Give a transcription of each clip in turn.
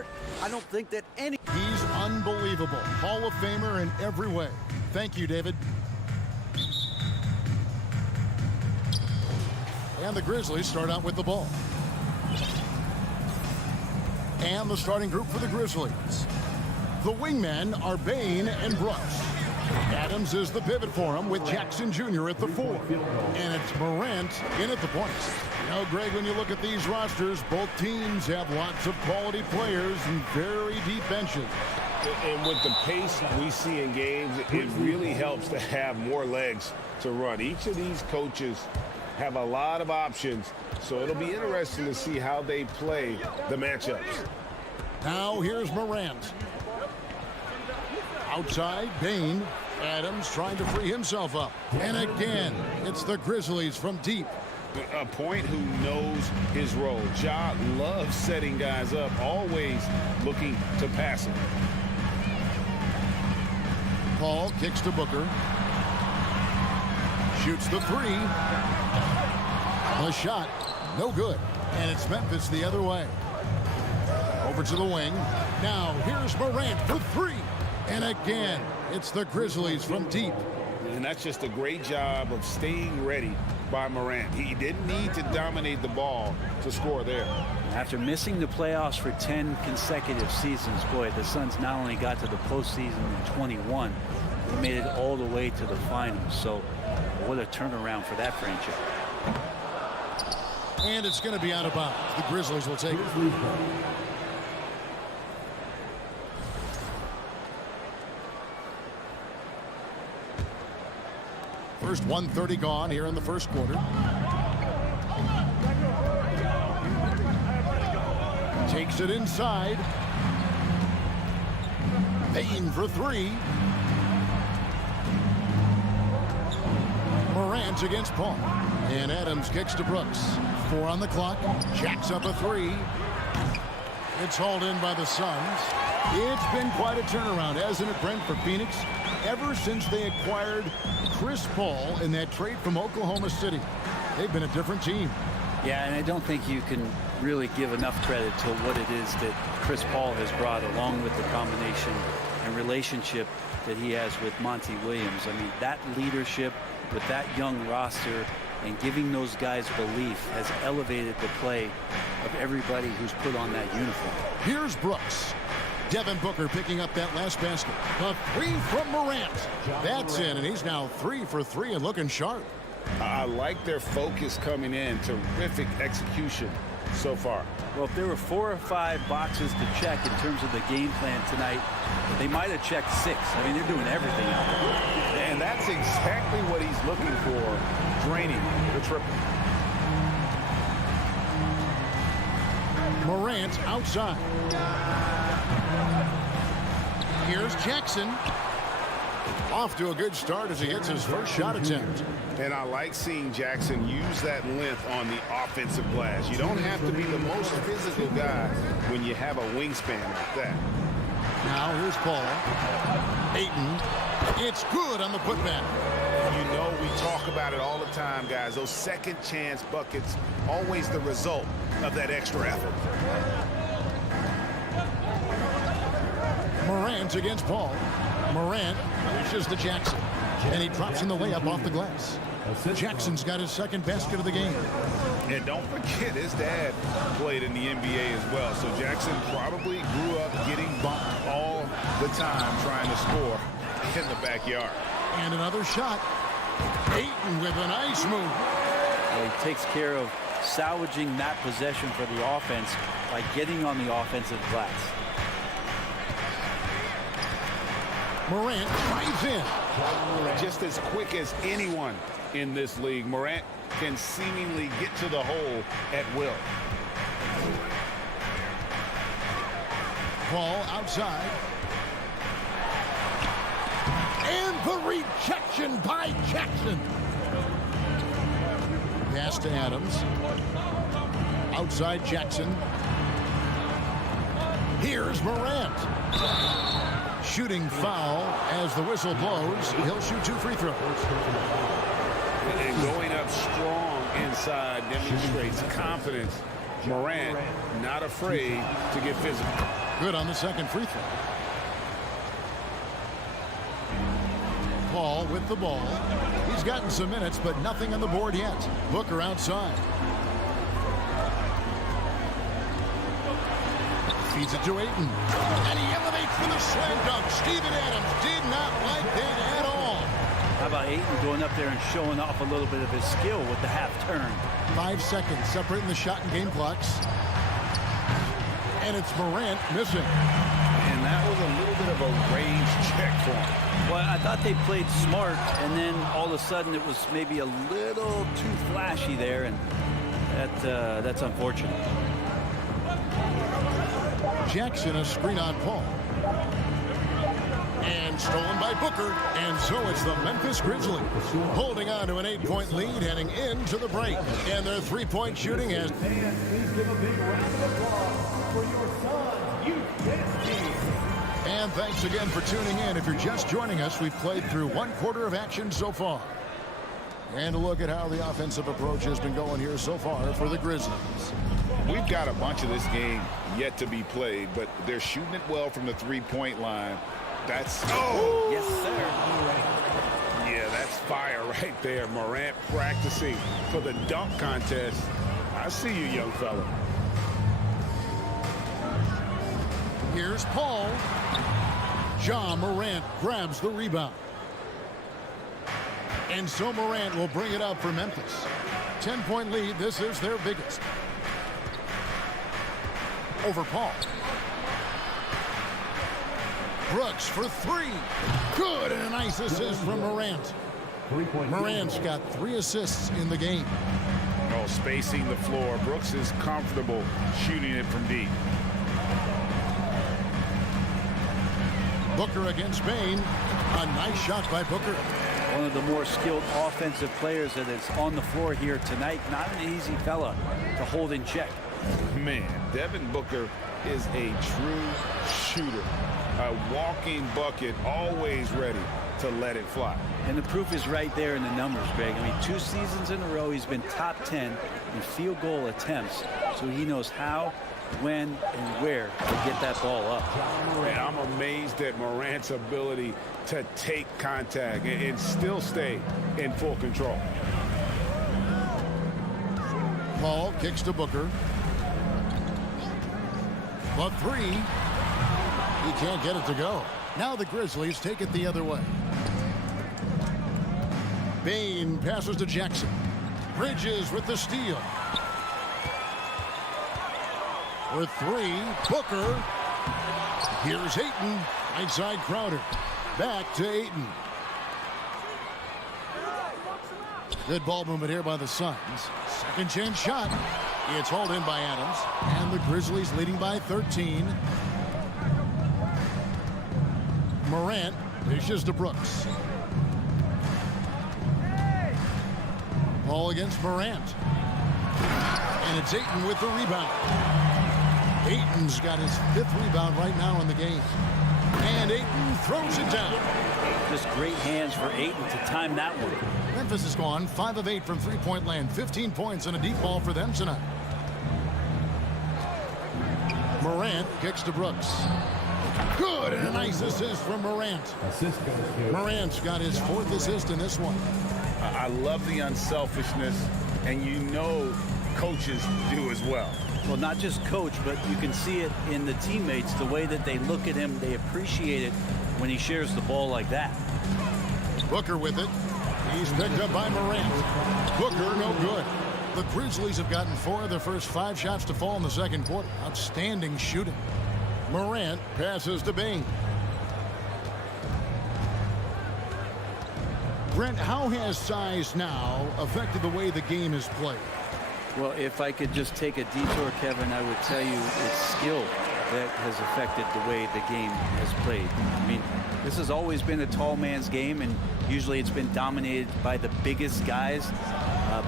part, I don't think that any... He's unbelievable. Hall of Famer in every way. Thank you, David. And the Grizzlies start out with the ball. And the starting group for the Grizzlies. The wingmen are Bain and Brooks. Adams is the pivot for him with Jackson Jr. at the 4. And it's Morant in at the points. You know, Greg, when you look at these rosters, both teams have lots of quality players and very deep benches. And with the pace we see in games, it really helps to have more legs to run. Each of these coaches have a lot of options, so it'll be interesting to see how they play the matchups. Now here's Morant. Outside, Bain. Adams trying to free himself up. And again, it's the Grizzlies from deep. A point who knows his role. Ja loves setting guys up, always looking to pass him. Paul kicks to Booker. Shoots the 3. The shot, no good. And it's Memphis the other way. Over to the wing. Now here's Morant for 3. And again, it's the Grizzlies from deep. And that's just a great job of staying ready by Morant. He didn't need to dominate the ball to score there. After missing the playoffs for 10 consecutive seasons, boy, the Suns not only got to the postseason in 21, they made it all the way to the finals. So what a turnaround for that franchise. And it's going to be out of bounds. The Grizzlies will take it. First 1:30 gone here in the first quarter. Takes it inside. Bain for 3. Morant against Paul. And Adams kicks to Brooks. 4 on the clock. Jacks up a 3. It's hauled in by the Suns. It's been quite a turnaround, hasn't it, Brent, for Phoenix? Ever since they acquired Chris Paul in that trade from Oklahoma City, they've been a different team. Yeah, and I don't think you can really give enough credit to what it is that Chris Paul has brought, along with the combination and relationship that he has with Monty Williams. I mean, that leadership with that young roster and giving those guys belief has elevated the play of everybody who's put on that uniform. Here's Brooks. Devin Booker picking up that last basket. A 3 from Morant. That's in, and he's now 3 for 3 and looking sharp. I like their focus coming in. Terrific execution so far. Well, if there were 4 or 5 boxes to check in terms of the game plan tonight, they might have checked 6. I mean, they're doing everything out there. And that's exactly what he's looking for, draining the triple. Morant outside. Here's Jackson. Off to a good start as he hits his first shot attempt. And I like seeing Jackson use that length on the offensive glass. You don't have to be the most physical guy when you have a wingspan like that. Now here's Paul. Ayton. It's good on the putback. You know we talk about it all the time, guys. Those second chance buckets, always the result of that extra effort. Morant against Paul. Morant pushes to Jackson. And he drops in the layup off the glass. Jackson's got his second basket of the game. And don't forget, his dad played in the NBA as well. So Jackson probably grew up getting bumped all the time trying to score in the backyard. And another shot. Ayton with a nice move. Well, he takes care of salvaging that possession for the offense by getting on the offensive glass. Morant drives in. Just as quick as anyone in this league, Morant can seemingly get to the hole at will. Paul outside. And the rejection by Jackson. Pass to Adams. Outside Jackson. Here's Morant. Shooting foul as the whistle blows. He'll shoot 2 free throws. And going up strong inside demonstrates confidence. Morant not afraid to get physical. Good on the second free throw. Paul with the ball. He's gotten some minutes, but nothing on the board yet. Booker outside. Feeds it to Ayton. And he elevates for the slam dunk. Steven Adams did not like that at all. How about Ayton going up there and showing off a little bit of his skill with the half turn? 5 seconds separating the shot and game clocks. And it's Morant missing. And that was a little bit of a range check for him. Well, I thought they played smart, and then all of a sudden it was maybe a little too flashy there, and that's unfortunate. Jackson a screen on Paul. And stolen by Booker. And so it's the Memphis Grizzlies holding on to an 8-point lead heading into the break. And their three-point shooting has... Please give a big round of applause for your son, you. And thanks again for tuning in. If you're just joining us, we've played through 1/4 of action so far. And a look at how the offensive approach has been going here so far for the Grizzlies. We've got a bunch of this game yet to be played, but they're shooting it well from the three-point line. That's... Oh! Yes, sir. Yeah, that's fire right there. Morant practicing for the dunk contest. I see you, young fella. Here's Paul. Ja Morant grabs the rebound. And so Morant will bring it up for Memphis. 10-point lead. This is their biggest. Over Paul. Brooks for three. Good, and a nice assist from Morant. Morant's got 3 assists in the game. Oh, spacing the floor. Brooks is comfortable shooting it from deep. Booker against Bain. A nice shot by Booker. One of the more skilled offensive players that is on the floor here tonight. Not an easy fella to hold in check. Man, Devin Booker is a true shooter. A walking bucket, always ready to let it fly. And the proof is right there in the numbers, Greg. I mean, 2 seasons in a row, he's been top 10 in field goal attempts. So he knows how, when, and where to get that ball up. And I'm amazed at Morant's ability to take contact and still stay in full control. Paul kicks to Booker. But 3. He can't get it to go. Now the Grizzlies take it the other way. Bain passes to Jackson. Bridges with the steal. With 3, Booker. Here's Ayton. Right side Crowder. Back to Ayton. Good ball movement here by the Suns. Second chance shot. It's hauled in by Adams. And the Grizzlies leading by 13. Morant dishes to Brooks. Ball against Morant. And it's Ayton with the rebound. Ayton's got his 5th rebound right now in the game. And Ayton throws it down. Just great hands for Ayton to time that one. Memphis has gone 5 of 8 from three-point land. 15 points and a deep ball for them tonight. Morant kicks to Brooks. Good, and a nice assist from Morant. Morant's got his 4th assist in this one. I love the unselfishness, and you know coaches do as well. Well, not just coach, but you can see it in the teammates, the way that they look at him. They appreciate it when he shares the ball like that. Booker with it. He's picked up by Morant. Booker, no good. The Grizzlies have gotten 4 of their first 5 shots to fall in the second quarter. Outstanding shooting. Morant passes to Bain. Brent, how has size now affected the way the game is played? Well, if I could just take a detour, Kevin, I would tell you it's skill that has affected the way the game has played. I mean, this has always been a tall man's game, and usually it's been dominated by the biggest guys,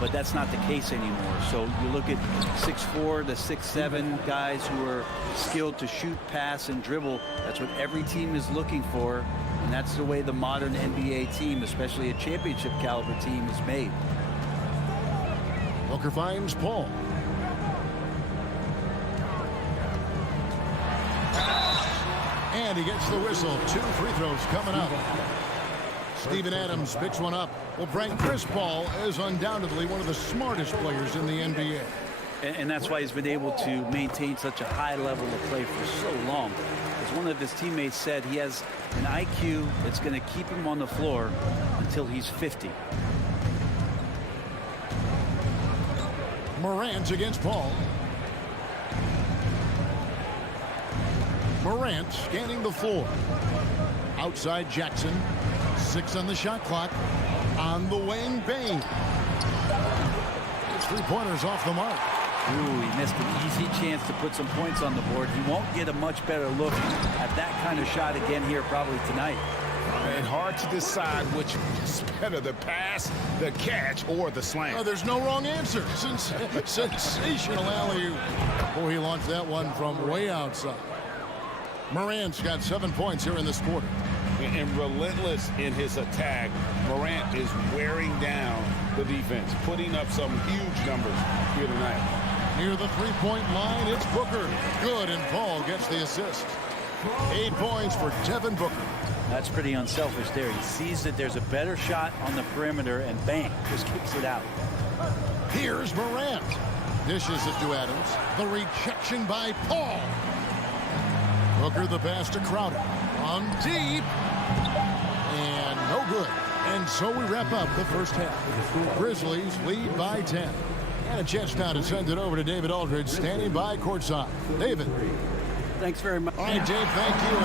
but that's not the case anymore. So you look at 6'4" to 6'7" guys who are skilled to shoot, pass, and dribble. That's what every team is looking for, and that's the way the modern NBA team, especially a championship caliber team, is made. Booker finds Paul. And he gets the whistle. 2 free throws coming up. Steven Adams picks one up. Well, Frank, Chris Paul is undoubtedly one of the smartest players in the NBA. And that's why he's been able to maintain such a high level of play for so long. As one of his teammates said, he has an IQ that's going to keep him on the floor until he's 50. Morant against Paul. Morant scanning the floor. Outside Jackson. 6 on the shot clock. On the wing, Bane. His three-pointers off the mark. Ooh, he missed an easy chance to put some points on the board. He won't get a much better look at that kind of shot again here probably tonight. And hard to decide which is better, the pass, the catch, or the slam. Oh, there's no wrong answer. Sensational alley-oop. Boy, he launched that one from way outside. Morant's got 7 points here in this quarter. And relentless in his attack, Morant is wearing down the defense, putting up some huge numbers here tonight. Near the three-point line, it's Booker. Good, and Paul gets the assist. 8 points for Devin Booker. That's pretty unselfish there. He sees that there's a better shot on the perimeter, and bang, just kicks it out. Here's Morant. Dishes it to Adams. The rejection by Paul. Booker the pass to Crowder. On deep. And no good. And so we wrap up the first half. Grizzlies lead by 10. And a chance now to send it over to David Aldridge, standing by courtside. David. Thanks very much. All right, Dave, thank you.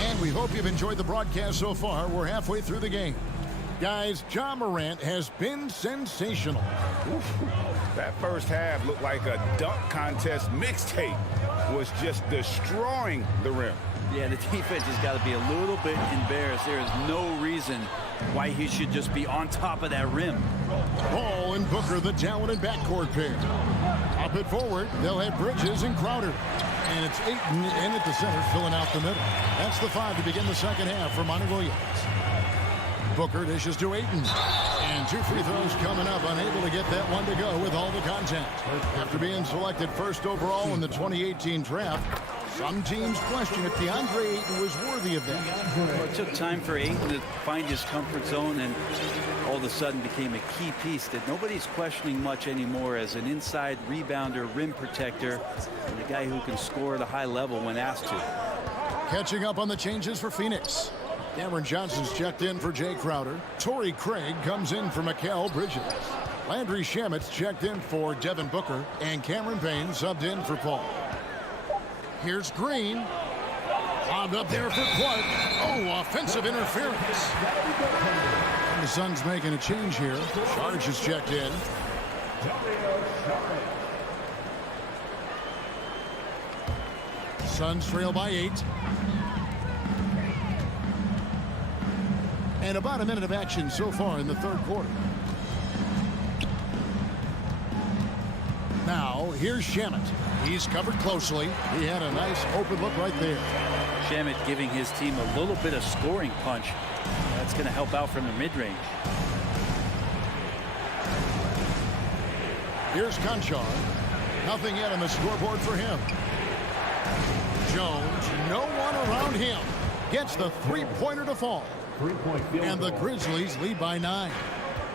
And we hope you've enjoyed the broadcast so far. We're halfway through the game. Guys, Ja Morant has been sensational. That first half looked like a dunk contest mixtape. Was just destroying the rim. Yeah, the defense has got to be a little bit embarrassed. There is no reason why he should just be on top of that rim. Paul and Booker, the talented backcourt pair. Up it forward, they'll have Bridges and Crowder. And it's Ayton in at the center, filling out the middle. That's the 5 to begin the second half for Monty Williams. Booker dishes to Ayton. And 2 free throws coming up, unable to get that one to go with all the contact. After being selected first overall in the 2018 draft, some teams question if DeAndre Ayton was worthy of that. Well, it took time for Ayton to find his comfort zone and all of a sudden became a key piece that nobody's questioning much anymore as an inside rebounder, rim protector, and a guy who can score at a high level when asked to. Catching up on the changes for Phoenix. Cameron Johnson's checked in for Jay Crowder. Torrey Craig comes in for Mikal Bridges. Landry Shamet's checked in for Devin Booker. And Cameron Payne subbed in for Paul. Here's Green. Lobbed up there for Clark. Oh, offensive interference. The Suns making a change here. Charge is checked in. Suns trail by 8. And about a minute of action so far in the third quarter. Now, here's Shamet. He's covered closely. He had a nice open look right there. Shamet giving his team a little bit of scoring punch. That's going to help out from the mid-range. Here's Conchar. Nothing yet on the scoreboard for him. Jones, no one around him. Gets the three-pointer to fall. And the Grizzlies lead by 9.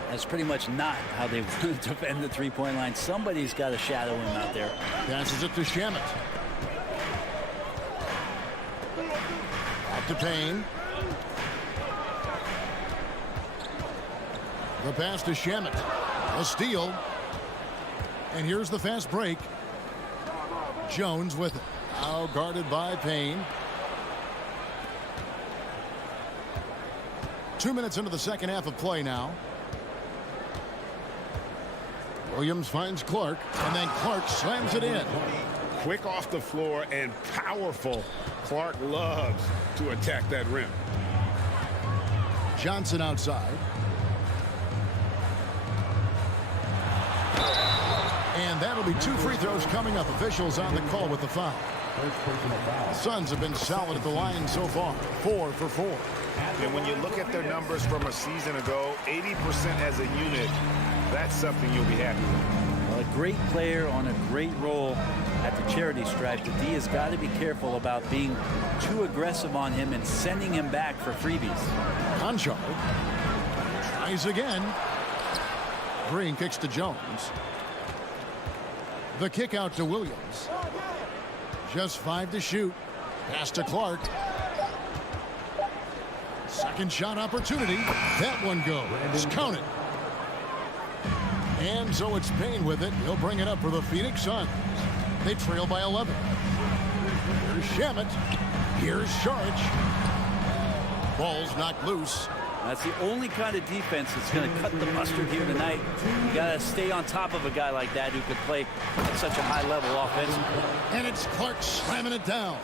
That's pretty much not how they want to defend the three-point line. Somebody's got to shadow him out there. Passes it to Shamet. Out to Payne. The pass to Shamet. A steal. And here's the fast break. Jones with it. Now guarded by Payne. 2 minutes into the second half of play now. Williams finds Clark, and then Clark slams it in. Quick off the floor and powerful. Clark loves to attack that rim. Johnson outside. And that'll be 2 free throws coming up. Officials on the call with the foul. Suns have been solid at the line so far. 4 for 4. And when you look at their numbers from a season ago, 80% as a unit, that's something you'll be happy with. Well, a great player on a great role at the charity stripe. The D has got to be careful about being too aggressive on him and sending him back for freebies. Conchard tries again. Green kicks to Jones. The kick out to Williams. Just 5 to shoot. Pass to Clark. Second shot opportunity. That one goes. Count it. And so it's Payne with it. He'll bring it up for the Phoenix Suns. They trail by 11. Here's Shamet. Here's Saric. Ball's knocked loose. That's the only kind of defense that's going to cut the mustard here tonight. You got to stay on top of a guy like that who can play at such a high level offensively. And it's Clark slamming it down.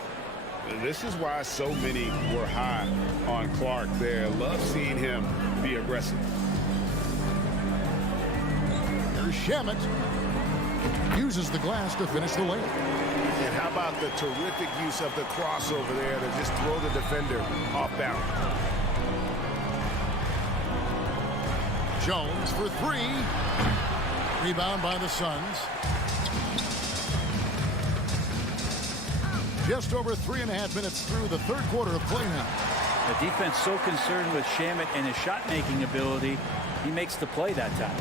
This is why so many were high on Clark there. Love seeing him be aggressive. There's Shamet. Uses the glass to finish the layup. And how about the terrific use of the crossover there to just throw the defender off balance. Jones for 3. Rebound by the Suns. Just over 3.5 minutes through the third quarter of play now. The defense so concerned with Shamet and his shot-making ability, he makes the play that time.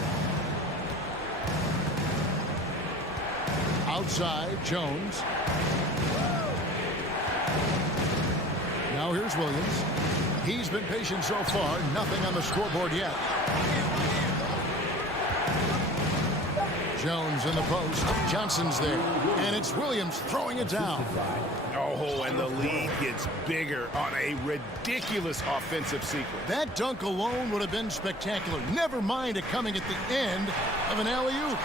Outside, Jones. Now here's Williams. He's been patient so far. Nothing on the scoreboard yet. Jones in the post. Johnson's there. And it's Williams throwing it down. Oh, and the lead gets bigger on a ridiculous offensive sequence. That dunk alone would have been spectacular. Never mind it coming at the end of an alley-oop.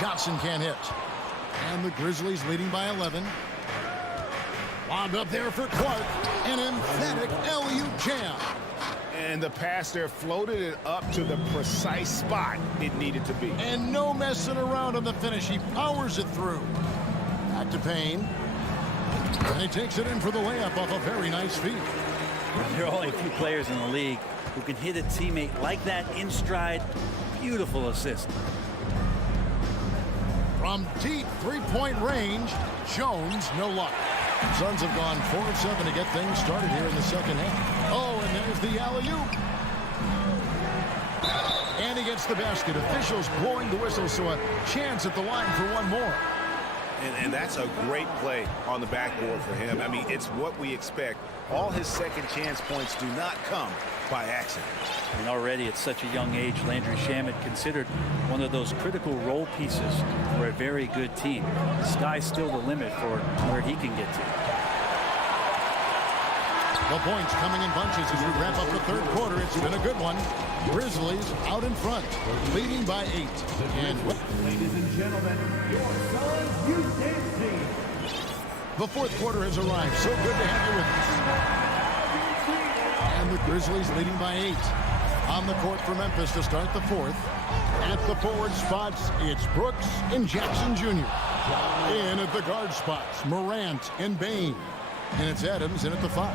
Johnson can't hit. And the Grizzlies leading by 11. Wound up there for Clark. An emphatic alley-oop jam. And the pass there floated it up to the precise spot it needed to be. And no messing around on the finish. He powers it through. Back to Payne. And he takes it in for the layup off a very nice feed. There are only a few players in the league who can hit a teammate like that in stride. Beautiful assist. From deep three-point range, Jones, no luck. Suns have gone 4 of 7 to get things started here in the second half. Oh, and there's the alley-oop. And he gets the basket. Officials blowing the whistle, so a chance at the line for one more. And that's a great play on the backboard for him. I mean, it's what we expect. All his second chance points do not come by accident. And already at such a young age, Landry Shamet considered one of those critical role pieces for a very good team. The sky's still the limit for where he can get to. The points coming in bunches as we wrap up the third quarter. It's been a good one. Grizzlies out in front, leading by 8. And Ladies and gentlemen, your Suns youth team. the fourth quarter has arrived. So good to have you with us. And the Grizzlies leading by 8. On the court for Memphis to start the fourth. At the forward spots, it's Brooks and Jackson Jr. In at the guard spots, Morant and Bane. And it's Adams in at the 5.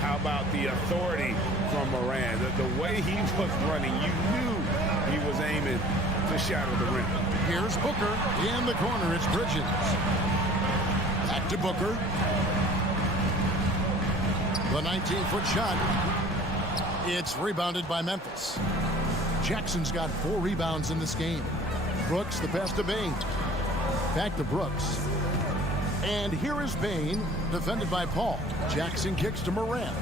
How about the authority from Moran? The way he was running, you knew he was aiming to shadow the rim. Here's Booker. In the corner, it's Bridges. Back to Booker. The 19-foot shot. It's rebounded by Memphis. Jackson's got 4 rebounds in this game. Brooks, the pass to Bane. Back to Brooks. And here is Bane, defended by Paul. Jackson kicks to Morant.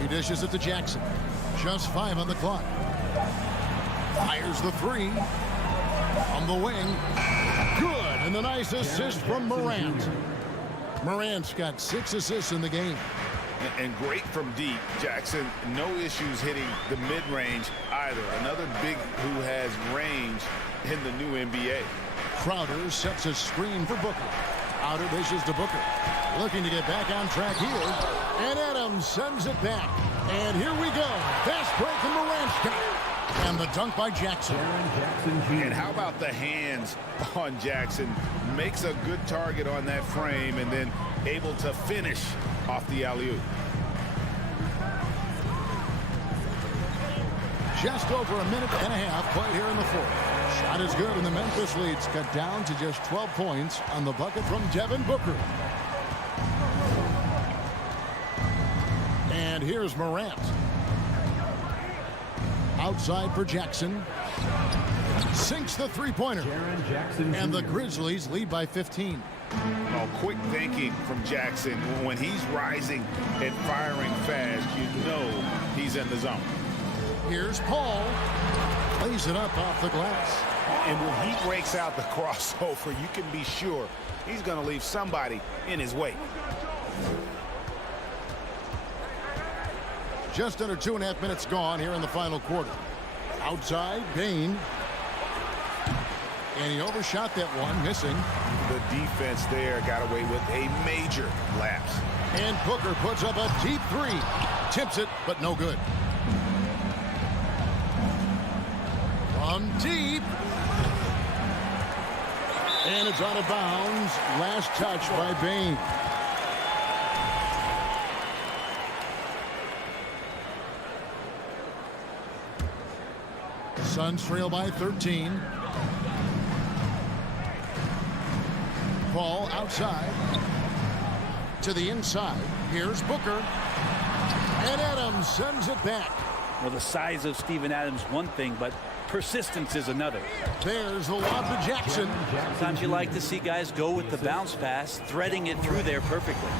He dishes it to Jackson. Just 5 on the clock. Fires the 3. On the wing. Good, and a nice assist from Morant. Morant's got 6 assists in the game. And great from deep. Jackson, no issues hitting the mid-range either. Another big who has range in the new NBA. Crowder sets a screen for Booker. Outer dishes to Booker. Looking to get back on track here. And Adams sends it back. And here we go. Fast break, and Morant's got it. And the dunk by Jackson. And how about the hands on Jackson? Makes a good target on that frame and then able to finish off the alley-oop. Just over a minute and a half played here in the fourth. Shot is good, and the Memphis lead's cut down to just 12 points on the bucket from Devin Booker. And here's Morant. Outside for Jackson. Sinks the three-pointer. And the Grizzlies lead by 15. Oh, quick thinking from Jackson. When he's rising and firing fast, you know he's in the zone. Here's Paul. Lays it up off the glass. And when he breaks out the crossover, you can be sure he's going to leave somebody in his wake. Just under 2.5 minutes gone here in the final quarter. Outside, Bain. And he overshot that one, missing. The defense there got away with a major lapse. And Booker puts up a deep three. Tips it, but no good. From deep. And it's out of bounds. Last touch by Bain. Suns trail by 13. Ball outside. To the inside. Here's Booker. And Adams sends it back. Well, the size of Steven Adams, one thing, but persistence is another. There's the lob to Jackson. Sometimes you like to see guys go with the bounce pass, threading it through there perfectly.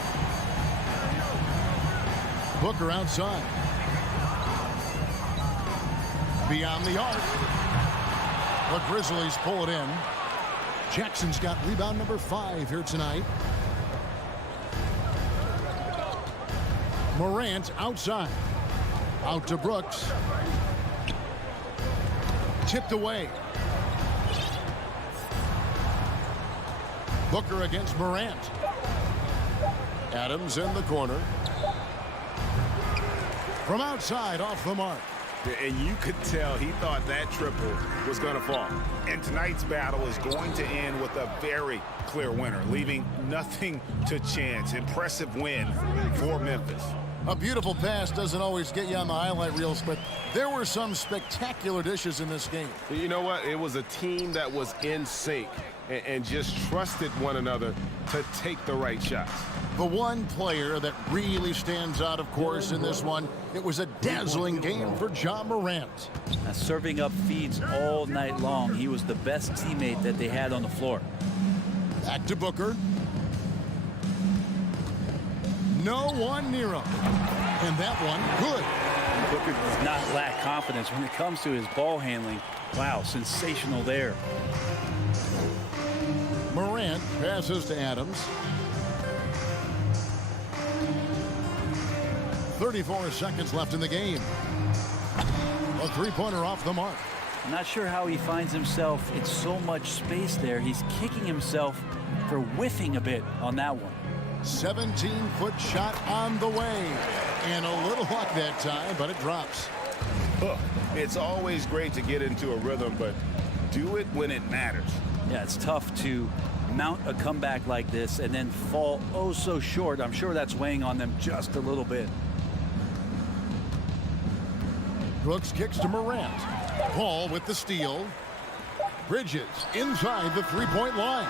Booker outside. Beyond the arc. The Grizzlies pull it in. Jackson's got rebound number 5 here tonight. Morant outside. Out to Brooks. Tipped away. Booker against Morant. Adams in the corner. From outside, off the mark. And you could tell he thought that triple was going to fall. And tonight's battle is going to end with a very clear winner, leaving nothing to chance. Impressive win for Memphis. A beautiful pass doesn't always get you on the highlight reels, but there were some spectacular dishes in this game. You know what? It was a team that was in sync and just trusted one another to take the right shots. The one player that really stands out, of course, in this one, it was a dazzling game for Ja Morant. Now, serving up feeds all night long, he was the best teammate that they had on the floor. Back to Booker. No one near him. And that one, good. Booker does not lack confidence when it comes to his ball handling. Wow, sensational there. Morant passes to Adams. 34 seconds left in the game. A three-pointer off the mark. I'm not sure how he finds himself in so much space there. He's kicking himself for whiffing a bit on that one. 17-foot shot on the way. And a little luck that time, but it drops. It's always great to get into a rhythm, but do it when it matters. Yeah, it's tough to mount a comeback like this and then fall oh so short. I'm sure that's weighing on them just a little bit. Brooks kicks to Morant. Paul with the steal. Bridges inside the three-point line.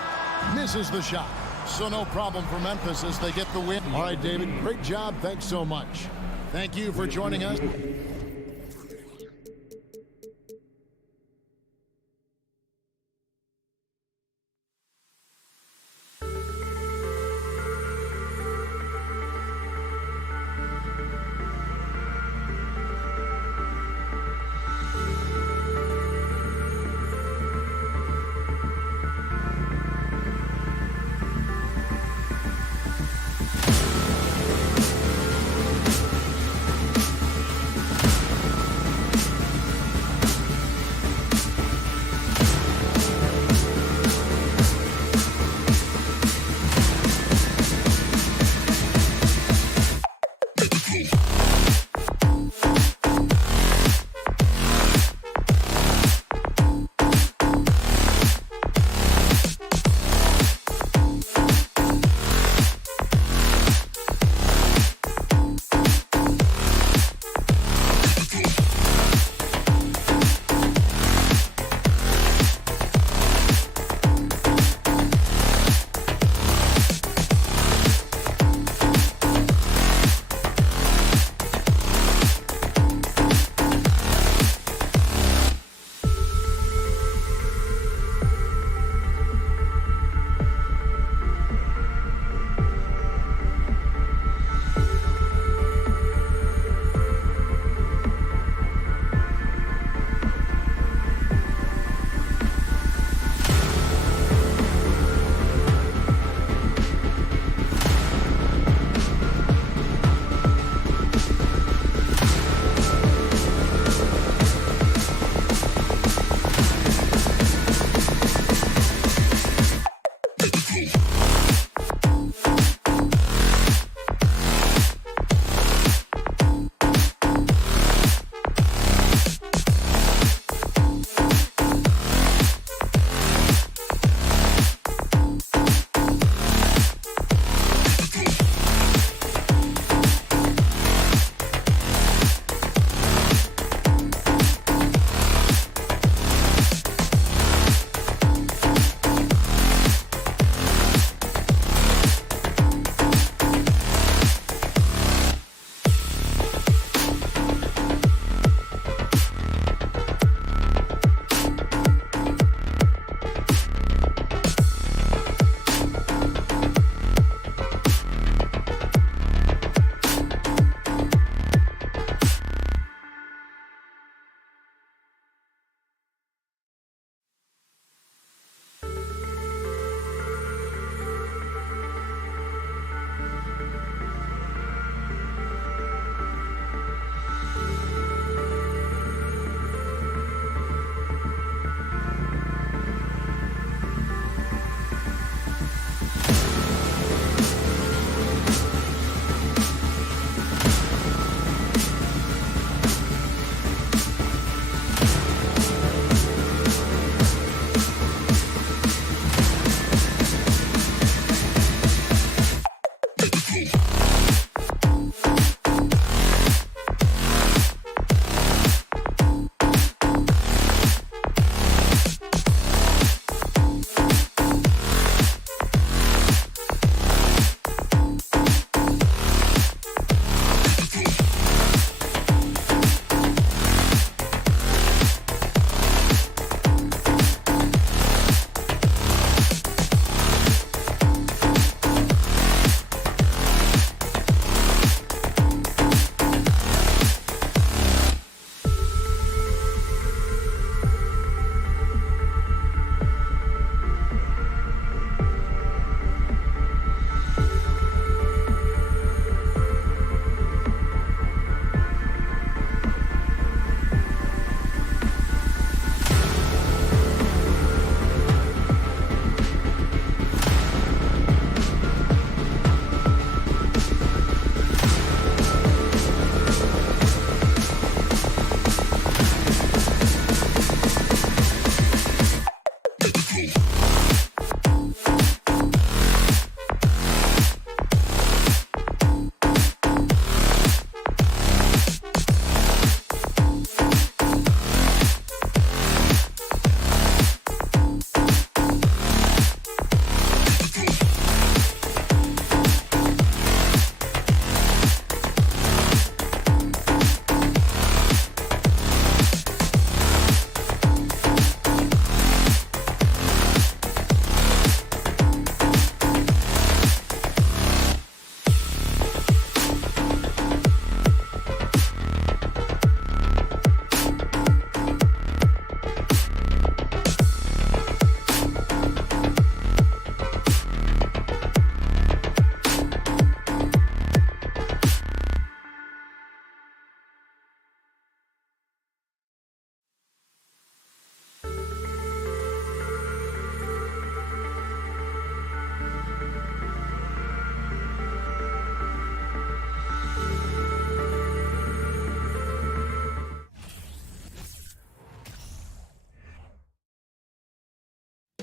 Misses the shot. So no problem for Memphis as they get the win. All right, David, great job. Thanks so much. Thank you for joining us.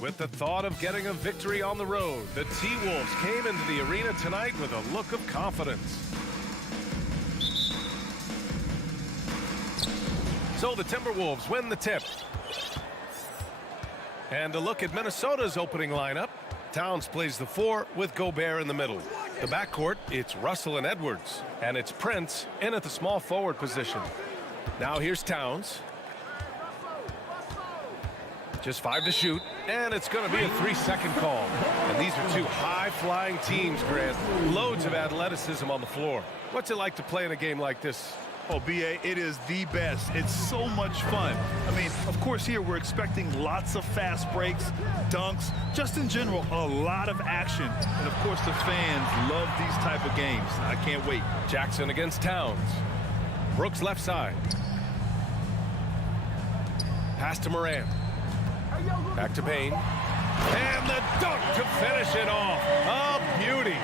With the thought of getting a victory on the road, the T-Wolves came into the arena tonight with a look of confidence. So the Timberwolves win the tip. And a look at Minnesota's opening lineup. Towns plays the 4 with Gobert in the middle. The backcourt, it's Russell and Edwards. And it's Prince in at the small forward position. Now here's Towns. Just 5 to shoot, and it's going to be a 3-second call. And these are two high-flying teams, Grant. Loads of athleticism on the floor. What's it like to play in a game like this? Oh, B.A., it is the best. It's so much fun. I mean, of course, here we're expecting lots of fast breaks, dunks, just in general, a lot of action. And, of course, the fans love these type of games. I can't wait. Jackson against Towns. Brooks left side. Pass to Morant. Back to Payne. And the dunk to finish it off. A beauty.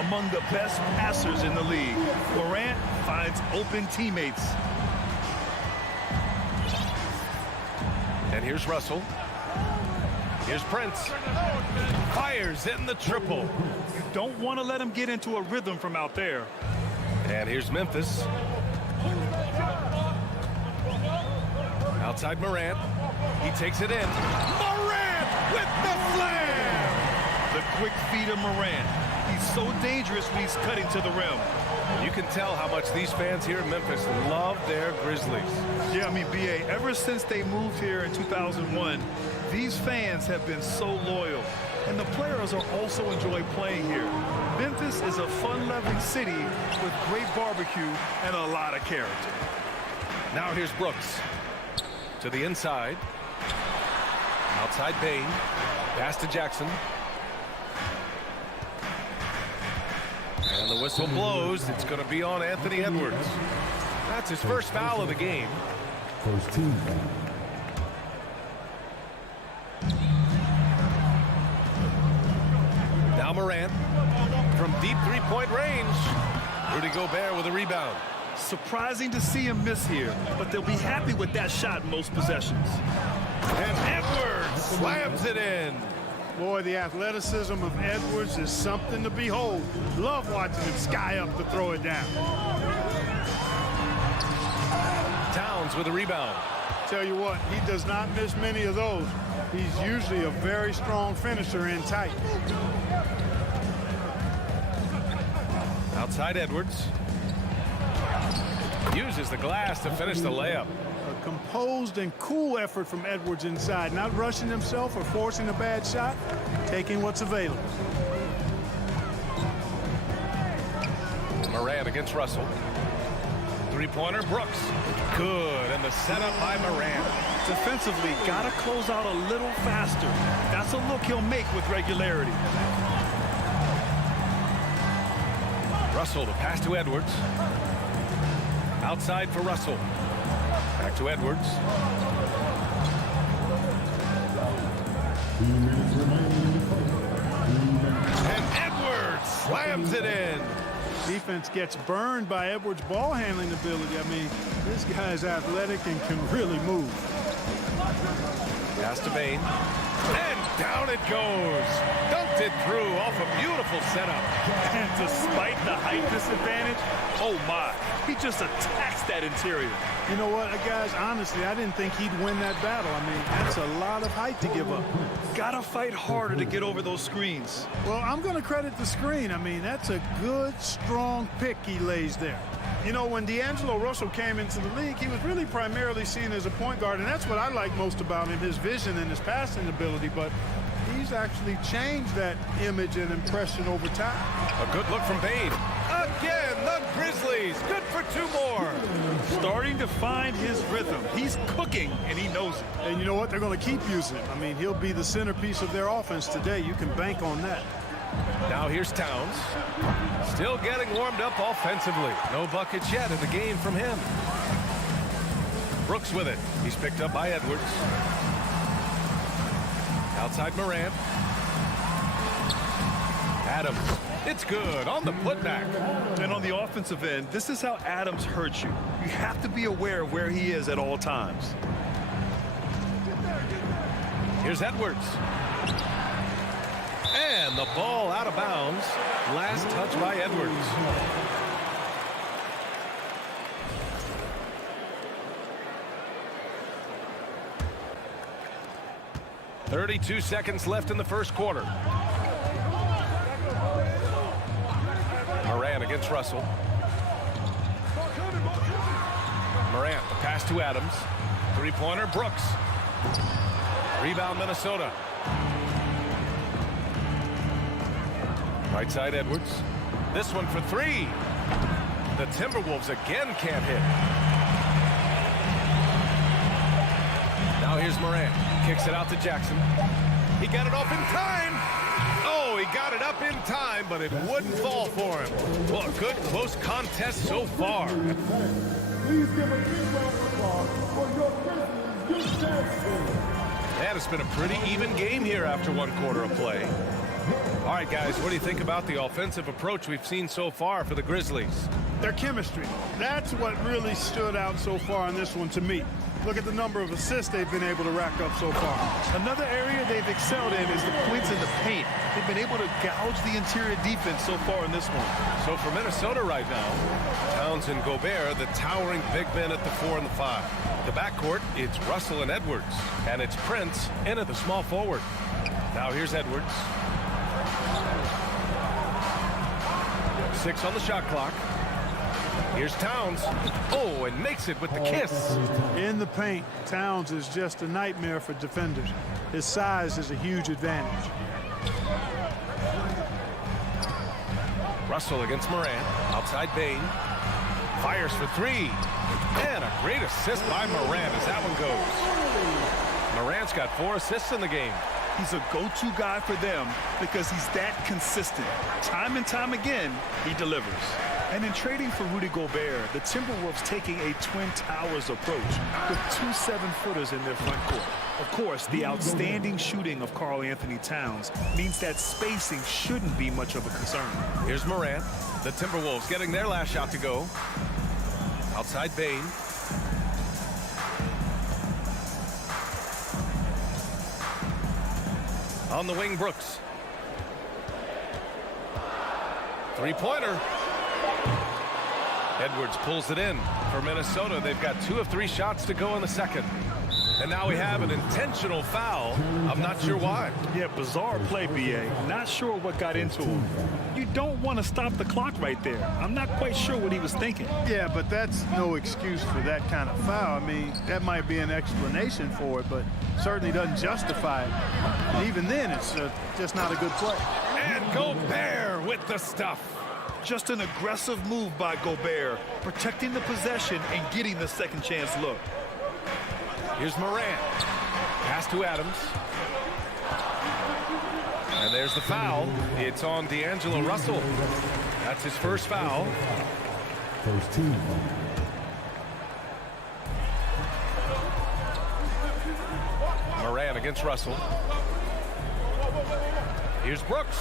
Among the best passers in the league, Morant finds open teammates. And here's Russell. Here's Prince. Fires in the triple. You don't want to let him get into a rhythm from out there. And here's Memphis. Outside Morant. He takes it in. Morant with the slam! The quick feed of Morant. He's so dangerous when he's cutting to the rim. You can tell how much these fans here in Memphis love their Grizzlies. Yeah, I mean, B.A., ever since they moved here in 2001, these fans have been so loyal. And the players are also enjoy playing here. Memphis is a fun-loving city with great barbecue and a lot of character. Now here's Brooks. To the inside. Outside Payne. Pass to Jackson. And the whistle blows. It's going to be on Anthony Edwards. That's his first foul of the game. First team foul. Now Morant from deep three-point range. Rudy Gobert with a rebound. Surprising to see him miss here, but they'll be happy with that shot in most possessions. And Edwards slams it in. Boy, the athleticism of Edwards is something to behold. Love watching him sky up to throw it down. Towns with a rebound. Tell you what, he does not miss many of those. He's usually a very strong finisher in tight. Outside Edwards. Uses the glass to finish the layup. A composed and cool effort from Edwards inside, not rushing himself or forcing a bad shot, taking what's available. Morant against Russell. Three-pointer, Brooks. Good, and the setup by Morant. Defensively, gotta close out a little faster. That's a look he'll make with regularity. Russell, the pass to Edwards. Outside for Russell. Back to Edwards. And Edwards slams it in. Defense gets burned by Edwards' ball handling ability. I mean, this guy's athletic and can really move. Pass to Payne. And down it goes. Dunked it through off a beautiful setup. And despite the height disadvantage, oh my, he just attacks that interior. You know what, guys, honestly, I didn't think he'd win that battle. I mean, that's a lot of height to give up. Gotta fight harder to get over those screens. Well, I'm going to credit the screen. I mean, that's a good, strong pick he lays there. You know, when D'Angelo Russell came into the league, he was really primarily seen as a point guard, and that's what I like most about him, his vision and his passing ability, but he's actually changed that image and impression over time. A good look from Payne. Again, the Grizzlies. Good for 2 more. Starting to find his rhythm. He's cooking, and he knows it. And you know what? They're going to keep using him. I mean, he'll be the centerpiece of their offense today. You can bank on that. Now here's Towns. Still getting warmed up offensively. No buckets yet in the game from him. Brooks with it. He's picked up by Edwards. Outside Morant. Adams. It's good on the putback. And on the offensive end, this is how Adams hurts you. You have to be aware of where he is at all times. Here's Edwards. And the ball out of bounds. Last touch by Edwards. .32 seconds left in the first quarter. Morant against Russell. Morant, the pass to Adams. Three-pointer, Brooks. Rebound, Minnesota. Right side, Edwards. This one for three. The Timberwolves again can't hit. Now here's Morant. Kicks it out to Jackson. He got it off in time. Oh, he got it up in time, but it wouldn't fall for him. Well, a good close contest so far. Please give a big round of applause for your Grizzlies, Man, it's been a pretty even game here after one quarter of play. All right, guys, what do you think about the offensive approach we've seen so far for the Grizzlies? Their chemistry. That's what really stood out so far in this one to me. Look at the number of assists they've been able to rack up so far. Another area they've excelled in is the points in the paint. They've been able to gouge the interior defense so far in this one. So for Minnesota right now, Towns and Gobert, the towering big men at the 4 and the 5. The backcourt, it's Russell and Edwards. And it's Prince in at the small forward. Now here's Edwards. 6 on the shot clock. Here's Towns. Oh, and makes it with the kiss. In the paint, Towns is just a nightmare for defenders. His size is a huge advantage. Russell against Morant. Outside Bain. Fires for three. And a great assist by Morant as that one goes. Morant's got 4 assists in the game. He's a go-to guy for them because he's that consistent. Time and time again, he delivers. And in trading for Rudy Gobert, the Timberwolves taking a Twin Towers approach with 2 7-footers in their front court. Of course, the outstanding shooting of Karl Anthony Towns means that spacing shouldn't be much of a concern. Here's Morant. The Timberwolves getting their last shot to go. Outside Bain. On the wing, Brooks. Three-pointer. Edwards pulls it in for Minnesota. They've got 2 of 3 shots to go in the second. And now we have an intentional foul. I'm not sure why. Yeah, bizarre play, B.A. Not sure what got into him. You don't want to stop the clock right there. I'm not quite sure what he was thinking. Yeah, but that's no excuse for that kind of foul. I mean, that might be an explanation for it, but certainly doesn't justify it. And even then, it's just not a good play. And Gobert with the stuff. Just an aggressive move by Gobert, protecting the possession and getting the second chance look. Here's Morant. Pass to Adams. And there's the foul. It's on D'Angelo Russell. That's his first foul. First team. Morant against Russell. Here's Brooks.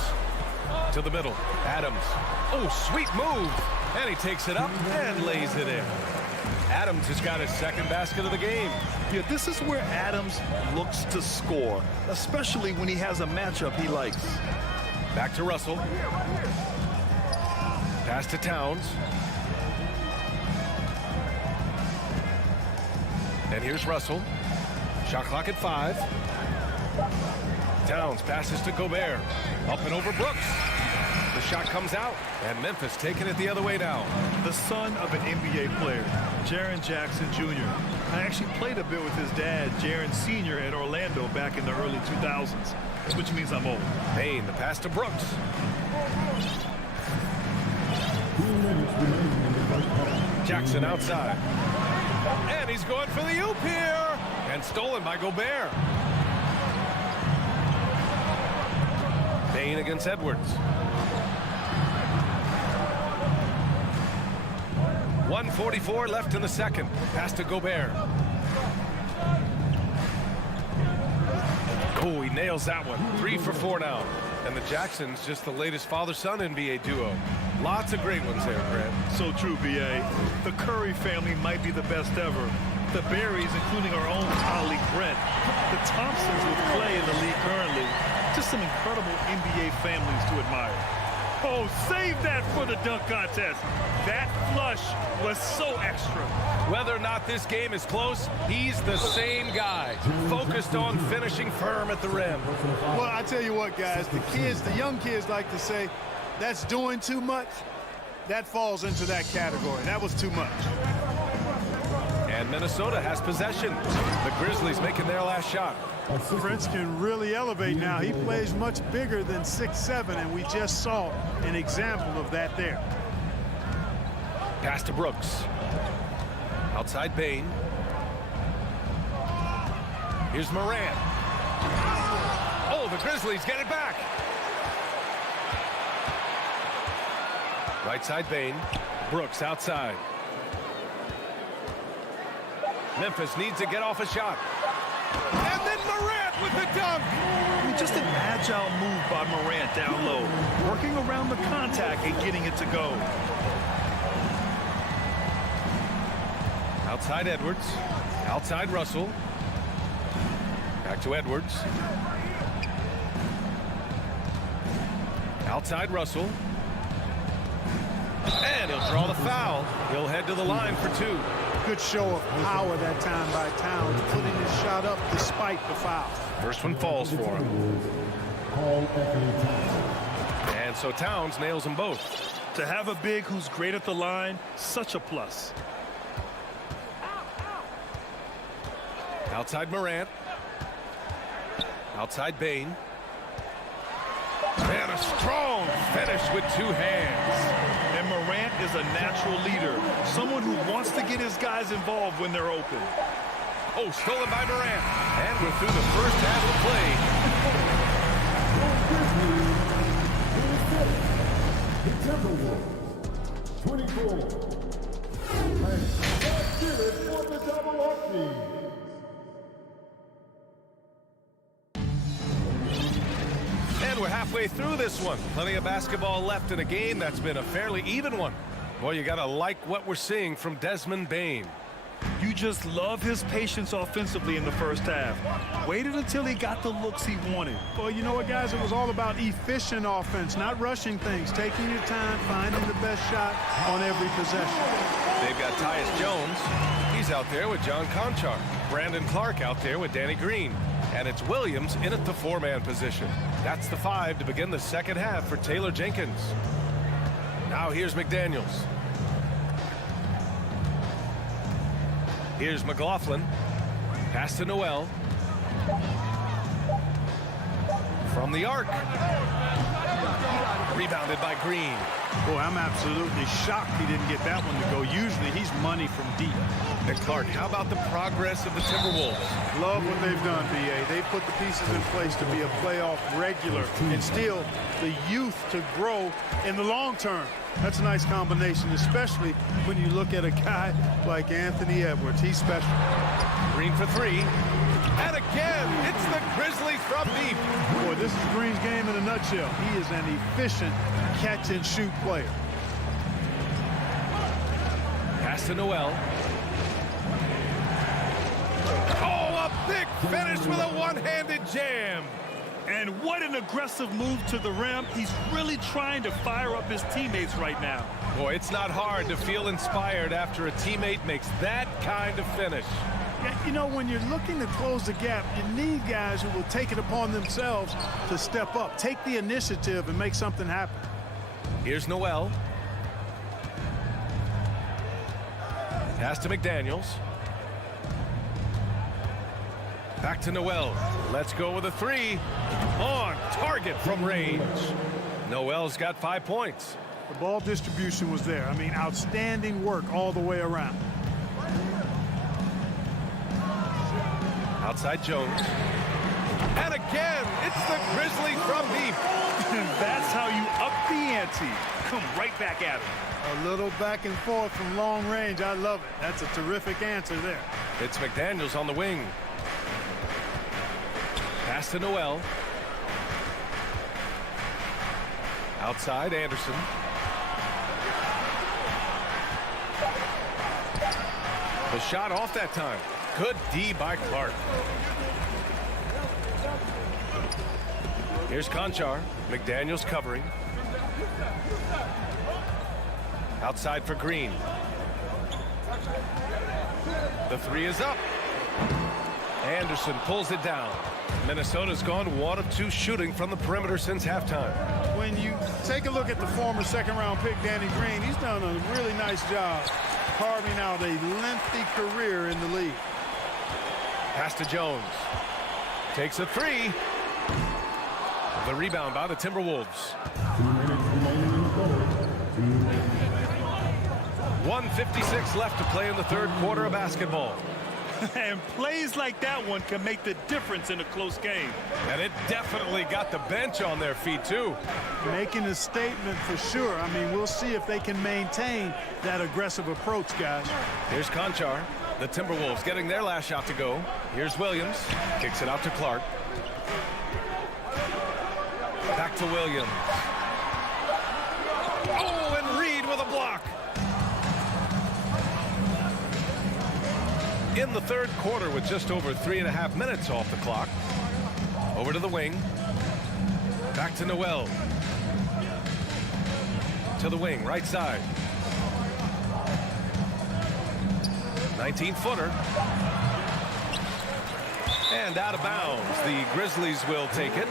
To the middle. Adams. Oh, sweet move. And he takes it up and lays it in. Adams has got his second basket of the game. Yeah, this is where Adams looks to score, especially when he has a matchup he likes. Back to Russell. Pass to Towns. And here's Russell. Shot clock at 5. Towns passes to Gobert. Up and over Brooks. The shot comes out, and Memphis taking it the other way now. The son of an NBA player, Jaren Jackson Jr. I actually played a bit with his dad, Jaren Sr. in Orlando back in the early 2000s, which means I'm old. Payne, the pass to Brooks. Jackson outside. And he's going for the oop here. And stolen by Gobert. Payne against Edwards. 1:44 left in the second. Pass to Gobert. Oh, he nails that one. 3 for 4 now. And the Jacksons just the latest father-son NBA duo. Lots of great ones there, Grant. So true, B.A. The Curry family might be the best ever. The Berries, including our own colleague Brent. The Thompsons with Clay in the league currently. Just some incredible NBA families to admire. Oh, save that for the dunk contest. That flush was so extra. Whether or not this game is close, he's the same guy, focused on finishing firm at the rim. Well, I tell you what, guys, the young kids like to say, that's doing too much. That falls into that category. That was too much. And Minnesota has possession. The Grizzlies making their last shot. Prince can really elevate now. He plays much bigger than 6'7", and we just saw an example of that there. Pass to Brooks. Outside Bain. Here's Morant. Oh, the Grizzlies get it back. Right side Bain. Brooks outside. Memphis needs to get off a shot. And then Morant with the dunk. I mean, just an agile move by Morant down low, working around the contact and getting it to go. Outside Edwards. Outside Russell. Back to Edwards. Outside Russell. And he'll draw the foul. He'll head to the line for two. Good show of power that time by Towns, putting his shot up despite the foul. First one falls for him. And so Towns nails them both. To have a big who's great at the line, such a plus. Outside Morant. Outside Bain. And a strong finish with two hands. And Morant is a natural leader, someone who wants to get his guys involved when they're open. Oh, stolen by Morant. And we're through the first half of play. The Timberwolves, 24. And let's give it for the double up. And we're halfway through this one. Plenty of basketball left in a game that's been a fairly even one. Boy, you got to like what we're seeing from Desmond Bane. You just love his patience offensively in the first half. Waited until he got the looks he wanted. Well, you know what, guys? It was all about efficient offense, not rushing things, taking your time, finding the best shot on every possession. They've got Tyus Jones. He's out there with John Conchar. Brandon Clark out there with Danny Green. And it's Williams in at the four-man position. That's the five to begin the second half for Taylor Jenkins. Now here's McDaniels. Here's McLaughlin. Pass to Noel. From the arc. Rebounded by Green. Boy, I'm absolutely shocked he didn't get that one to go. Usually he's money from deep. And Clark, how about the progress of the Timberwolves? Love what they've done, B.A. They've put the pieces in place to be a playoff regular and still the youth to grow in the long term. That's a nice combination, especially when you look at a guy like Anthony Edwards. He's special. Green for three. And again, it's the Grizzlies from deep. Boy, this is Green's game in a nutshell. He is an efficient catch-and-shoot player. Pass to Noel. Oh, a big finish with a one-handed jam. And what an aggressive move to the rim. He's really trying to fire up his teammates right now. Boy, it's not hard to feel inspired after a teammate makes that kind of finish. Yeah, you know, when you're looking to close the gap, you need guys who will take it upon themselves to step up, take the initiative, and make something happen. Here's Noel. Pass to McDaniels. Back to Noel. Let's go with a three. On target from range. Noel's got 5 points. The ball distribution was there. I mean, outstanding work all the way around. Outside Jones. And again, it's the Grizzlies from deep. That's how you up the ante. Come right back at him. A little back and forth from long range. I love it. That's a terrific answer there. It's McDaniels on the wing. Pass to Noel. Outside Anderson. The shot off that time. Good D by Clark. Here's Conchar. McDaniels covering. Outside for Green. The three is up. Anderson pulls it down. Minnesota's gone 1 of 2 shooting from the perimeter since halftime. When you take a look at the former second-round pick, Danny Green, he's done a really nice job carving out a lengthy career in the league. Pass to Jones. Takes a three. The rebound by the Timberwolves. 1:56 left to play in the third quarter of basketball. And plays like that one can make the difference in a close game. And it definitely got the bench on their feet, too. Making a statement for sure. I mean, we'll see if they can maintain that aggressive approach, guys. Here's Conchar. The Timberwolves getting their last shot to go. Here's Williams. Kicks it out to Clark. Back to Williams. Oh, and Reed with a block. In the third quarter with just over 3.5 minutes off the clock. Over to the wing. Back to Noel. To the wing, right side. 19-footer. And out of bounds. The Grizzlies will take it.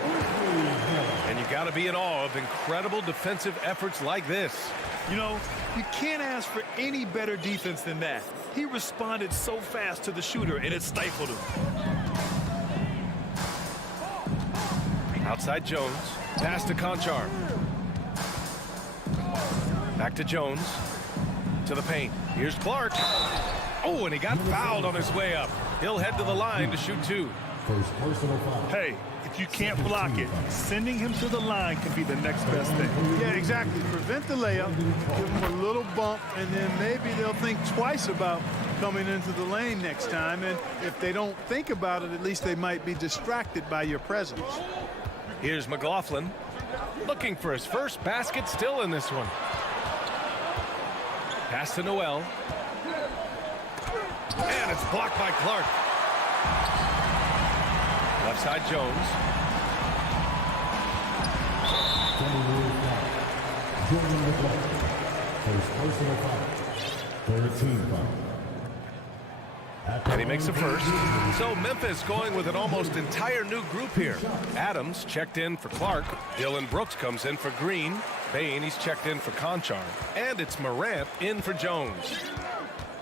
And you got to be in awe of incredible defensive efforts like this. You know, you can't ask for any better defense than that. He responded so fast to the shooter, and it stifled him. Outside Jones. Pass to Conchar. Back to Jones. To the paint. Here's Clark. Oh, and he got fouled on his way up. He'll head to the line to shoot 2. First personal foul. Hey, if you can't block it, sending him to the line can be the next best thing. Yeah, exactly. Prevent the layup, give them a little bump, and then maybe they'll think twice about coming into the lane next time. And if they don't think about it, at least they might be distracted by your presence. Here's McLaughlin. Looking for his first basket still in this one. Pass to Noel. And it's blocked by Clark. Left side Jones. Joining the block. First personal foul. 13 foul. And he makes the first. So Memphis going with an almost entire new group here. Adams checked in for Clark. Dylan Brooks comes in for Green. Bain, he's checked in for Conchar. And it's Morant in for Jones.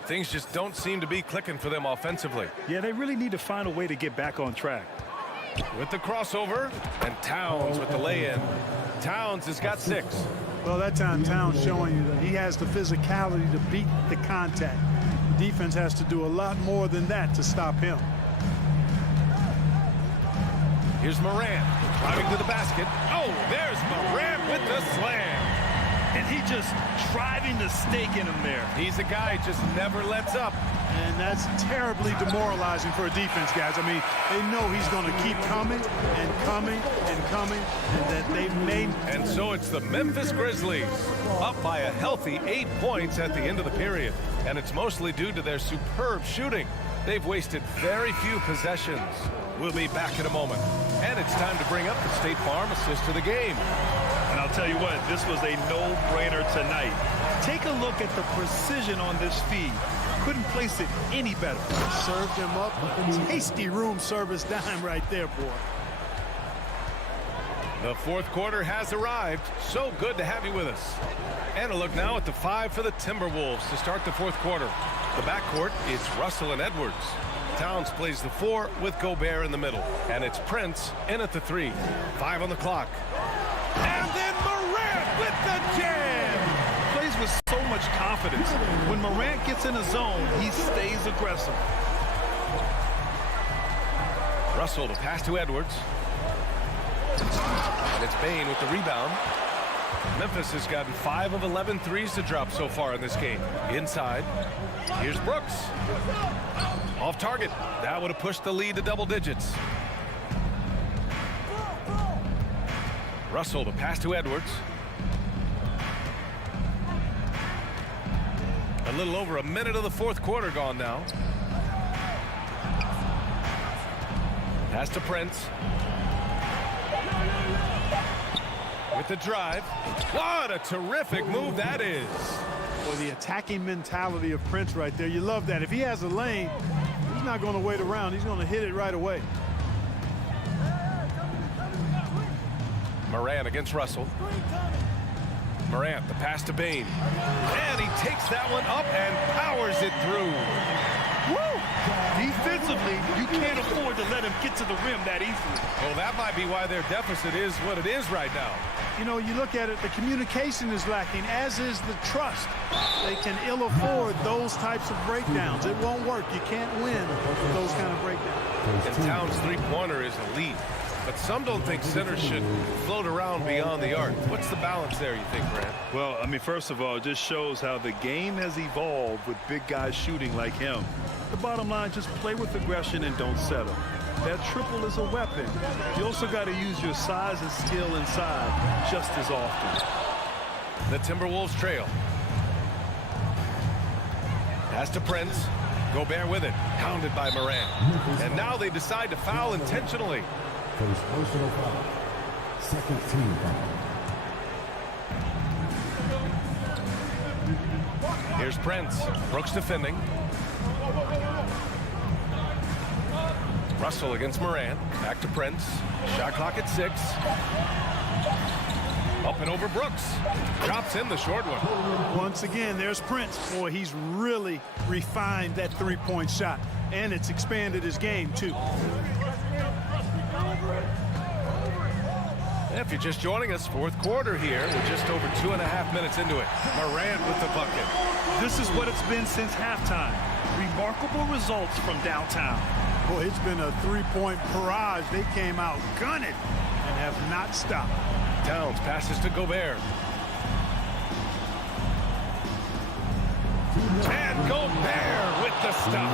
Things just don't seem to be clicking for them offensively. Yeah, they really need to find a way to get back on track. With the crossover, and Towns with the lay-in. Towns has got 6. Well, that time Towns showing you that he has the physicality to beat the contact. The defense has to do a lot more than that to stop him. Here's Morant driving to the basket. Oh, there's Morant with the slam. And he just driving the stake in him there. He's a guy who just never lets up. And that's terribly demoralizing for a defense, guys. I mean, they know he's going to keep coming and coming and coming, and that they've made. And so it's the Memphis Grizzlies up by a healthy 8 points at the end of the period. And it's mostly due to their superb shooting. They've wasted very few possessions. We'll be back in a moment. And it's time to bring up the State Farm assist to the game. And I'll tell you what, this was a no-brainer tonight. Take a look at the precision on this feed. Couldn't place it any better. Served him up a tasty room service dime right there, boy. The fourth quarter has arrived. So good to have you with us. And a look now at the 5 for the Timberwolves to start the fourth quarter. The backcourt, it's Russell and Edwards. Towns plays the 4 with Gobert in the middle. And it's Prince in at the 3. 5 on the clock. And then Morant with the jam! Plays with so much confidence. When Morant gets in a zone, he stays aggressive. Russell to pass to Edwards. And it's Bain with the rebound. Memphis has gotten 5 of 11 threes to drop so far in this game. Inside. Here's Brooks. Off target. That would have pushed the lead to double digits. Russell to pass to Edwards. A little over a minute of the fourth quarter gone now. Pass to Prince. with the drive. What a terrific move that is. Boy, the attacking mentality of Prince right there. You love that. If he has a lane, he's not going to wait around. He's going to hit it right away. Morant against Russell. Morant, the pass to Bane. And he takes that one up and powers it through. Woo! Defensively, you can't afford to let him get to the rim that easily. Well, that might be why their deficit is what it is right now. You know, you look at it, the communication is lacking, as is the trust. They can ill afford those types of breakdowns. It won't work. You can't win those kind of breakdowns. And Towns' three-pointer is elite. But some don't think centers should float around beyond the arc. What's the balance there, you think, Grant? Well, I mean, first of all, it just shows how the game has evolved with big guys shooting like him. The bottom line, just play with aggression and don't settle. That triple is a weapon. You also got to use your size and skill inside just as often. The Timberwolves trail. Pass to Prince. Gobert with it. Hounded by Morant. And now they decide to foul intentionally. First personal foul. Second team foul. Here's Prince. Brooks defending. Russell against Morant. Back to Prince. Shot clock at 6. Up and over Brooks. Drops in the short one. Once again, there's Prince. Boy, he's really refined that three-point shot. And it's expanded his game, too. If you're just joining us, fourth quarter here. We're just over 2.5 minutes into it. Morant with the bucket. This is what it's been since halftime. Remarkable results from downtown. Boy, it's been a three-point barrage. They came out gunning and have not stopped. Towns passes to Gobert. And Gobert with the stop.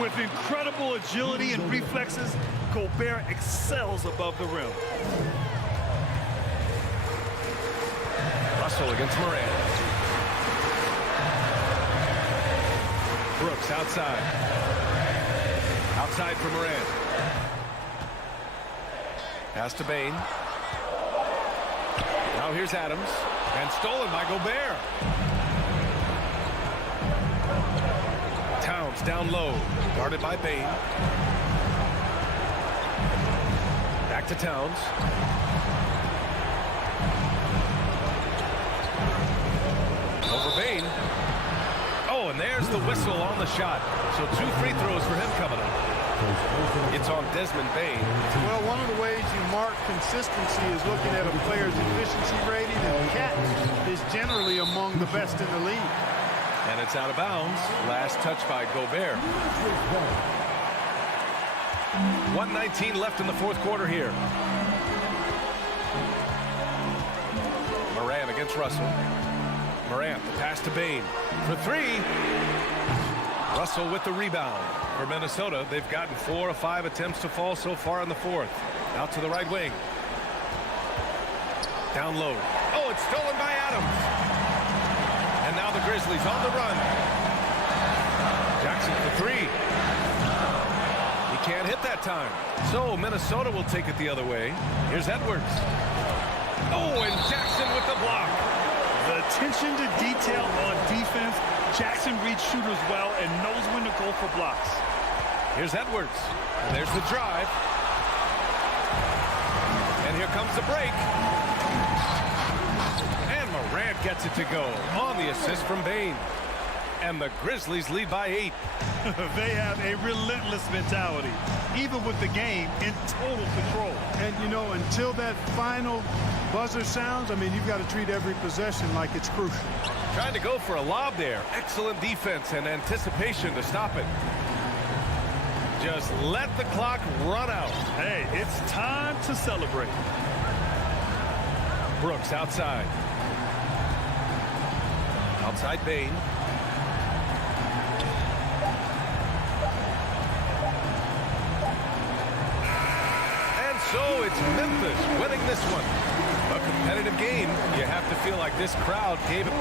With incredible agility and reflexes, Gobert excels above the rim. Russell against Morant. Brooks outside. Outside for Morant. Pass to Bane. Now here's Adams. And stolen by Gobert. Towns down low. Guarded by Bane. Back to Towns. Over Bane. Oh, and there's the whistle on the shot. So 2 free throws for him coming up. It's on Desmond Bane. Well, one of the ways you mark consistency is looking at a player's efficiency rating, and Cat is generally among the best in the league. And it's out of bounds. Last touch by Gobert. 1:19 left in the fourth quarter here. Morant against Russell. Morant, the pass to Bane. For 3. Russell with the rebound. For Minnesota, they've gotten 4 of 5 attempts to fall so far in the fourth. Out to the right wing. Down low. Oh, it's stolen by Adams. And now the Grizzlies on the run. Jackson for 3. He can't hit that time. So Minnesota will take it the other way. Here's Edwards. Oh, and Jackson with the block. The attention to detail on defense. Jackson reads shooters well and knows when to go for blocks. Here's Edwards. And there's the drive. And here comes the break. And Morant gets it to go on the assist from Bane. And the Grizzlies lead by 8. They have a relentless mentality, even with the game in total control. And, you know, until that final buzzer sounds, I mean, you've got to treat every possession like it's crucial. Trying to go for a lob there. Excellent defense and anticipation to stop it. Just let the clock run out. Hey, it's time to celebrate. Brooks outside. Outside Bane. And so it's Memphis winning this one. A competitive game. You have to feel like this crowd gave it.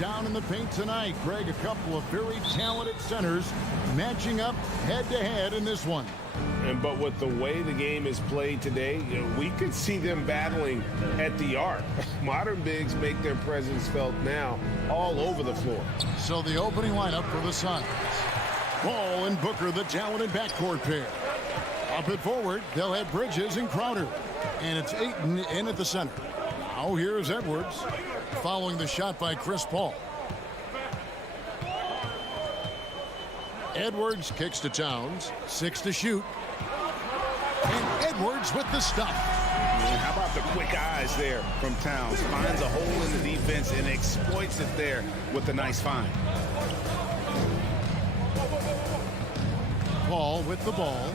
down in the paint tonight. Greg, a couple of very talented centers matching up head-to-head in this one. But with the way the game is played today, we could see them battling at the arc. Modern bigs make their presence felt now all over the floor. So the opening lineup for the Suns. Ball and Booker, the talented backcourt pair. Up at forward, they'll have Bridges and Crowder. And it's Ayton in at the center. Now here's Edwards following the shot by Chris Paul. Edwards kicks to Towns. 6 to shoot. And Edwards with the stop. How about the quick eyes there from Towns? Finds a hole in the defense and exploits it there with a nice find. Paul with the ball.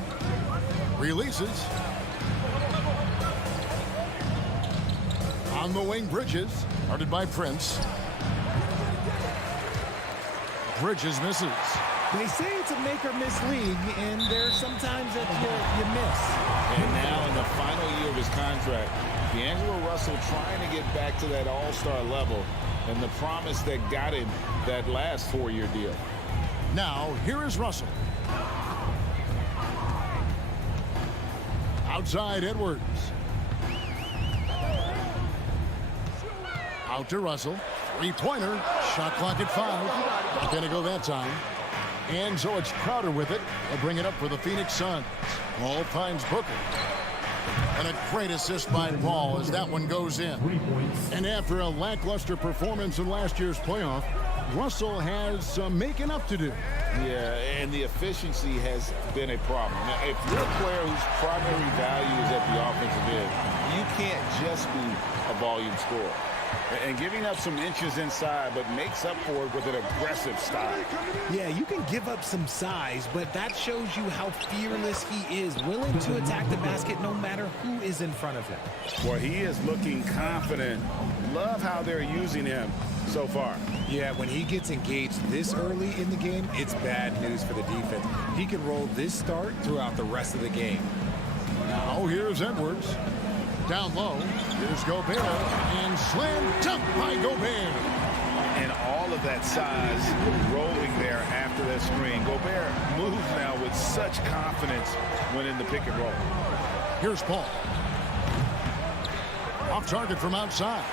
Releases. On the wing, Bridges. Guarded by Prince. Bridges misses. They say it's a make-or-miss league, and there's sometimes that you miss. And now in the final year of his contract, D'Angelo Russell trying to get back to that all-star level and the promise that got him that last 4-year deal. Now, here is Russell. Outside, Edwards. Out to Russell. Three-pointer. Shot clock at 5. Not going to go that time. And so it's Crowder with it. They'll bring it up for the Phoenix Suns. Paul finds Booker. And a great assist by Paul as that one goes in. And after a lackluster performance in last year's playoff, Russell has some making up to do. Yeah, and the efficiency has been a problem. Now, if you're a player whose primary value is at the offensive end, you can't just be a volume scorer. And giving up some inches inside, but makes up for it with an aggressive style. Yeah, you can give up some size, but that shows you how fearless he is, willing to attack the basket no matter who is in front of him. Well, he is looking confident. Love how they're using him so far. Yeah, when he gets engaged this early in the game, it's bad news for the defense. He can roll this start throughout the rest of the game. Now here's Edwards. Down low, here's Gobert, and slam dunk by Gobert. And all of that size rolling there after that screen. Gobert moves now with such confidence when in the pick and roll. Here's Paul. Off target from outside.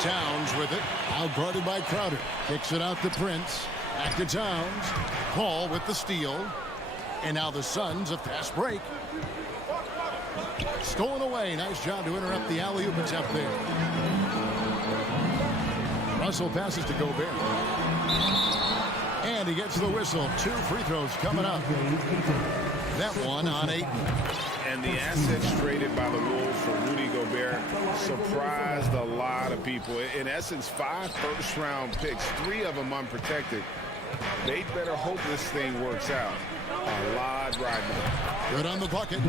Towns with it, out guarded by Crowder. Kicks it out to Prince. Back to Towns. Paul with the steal. And now the Suns a fast break. Stolen away. Nice job to interrupt the alley-oop attempt there. Russell passes to Gobert. And he gets the whistle. 2 free throws coming up. That one on 8. And the assets traded by the Wolves for Rudy Gobert surprised a lot of people. In essence, 5 first-round picks, 3 of them unprotected. They better hope this thing works out. A lot riding on. Good on the bucket.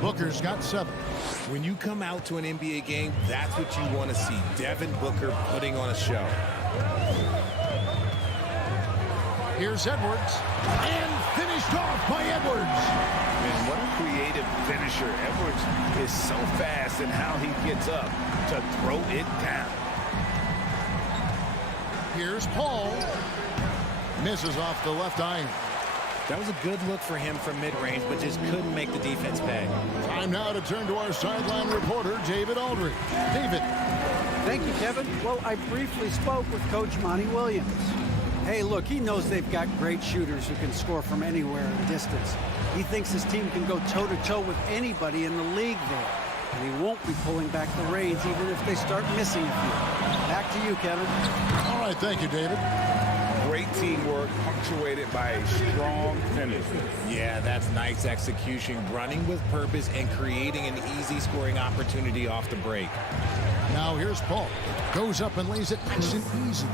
Booker's got 7. When you come out to an NBA game, that's what you want to see. Devin Booker putting on a show. Here's Edwards. And finished off by Edwards. And what a creative finisher. Edwards is so fast in how he gets up to throw it down. Here's Paul. Misses off the left iron. That was a good look for him from mid-range, but just couldn't make the defense pay. Time now to turn to our sideline reporter, David Aldridge. David. Thank you, Kevin. Well, I briefly spoke with Coach Monty Williams. Hey, look, he knows they've got great shooters who can score from anywhere in distance. He thinks his team can go toe-to-toe with anybody in the league there. And he won't be pulling back the reins even if they start missing a few. Back to you, Kevin. All right, thank you, David. Great teamwork punctuated by a strong finish. Yeah, that's nice execution, running with purpose and creating an easy scoring opportunity off the break. Now here's Paul. Goes up and lays it nice and easy.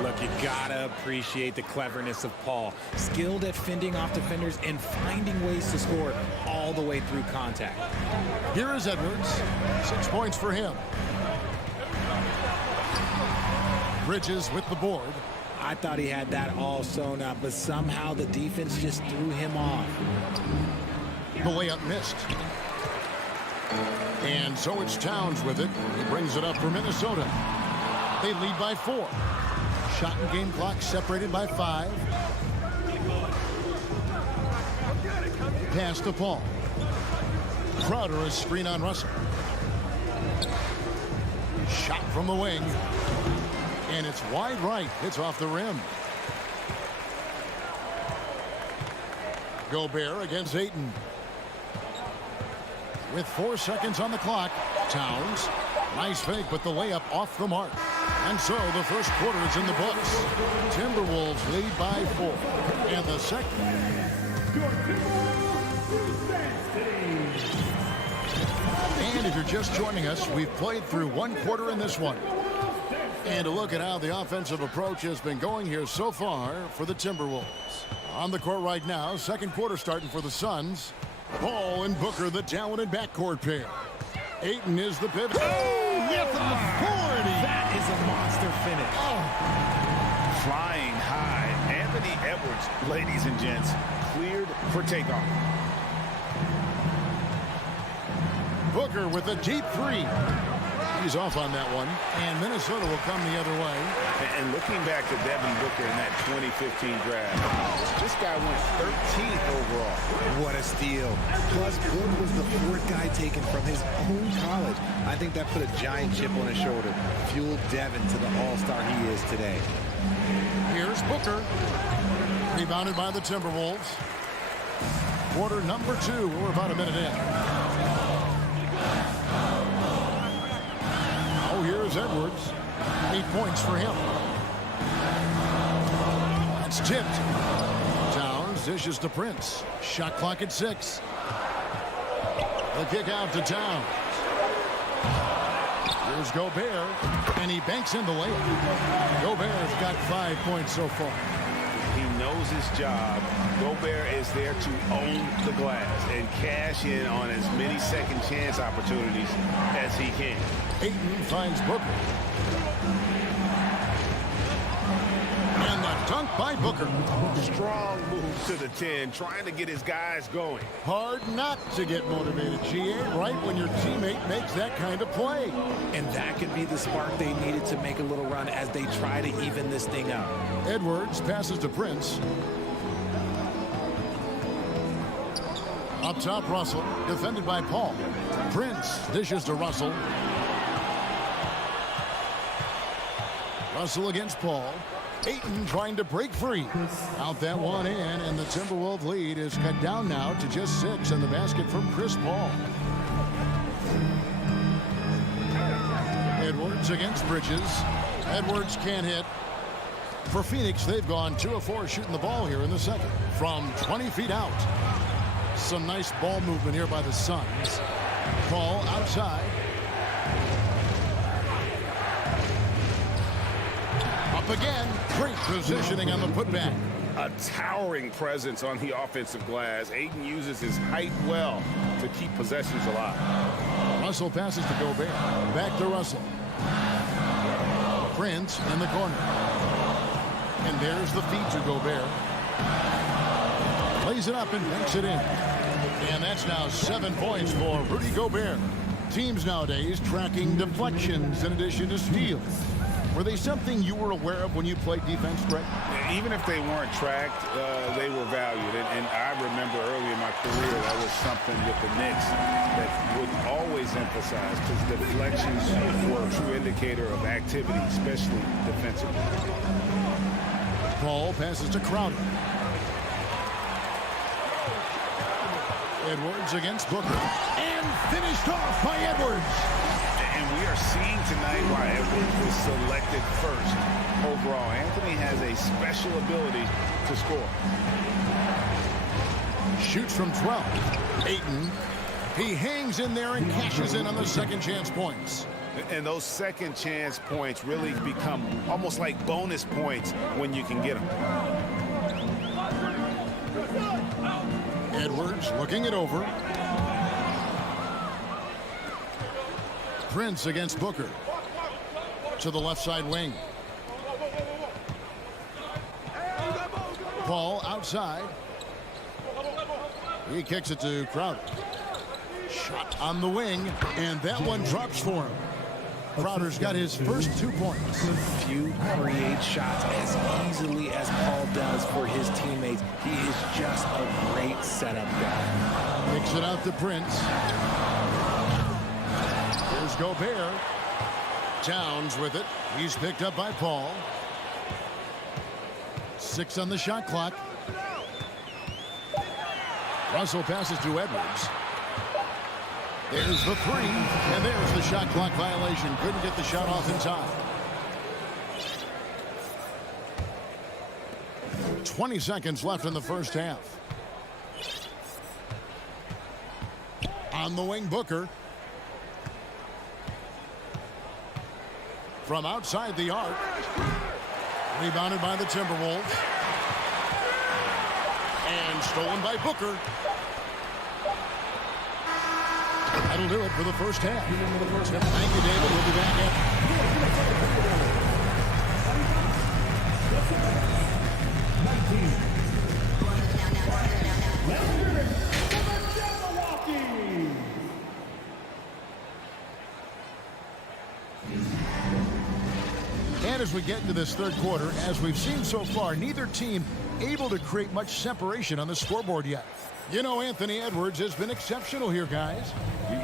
Look, you gotta appreciate the cleverness of Paul. Skilled at fending off defenders and finding ways to score all the way through contact. Here is Edwards. 6 points for him. Bridges with the board. I thought he had that all sewn up, but somehow the defense just threw him off. The layup missed. And so it's Towns with it. He brings it up for Minnesota. They lead by 4. Shot and game clock separated by 5. Pass to Paul. Crowder a screen on Russell. Shot from the wing. And it's wide right. It's off the rim. Gobert against Ayton. With 4 seconds on the clock, Towns. Nice fake, but the layup off the mark. And so the first quarter is in the books. Timberwolves lead by 4. And the second. And if you're just joining us, we've played through 1 quarter in this one. And a look at how the offensive approach has been going here so far for the Timberwolves. On the court right now, second quarter starting for the Suns. Paul and Booker, the talented backcourt pair. Ayton is the pivot. Oh, with authority. That is a monster finish. Flying high. Anthony Edwards, ladies and gents, cleared for takeoff. Booker with a deep 3. He's off on that one. And Minnesota will come the other way. And looking back to Devin Booker in that 2015 draft, this guy went 13th overall. What a steal. Plus, Book was the 4th guy taken from his own college. I think that put a giant chip on his shoulder. Fueled Devin to the all-star he is today. Here's Booker. Rebounded by the Timberwolves. Quarter number 2. We're about a minute in. Here's Edwards. 8 points for him. That's tipped. Towns dishes to Prince. Shot clock at 6. The kick out to Towns. Here's Gobert. And he banks in the layup. Gobert's got 5 points so far. He knows his job. Gobert is there to own the glass and cash in on as many second chance opportunities as he can. Ayton finds Booker. And the dunk by Booker. Strong move to the 10, trying to get his guys going. Hard not to get motivated, GA, right when your teammate makes that kind of play. And that could be the spark they needed to make a little run as they try to even this thing up. Edwards passes to Prince. Up top, Russell, defended by Paul. Prince dishes to Russell. Russell against Paul. Ayton trying to break free. Out that one in, and the Timberwolves lead is cut down now to just 6 in the basket from Chris Paul. Edwards against Bridges. Edwards can't hit. For Phoenix, they've gone 2 of 4 shooting the ball here in the second. From 20 feet out. Some nice ball movement here by the Suns. Paul outside. Up again. Great positioning on the putback. A towering presence on the offensive glass. Ayton uses his height well to keep possessions alive. Russell passes to Gobert. Back to Russell. Prince in the corner. And there's the feed to Gobert. Plays it up and banks it in. And that's now 7 points for Rudy Gobert. Teams nowadays tracking deflections in addition to steals. Were they something you were aware of when you played defense, Greg? Even if they weren't tracked, they were valued. And I remember early in my career, that was something with the Knicks that would always emphasize, because deflections were a true indicator of activity, especially defensively. Paul passes to Crowder. Edwards against Booker. And finished off by Edwards. And we are seeing tonight why Edwards was selected first overall. Anthony has a special ability to score. Shoots from 12. Ayton. He hangs in there and cashes in on the second chance points. And those second chance points really become almost like bonus points when you can get them. Edwards looking it over. Prince against Booker. To the left side wing. Paul outside. He kicks it to Crowder. Shot on the wing, and that one drops for him. Crowder's got his first 2 points. Few create shots as easily as Paul does for his teammates. He is just a great setup guy. Picks it out to Prince. Here's Gobert. Towns with it. He's picked up by Paul. 6 on the shot clock. Russell passes to Edwards. There's the 3, and there's the shot clock violation. Couldn't get the shot off in time. 20 seconds left in the first half. On the wing, Booker. From outside the arc. Rebounded by the Timberwolves. And stolen by Booker. That'll do it for the first half. Thank you, David. We'll be back And as we get into this third quarter, as we've seen so far, neither team able to create much separation on the scoreboard yet. You know, Anthony Edwards has been exceptional here, guys.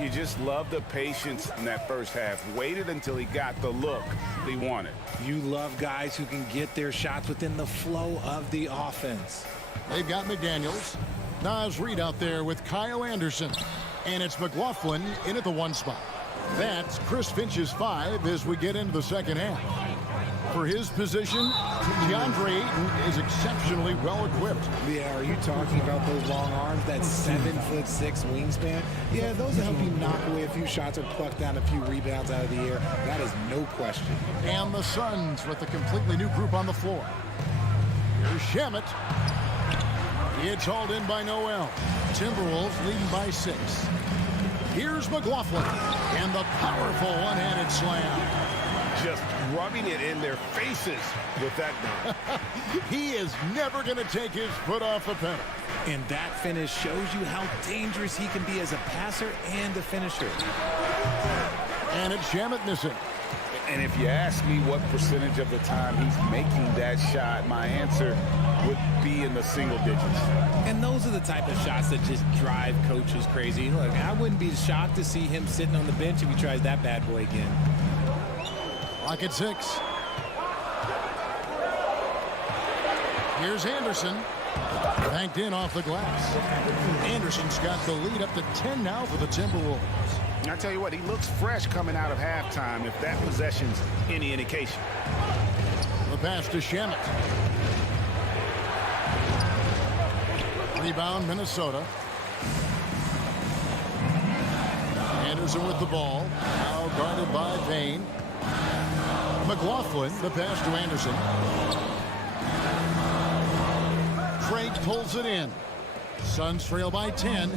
You just love the patience in that first half. Waited until he got the look he wanted. You love guys who can get their shots within the flow of the offense. They've got McDaniels. Nas Reed out there with Kyle Anderson. And it's McLaughlin in at the 1 spot. That's Chris Finch's 5 as we get into the second half. For his position, DeAndre Ayton is exceptionally well equipped. Yeah, are you talking about those long arms, that 7'6" wingspan? Yeah, those will help you knock away a few shots or pluck down a few rebounds out of the air. That is no question. And the Suns with a completely new group on the floor. Here's Shamet. It's hauled in by Noel. Timberwolves leading by 6. Here's McLaughlin. And the powerful one-handed slam. Just rubbing it in their faces with that dunk. He is never going to take his foot off the pedal. And that finish shows you how dangerous he can be as a passer and a finisher. And it's Shamet missing. And if you ask me what percentage of the time he's making that shot, my answer would be in the single digits. And those are the type of shots that just drive coaches crazy. Look, I wouldn't be shocked to see him sitting on the bench if he tries that bad boy again. Clock at 6. Here's Anderson. Banked in off the glass. Anderson's got the lead up to 10 now for the Timberwolves. I tell you what, he looks fresh coming out of halftime if that possession's any indication. The pass to Shamet. Rebound, Minnesota. Anderson with the ball. Now guarded by Payne. McLaughlin, the pass to Anderson. Craig pulls it in. Suns trail by 10.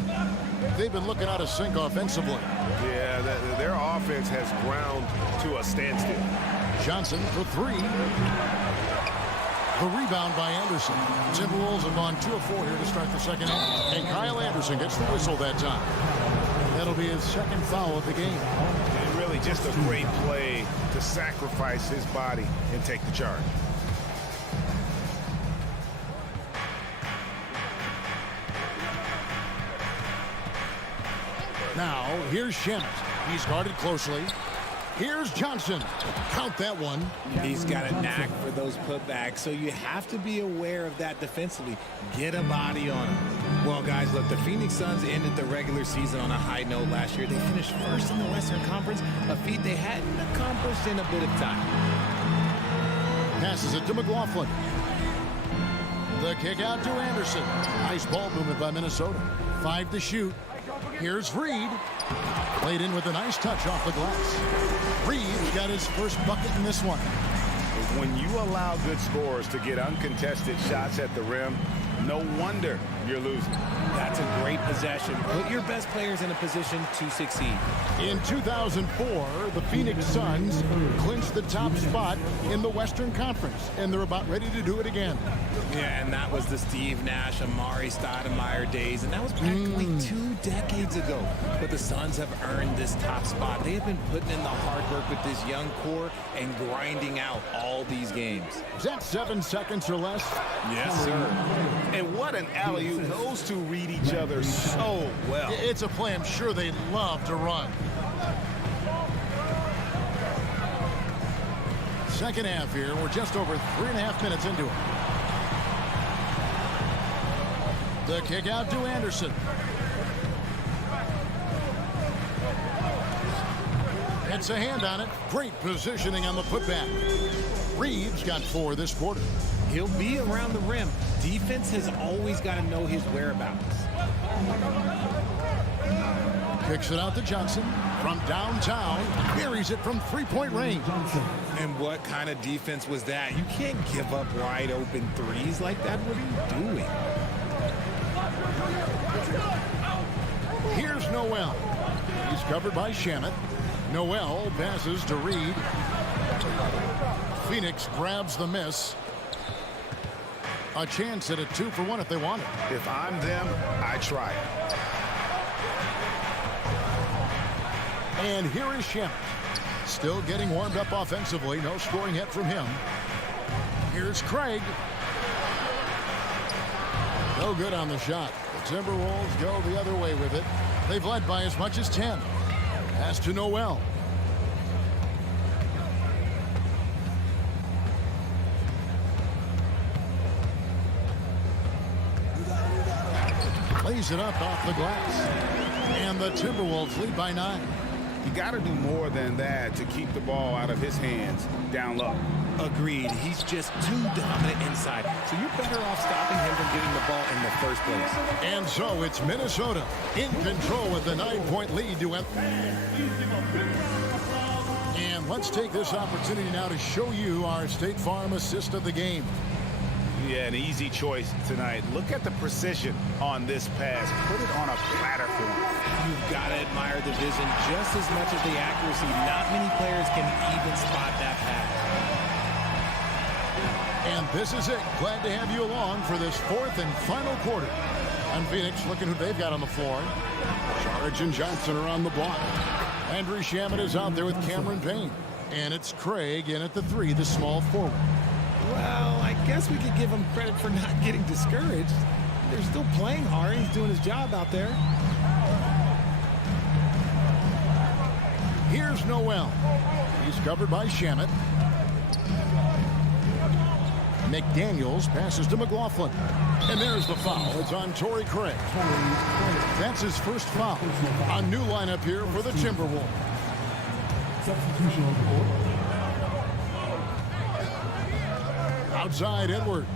They've been looking out of sync offensively. Yeah, their offense has ground to a standstill. Johnson for 3. The rebound by Anderson. Timberwolves have gone 2 of 4 here to start the second half. And Kyle Anderson gets the whistle that time. That'll be his second foul of the game. And really just a great play to sacrifice his body and take the charge. Now, here's Shamet. He's guarded closely. Here's Johnson. Count that one. He's got a knack for those putbacks, so you have to be aware of that defensively. Get a body on him. Well, guys, look, the Phoenix Suns ended the regular season on a high note last year. They finished first in the Western Conference, a feat they hadn't accomplished in a bit of time. Passes it to McLaughlin. The kick out to Anderson. Nice ball movement by Minnesota. 5 to shoot. Here's Reed. Played in with a nice touch off the glass. Reed's got his first bucket in this one. When you allow good scorers to get uncontested shots at the rim, No wonder you're losing. That's a great possession. Put your best players in a position to succeed. In 2004, the Phoenix Suns clinched the top spot in the Western Conference, and they're about ready to do it again. Yeah, and that was the Steve Nash, Amari Stoudemire days, and that was practically 2 decades ago. But the Suns have earned this top spot. They have been putting in the hard work with this young core and grinding out all these games. Is that 7 seconds or less? Yes, sir. And what an alley-oop. Those two read each other so well. It's a play I'm sure they love to run. Second half here. We're just over 3.5 minutes into it. The kick out to Anderson. It's a hand on it. Great positioning on the putback. Reeves got 4 this quarter. He'll be around the rim. Defense has always got to know his whereabouts. Kicks it out to Johnson from downtown. Buries it from three-point range. And what kind of defense was that? You can't give up wide open threes like that. What are you doing? Here's Noel. He's covered by Shamet. Noel passes to Reed. Phoenix grabs the miss. A chance at a 2-for-1 if they want it. If I'm them, I try. And here is Shamet. Still getting warmed up offensively. No scoring hit from him. Here's Craig. No good on the shot. The Timberwolves go the other way with it. They've led by as much as 10. Pass to Noel. Lays it up off the glass. And the Timberwolves lead by 9. You got to do more than that to keep the ball out of his hands down low. Agreed. He's just too dominant inside. So you're better off stopping him from getting the ball in the first place. And so it's Minnesota in control with the 9-point lead to end. And let's take this opportunity now to show you our State Farm assist of the game. Yeah, an easy choice tonight. Look at the precision on this pass. Put it on a platter for him. You've got to admire the vision just as much as the accuracy. Not many players can even spot that pass. And this is it. Glad to have you along for this 4th and final quarter. And Phoenix looking who they've got on the floor. Saric and Johnson are on the block. Andrew Shamet is out there with Cameron Payne. And it's Craig in at the 3, the small forward. Well, I guess we could give him credit for not getting discouraged. They're still playing hard. He's doing his job out there. Here's Noel. He's covered by Shamet. McDaniels passes to McLaughlin. And there's the foul. It's on Torrey Craig. That's his first foul. A new lineup here for the Timberwolves. Substitution on the board. Outside Edwards.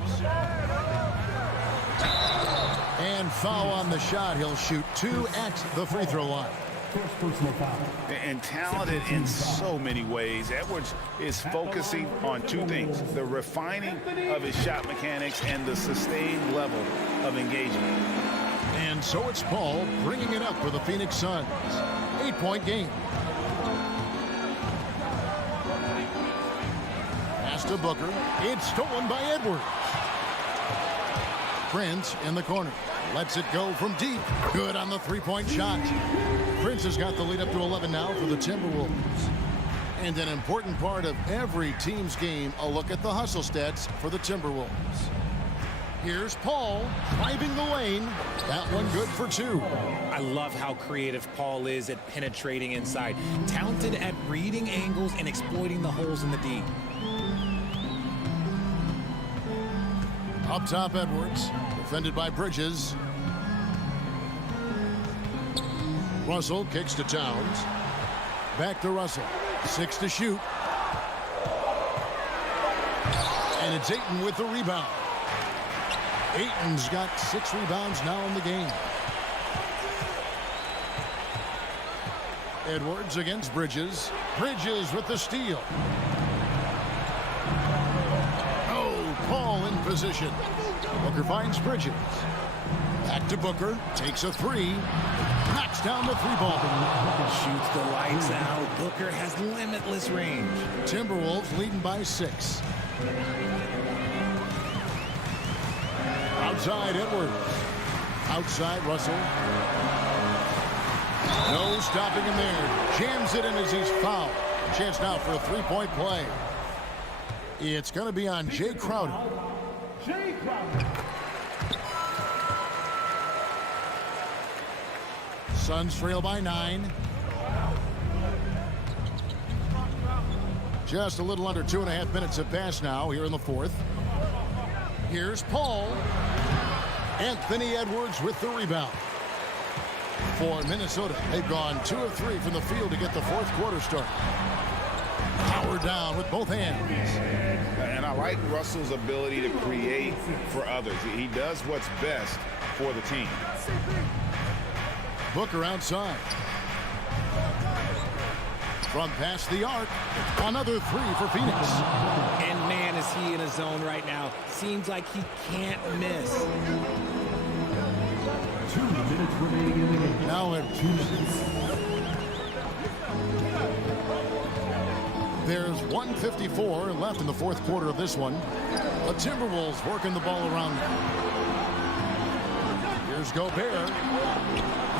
And foul on the shot. He'll shoot 2 at the free throw line. First personal foul. And talented in so many ways. Edwards is focusing on 2 things: the refining of his shot mechanics and the sustained level of engagement. And so it's Paul bringing it up for the Phoenix Suns. 8-point game. Pass to Booker. It's stolen by Edwards. Prince in the corner. Lets it go from deep. Good on the 3-point shot. Prince has got the lead up to 11 now for the Timberwolves. And an important part of every team's game, a look at the hustle stats for the Timberwolves. Here's Paul driving the lane. That one good for 2. I love how creative Paul is at penetrating inside. Talented at reading angles and exploiting the holes in the D. Up top, Edwards. Defended by Bridges. Russell kicks to Towns. Back to Russell. 6 to shoot. And it's Ayton with the rebound. Ayton's got 6 rebounds now in the game. Edwards against Bridges. Bridges with the steal. Oh, Paul in position. Booker finds Bridges. Back to Booker. Takes a three. Knocks down the three ball. Shoots the lights out. Booker has limitless range. Timberwolves leading by 6. Outside Edwards. Outside Russell. No stopping him there. Jams it in as he's fouled. Chance now for a three-point play. It's going to be on Jay Crowder. Suns trail by 9. Just a little under 2.5 minutes have passed now here in the fourth. Here's Paul. Anthony Edwards with the rebound. For Minnesota, they've gone 2 of 3 from the field to get the fourth quarter started. Power down with both hands. And I like Russell's ability to create for others. He does what's best for the team. Booker outside. From past the arc, another three for Phoenix. And man, is he in a zone right now. Seems like he can't miss. 2 minutes remaining in the game. Now at 2 minutes. There's 1:54 left in the fourth quarter of this one. The Timberwolves working the ball around. Here's Gobert.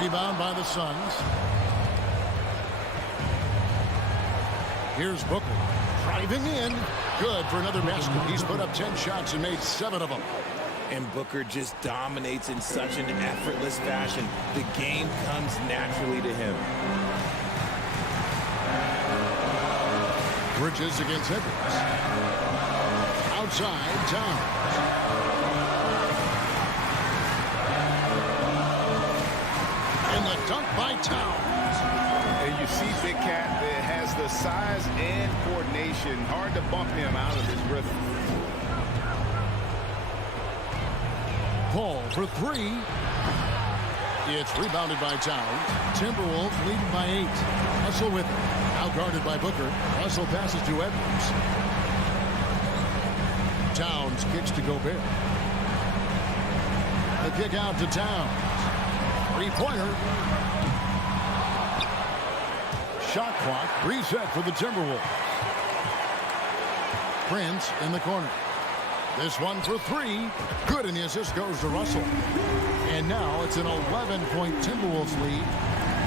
Rebound by the Suns. Here's Booker. Driving in. Good for another basket. He's put up 10 shots and made 7 of them. And Booker just dominates in such an effortless fashion. The game comes naturally to him. Bridges against Edwards. Outside, Towns. And the dunk by Towns. And you see Big Cat that has the size and coordination. Hard to bump him out of his rhythm. Paul for 3. It's rebounded by Towns. Timberwolves leading by 8. Russell with it. Outguarded by Booker. Russell passes to Edwards. Towns kicks to Gobert. The kick out to Towns. Three-pointer. Shot clock reset for the Timberwolves. Prince in the corner. This one for 3. Good, and the assist goes to Russell. And now it's an 11-point Timberwolves lead.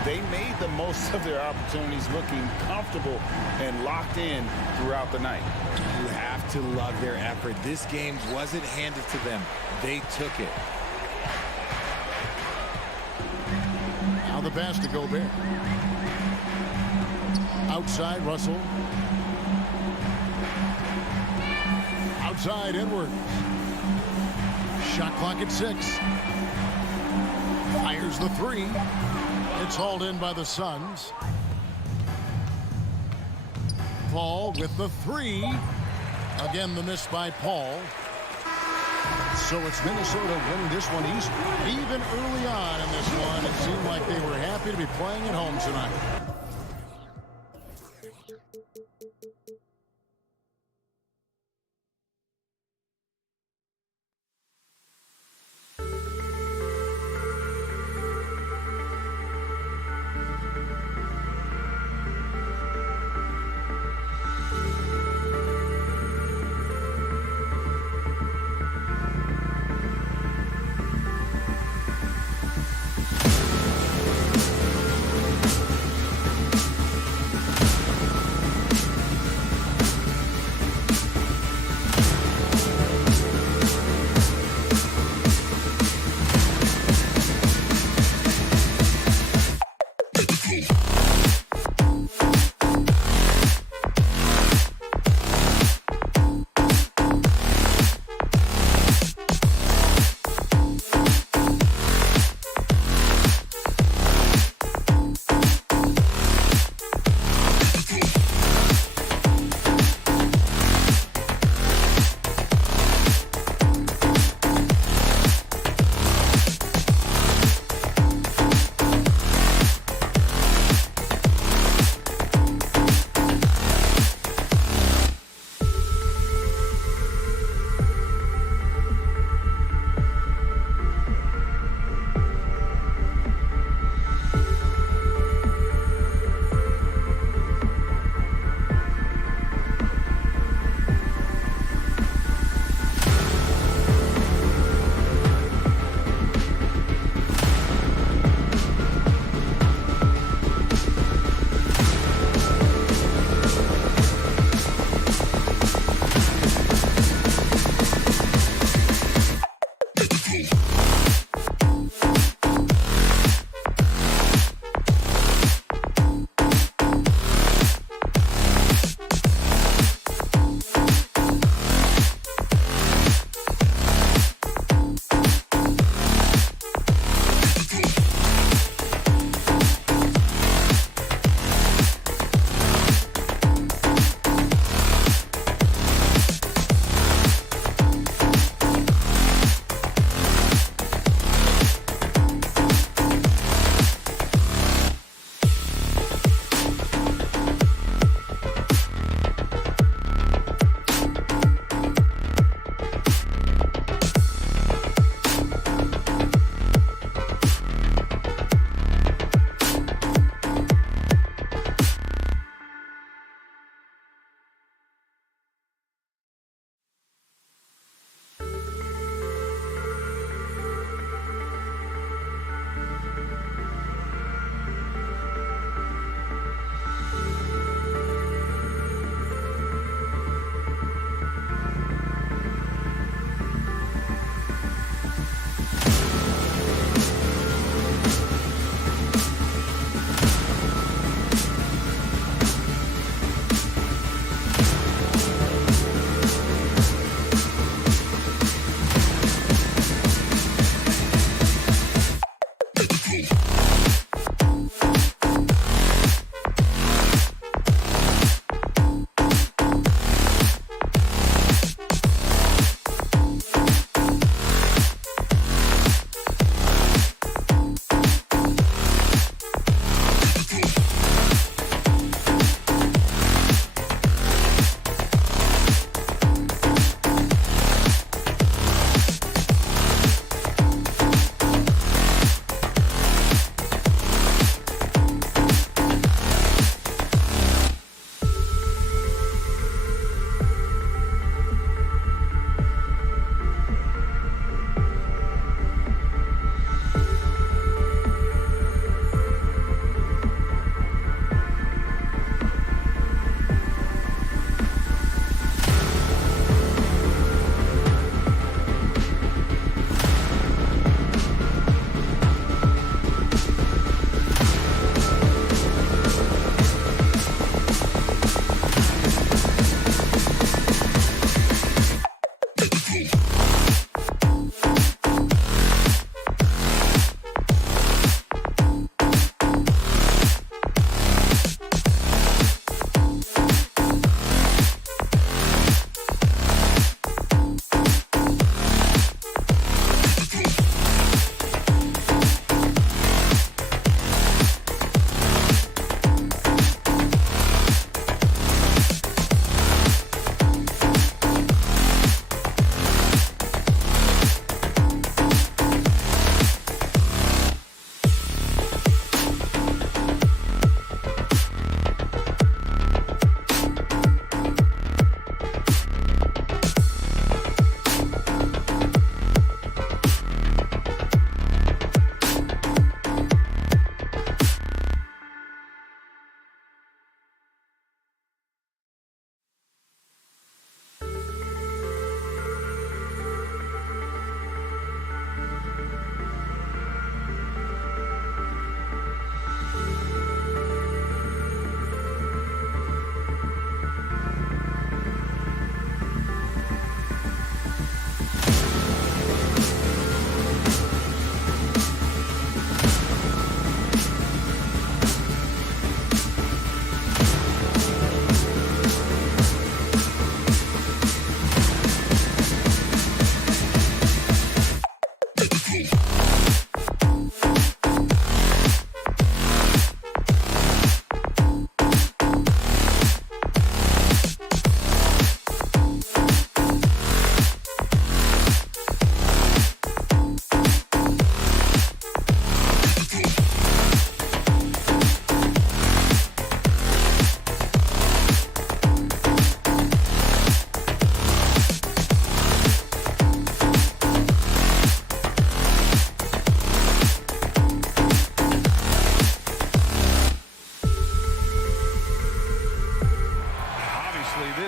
They made the most of their opportunities, looking comfortable and locked in throughout the night. You have to love their effort. This game wasn't handed to them. They took it. Now the pass to Gobert. Outside Russell. Outside Edwards. Shot clock at 6. Fires the 3. It's hauled in by the Suns. Paul with the 3. Again, the miss by Paul. So it's Minnesota winning this one easy. Even early on in this one, it seemed like they were happy to be playing at home tonight.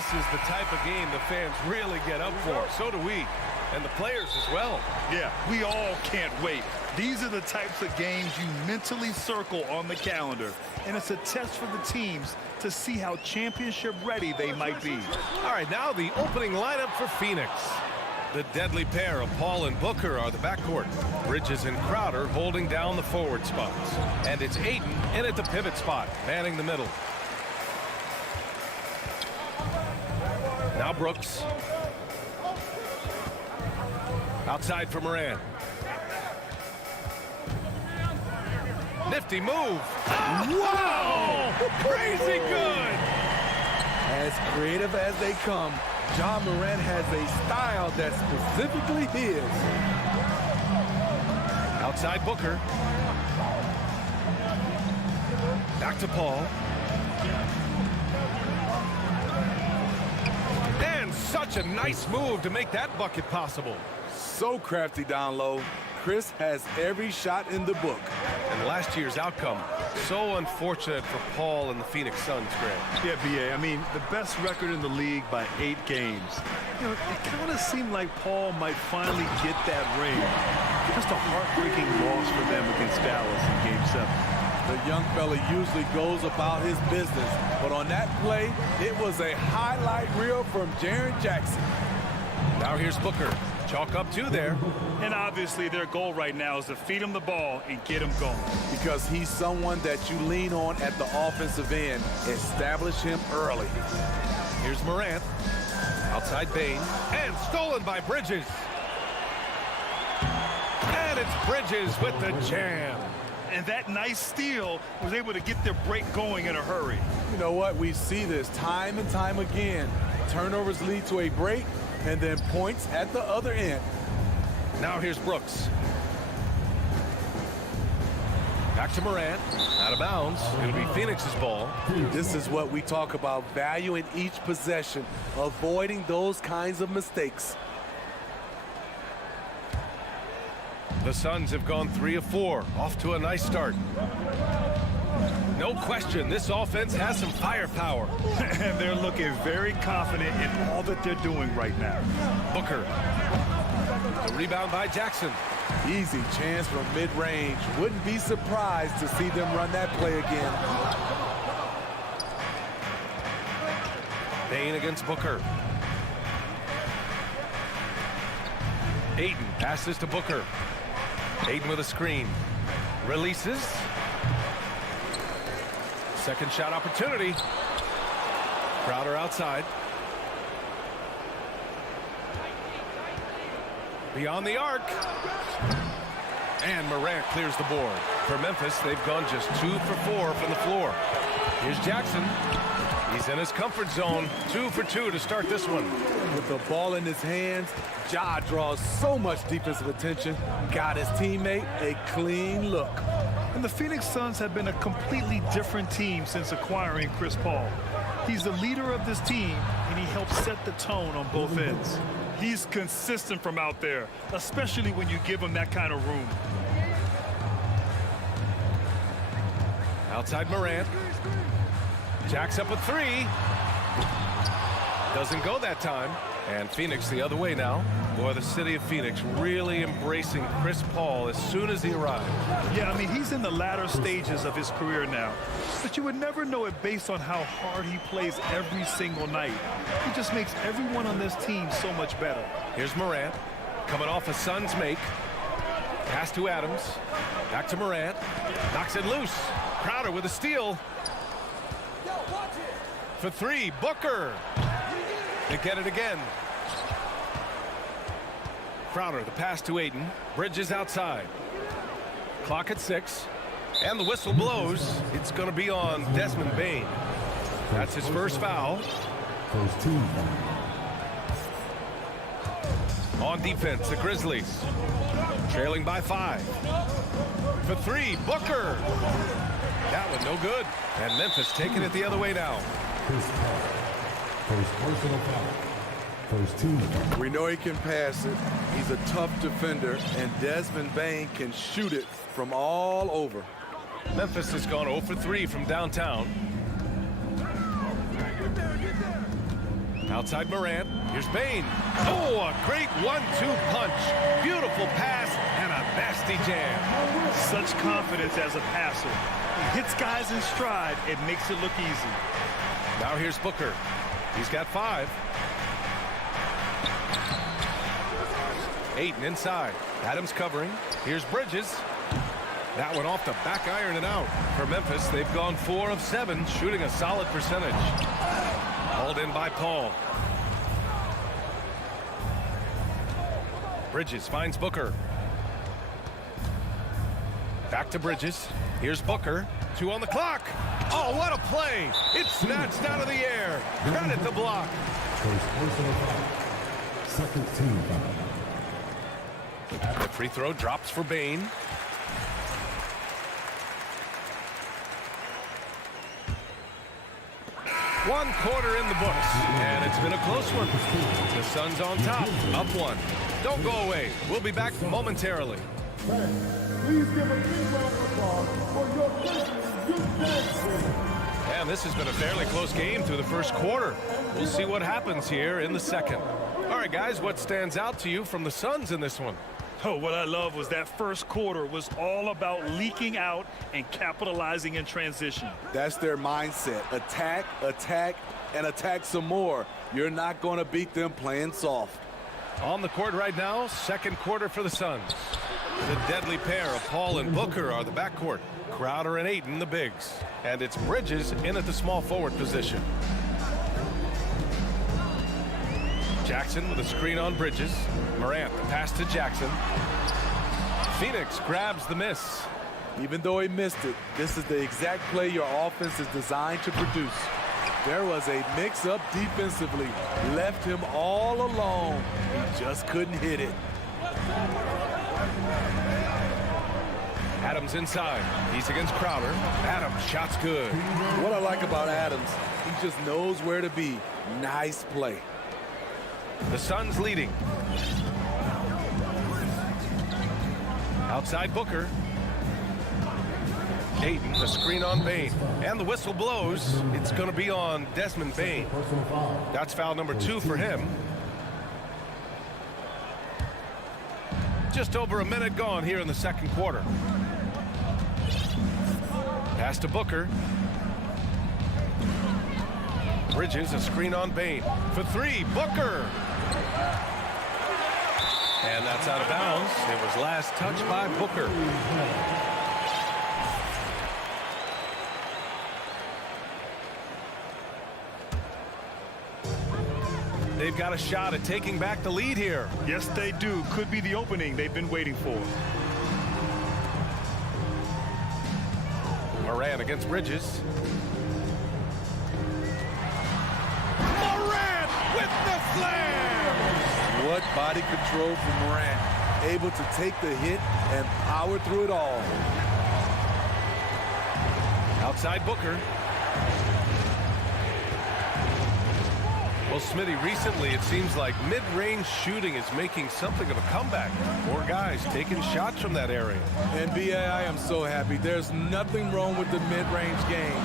This is the type of game the fans really get up for. So do we, and the players as well. Yeah, we all can't wait. These are the types of games you mentally circle on the calendar, and it's a test for the teams to see how championship ready they might be. All right, now the opening lineup for Phoenix. The deadly pair of Paul and Booker are the backcourt. Bridges and Crowder holding down the forward spots. And it's Ayton in at the pivot spot, manning the middle. Now Brooks. Outside for Moran. Nifty move. Wow! Crazy good! As creative as they come, John Moran has a style that's specifically his. Outside Booker. Back to Paul. And such a nice move to make that bucket possible. So crafty down low. Chris has every shot in the book. And last year's outcome, so unfortunate for Paul and the Phoenix Suns, Greg. Yeah, B.A., I mean, the best record in the league by 8 games. You know, it kind of seemed like Paul might finally get that ring. Just a heartbreaking loss for them against Dallas in Game 7. The young fella usually goes about his business, but on that play, it was a highlight reel from Jaren Jackson. Now here's Booker. Chalk up 2 there. And obviously their goal right now is to feed him the ball and get him going. Because he's someone that you lean on at the offensive end. Establish him early. Here's Morant. Outside Bain. And stolen by Bridges. And it's Bridges with the jam. And that nice steal was able to get their break going in a hurry. You know what? We see this time and time again. Turnovers lead to a break, and then points at the other end. Now here's Brooks. Back to Morant. Out of bounds. It'll be Phoenix's ball. This is what we talk about, value in each possession, avoiding those kinds of mistakes. The Suns have gone 3 of 4. Off to a nice start. No question, this offense has some firepower. And they're looking very confident in all that they're doing right now. Booker. A rebound by Jackson. Easy chance from mid-range. Wouldn't be surprised to see them run that play again. Bain against Booker. Ayton passes to Booker. Ayton with a screen. Releases. Second shot opportunity. Crowder outside. Beyond the arc. And Morant clears the board. For Memphis, they've gone just 2 for 4 from the floor. Here's Jackson. He's in his comfort zone. 2 for 2 to start this one. With the ball in his hands, Ja draws so much defensive attention. Got his teammate a clean look. And the Phoenix Suns have been a completely different team since acquiring Chris Paul. He's the leader of this team, and he helps set the tone on both ends. He's consistent from out there, especially when you give him that kind of room. Outside Morant. Jacks up with 3. Doesn't go that time. And Phoenix the other way now. Boy, the city of Phoenix really embracing Chris Paul as soon as he arrived. Yeah, I mean, he's in the latter stages of his career now. But you would never know it based on how hard he plays every single night. He just makes everyone on this team so much better. Here's Morant. Coming off a Suns make. Pass to Adams. Back to Morant. Knocks it loose. Crowder with a steal. For 3, Booker. They get it again. Crowder, the pass to Ayton. Bridges outside. Clock at 6. And the whistle blows. It's going to be on Desmond Bain. That's his first foul. First team foul. On defense, the Grizzlies. Trailing by 5. For 3, Booker. That one no good. And Memphis taking it the other way now. Chris Paul. First personal foul. First team foul. We know he can pass it. He's a tough defender, and Desmond Bain can shoot it from all over. Memphis has gone 0 for 3 from downtown. Outside Morant. Here's Bane. Oh, a great 1-2 punch. Beautiful pass and a nasty jam. Such confidence as a passer. He hits guys in stride. It makes it look easy. Now here's Booker. He's got 5. Ayton inside. Adams covering. Here's Bridges. That one off the back iron and out. For Memphis, they've gone 4 of 7, shooting a solid percentage. Hauled in by Paul. Bridges finds Booker. Back to Bridges. Here's Booker. 2 on the clock. Oh, what a play. It's snatched out of the air. Credit the block. First personal foul. Second team foul. The free throw drops for Bane. One quarter in the books, and it's been a close one. The Suns on top, up 1. Don't go away. We'll be back momentarily. Please give a big round of applause for your Grizzlies. And this has been a fairly close game through the first quarter. We'll see what happens here in the second. All right, guys, what stands out to you from the Suns in this one? Oh, what I love was that first quarter was all about leaking out and capitalizing in transition. That's their mindset. Attack, attack, and attack some more. You're not going to beat them playing soft. On the court right now, second quarter for the Suns. The deadly pair of Paul and Booker are the backcourt. Crowder and Ayton the bigs. And it's Bridges in at the small forward position. Jackson with a screen on Bridges. Morant, the pass to Jackson. Phoenix grabs the miss. Even though he missed it, this is the exact play your offense is designed to produce. There was a mix-up defensively. Left him all alone. He just couldn't hit it. Adams inside. He's against Crowder. Adams, shot's good. What I like about Adams, he just knows where to be. Nice play. The Suns leading. Outside Booker. Ayton, the screen on Bane. And the whistle blows. It's going to be on Desmond Bane. That's foul number 2 for him. Just over a minute gone here in the second quarter. Pass to Booker. Bridges, a screen on Bane. For 3, Booker. And that's out of bounds. It was last touched by Booker. They've got a shot at taking back the lead here. Yes, they do. Could be the opening they've been waiting for. Morant against Bridges. With the slam! What body control from Morant. Able to take the hit and power through it all. Outside Booker. Well, Smitty, recently it seems like mid-range shooting is making something of a comeback. More guys taking shots from that area. And I am so happy. There's nothing wrong with the mid-range game.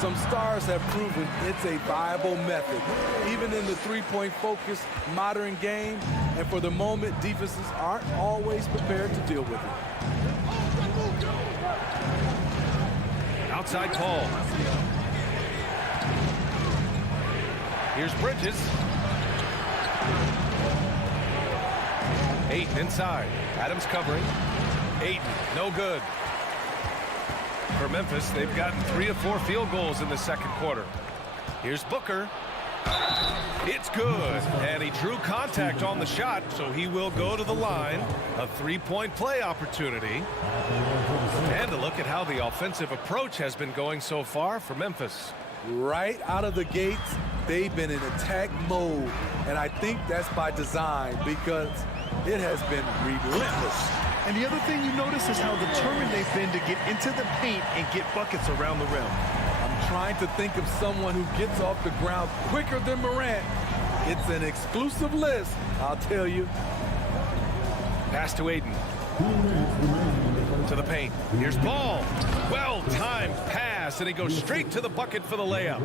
Some stars have proven it's a viable method, even in the three-point focused modern game. And for the moment, defenses aren't always prepared to deal with it. Outside Paul. Here's Bridges. Ayton inside. Adams covering. Ayton, no good. For Memphis, they've gotten 3 of 4 field goals in the second quarter. Here's Booker. It's good. And he drew contact on the shot, so he will go to the line. A 3-point play opportunity. And a look at how the offensive approach has been going so far for Memphis. Right out of the gates, they've been in attack mode. And I think that's by design because it has been relentless. And the other thing you notice is how determined they've been to get into the paint and get buckets around the rim. I'm trying to think of someone who gets off the ground quicker than Morant. It's an exclusive list, I'll tell you. Pass to Ayton. To the paint. Here's Paul. Well-timed pass. pass, and he goes straight to the bucket for the layup.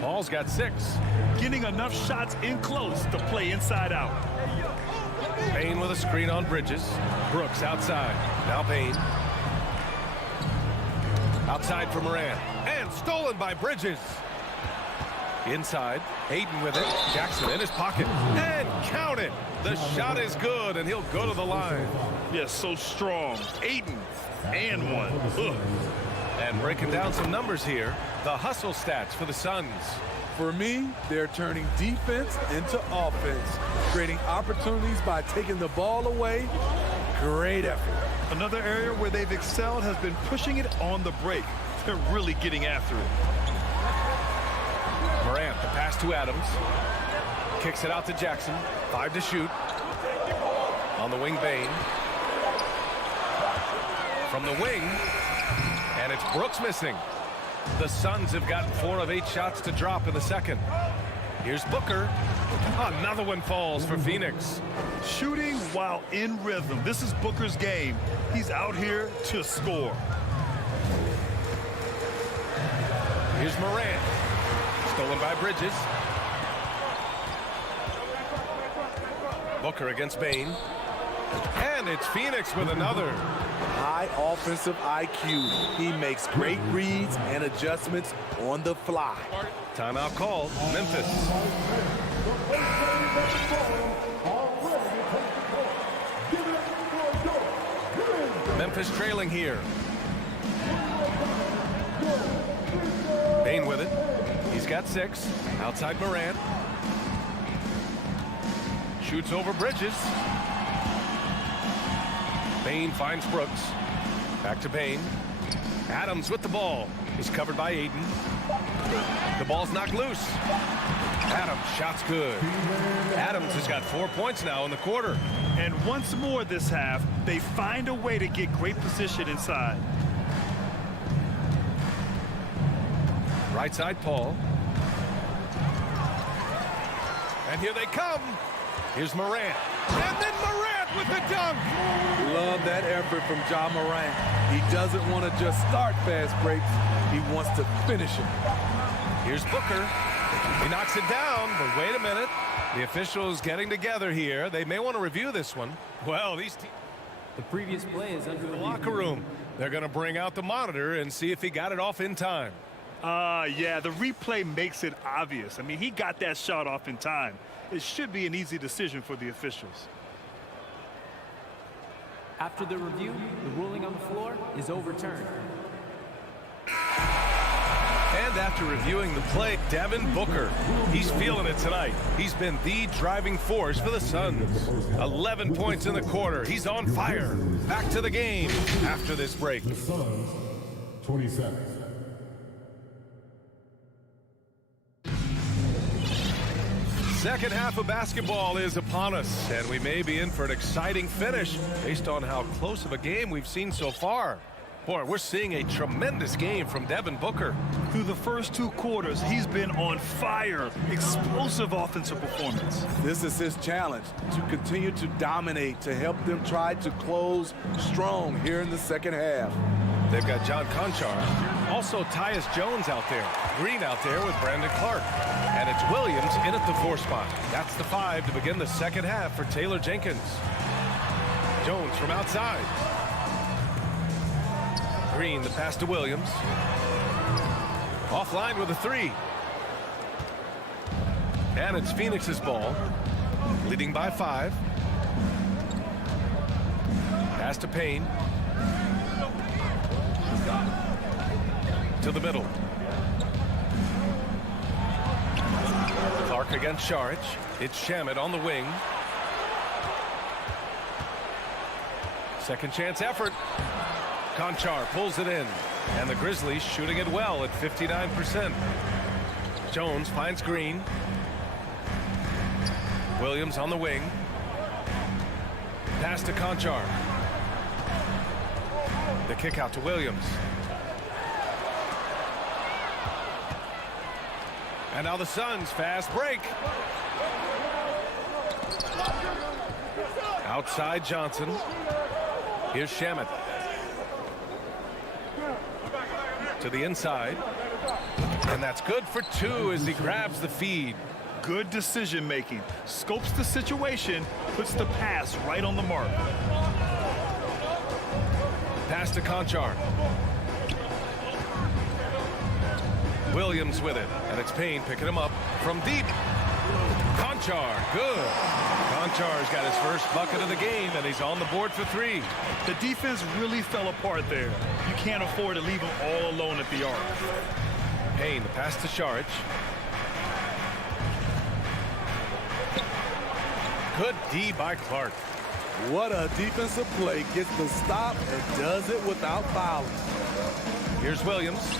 Paul's got 6. Getting enough shots in close to play inside out. Payne with a screen on Bridges. Brooks outside. Now Payne. Outside for Morant. And stolen by Bridges. Inside. Hayden with it. Jackson in his pocket. And count it. The shot is good, and he'll go to the line. Yes, so strong. Hayden and one. Ugh. And breaking down some numbers here. The hustle stats for the Suns. For me, they're turning defense into offense, creating opportunities by taking the ball away. Great effort. Another area where they've excelled has been pushing it on the break. They're really getting after it. Morant, the pass to Adams. Kicks it out to Jackson. 5 to shoot. On the wing, Bane. From the wing. And it's Brooks missing. The Suns have gotten 4 of 8 shots to drop in the second. Here's Booker. Another one falls for Phoenix. Shooting while in rhythm. This is Booker's game. He's out here to score. Here's Morant. Stolen by Bridges. Booker against Bane. And it's Phoenix with another. High offensive IQ. He makes great reads and adjustments on the fly. Timeout called. Memphis. Memphis trailing here. Bane with it. He's got 6. Outside Morant. Shoots over Bridges. Bane finds Brooks. Back to Bane. Adams with the ball. He's covered by Ayton. The ball's knocked loose. Adams, shot's good. Adams has got 4 points now in the quarter. And once more this half, they find a way to get great position inside. Right side, Paul. And here they come. Here's Morant. And then Morant with the dunk. Love that effort from Ja Morant. He doesn't want to just start fast breaks. He wants to finish it. Here's Booker. He knocks it down, but wait a minute. The officials getting together here. They may want to review this one. Well, these teams. The previous play is under The locker room. They're going to bring out the monitor and see if he got it off in time. Yeah, the replay makes it obvious. I mean, he got that shot off in time. It should be an easy decision for the officials. After the review, the ruling on the floor is overturned. And after reviewing the play, Devin Booker. He's feeling it tonight. He's been the driving force for the Suns. 11 points in the quarter. He's on fire. Back to the game after this break. The Suns, 27. Second half of basketball is upon us, and we may be in for an exciting finish based on how close of a game we've seen so far. Boy, we're seeing a tremendous game from Devin Booker. Through the first 2 quarters, he's been on fire. Explosive offensive performance. This is his challenge, to continue to dominate, to help them try to close strong here in the second half. They've got John Conchar, also Tyus Jones out there, Green out there with Brandon Clark, and it's Williams in at the 4 spot. That's the 5 to begin the second half for Taylor Jenkins. Jones from outside. Green, the pass to Williams. Offline with a 3. And it's Phoenix's ball, leading by 5. Pass to Payne. To the middle. Clark against Saric. It's Shamet on the wing. Second chance effort. Conchar pulls it in. And the Grizzlies shooting it well at 59%. Jones finds Green. Williams on the wing. Pass to Conchar. The kick out to Williams. And now the Suns fast break. Outside Johnson. Here's Shamet. To To the inside. And that's good for 2 as he grabs the feed. Good decision making. Scopes the situation, puts the pass right on the mark. Pass to Conchar. Williams with it, and it's Payne picking him up from deep. Conchar, good. Conchar's got his first bucket of the game, and he's on the board for 3. The defense really fell apart there. You can't afford to leave them all alone at the arc. Payne, the pass to Sharich. Good D by Clark. What a defensive play. Gets the stop and does it without fouling. Here's Williams.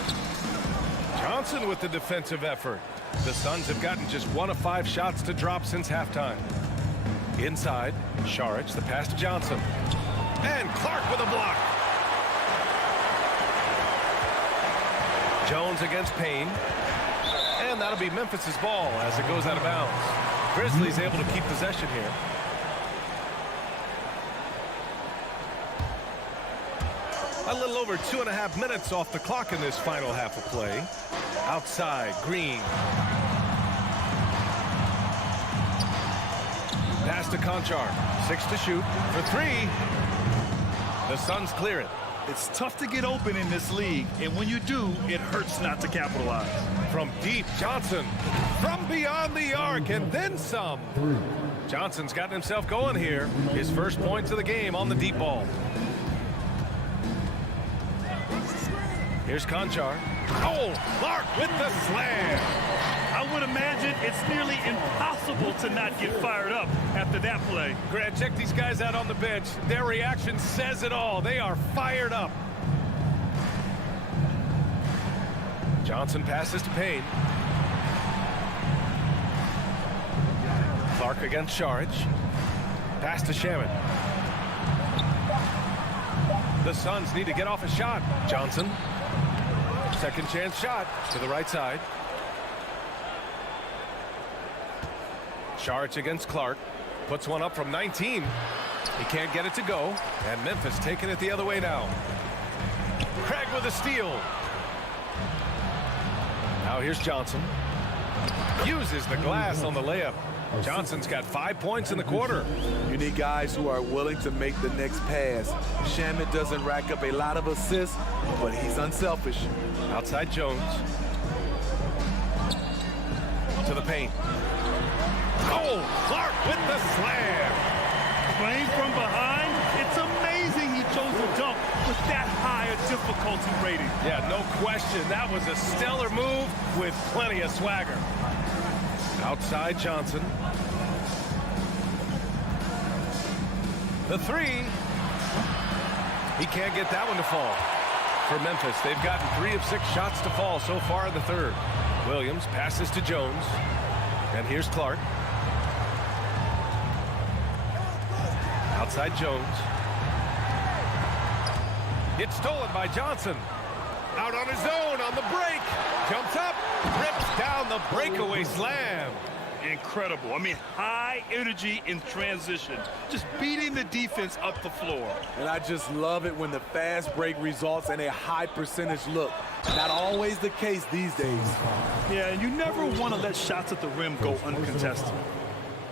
Johnson with the defensive effort. The Suns have gotten just 1 of 5 shots to drop since halftime. Inside, Sharich, the pass to Johnson. And Clark with a block. Jones against Payne. And that'll be Memphis's ball as it goes out of bounds. Grizzlies able to keep possession here. A little over 2.5 minutes off the clock in this final half of play. Outside, Green. Pass to Conchar. 6 to shoot for 3. The Suns clear it. It's tough to get open in this league, and when you do, it hurts not to capitalize. From deep, Johnson. From beyond the arc, and then some. Johnson's gotten himself going here. His first points of the game on the deep ball. Here's Conchar. Oh, Clark with the slam. I would imagine it's nearly impossible to not get fired up after that play. Grant, check these guys out on the bench. Their reaction says it all. They are fired up. Johnson passes to Payne. Clark against Sharich. Pass to Shaman. The Suns need to get off a shot. Johnson. Second chance shot to the right side. Sharich against Clark. Puts one up from 19. He can't get it to go. And Memphis taking it the other way now. Craig with a steal. Now here's Johnson. Uses the glass on the layup. Johnson's got 5 points in the quarter. You need guys who are willing to make the next pass. Shaman doesn't rack up a lot of assists, but he's unselfish. Outside Jones. To the paint. Oh, Clark with the slam. Playing from behind, it's amazing he chose to dunk with that high a difficulty rating. Yeah, no question. That was a stellar move with plenty of swagger. Outside Johnson. The 3. He can't get that one to fall. For Memphis, they've gotten 3 of 6 shots to fall so far in the third. Williams passes to Jones. And here's Clark. Outside Jones. It's stolen by Johnson. Out on his own on the break. Jumps up. Rips down the breakaway slam. Incredible. I mean, high energy in transition. Just beating the defense up the floor. And I just love it when the fast break results in a high percentage look. Not always the case these days. Yeah, and you never want to let shots at the rim go uncontested.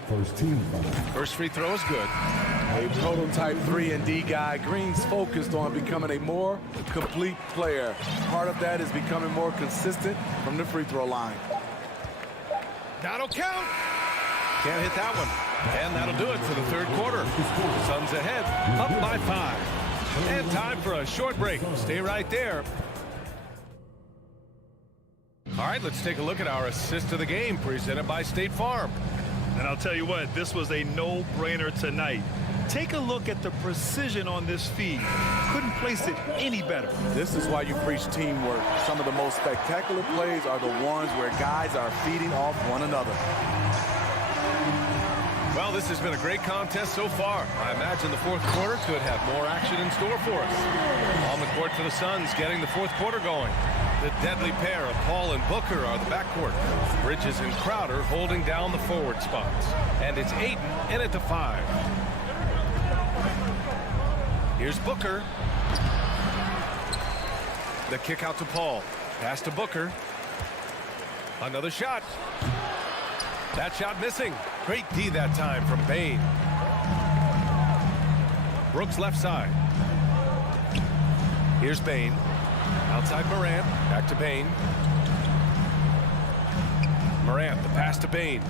First team foul. First free throw is good. A prototype 3-and-D guy. Green's focused on becoming a more complete player. Part of that is becoming more consistent from the free throw line. That'll count. Can't hit that one. And that'll do it for the third quarter. Suns ahead, up by 5. And time for a short break. Stay right there. All right, let's take a look at our assist of the game presented by State Farm. And I'll tell you what, this was a no-brainer tonight. Take a look at the precision on this feed. Couldn't place it any better. This is why you preach teamwork. Some of the most spectacular plays are the ones where guys are feeding off one another. Well, this has been a great contest so far. I imagine the fourth quarter could have more action in store for us. On the court for the Suns, getting the fourth quarter going. The deadly pair of Paul and Booker are the backcourt. Bridges and Crowder holding down the forward spots. And it's Ayton in at the 5. Here's Booker. The kick out to Paul. Pass to Booker. Another shot. That shot missing. Great D that time from Bane. Brooks left side. Here's Bane. Outside Morant. Back to Bane. Morant, the pass to Bane.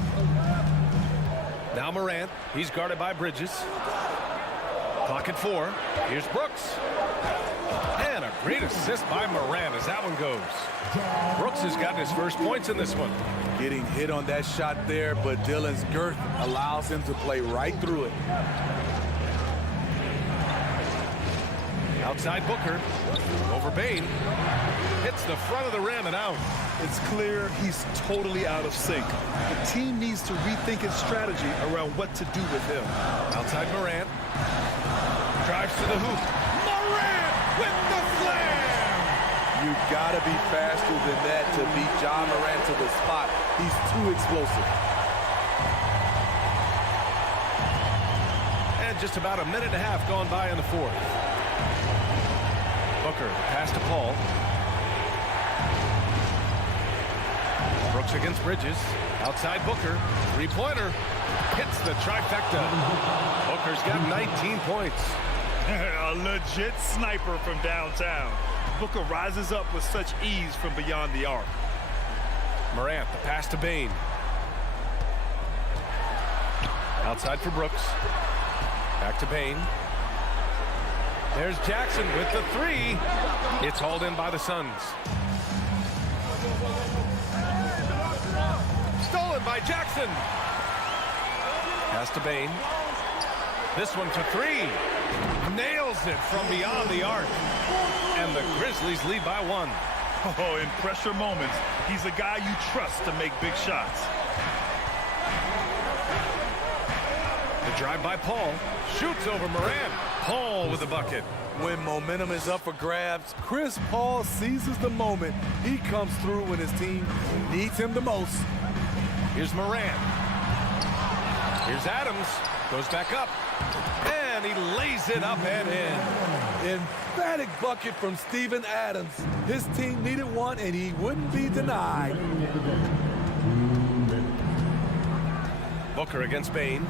Now Morant. He's guarded by Bridges. Clock at 4. Here's Brooks. And a great assist by Morant as that one goes. Brooks has gotten his first points in this one. Getting hit on that shot there, but Dillon's girth allows him to play right through it. Outside Booker. Over Bane. Hits the front of the rim and out. It's clear he's totally out of sync. The team needs to rethink its strategy around what to do with him. Outside Morant. Drives to the hoop. Morant with the slam! You've got to be faster than that to beat John Morant to the spot. He's too explosive. And just about a minute and a half gone by in the fourth. Booker, pass to Paul. Brooks against Bridges. Outside Booker. Three-pointer. Hits the trifecta. Booker's got 19 points. A legit sniper from downtown. Booker rises up with such ease from beyond the arc. Morant, the pass to Bane. Outside for Brooks. Back to Bane. There's Jackson with the three. It's hauled in by the Suns. Stolen by Jackson. Pass to Bane. This one to three. Nails it from beyond the arc. And the Grizzlies lead by 1. Oh, in pressure moments, he's a guy you trust to make big shots. The drive by Paul. Shoots over Morant. Paul with the bucket. When momentum is up for grabs, Chris Paul seizes the moment. He comes through when his team needs him the most. Here's Morant. Here's Adams. Goes back up. And he lays it up and in. Emphatic bucket from Steven Adams. His team needed one, and he wouldn't be denied. Booker against Bane.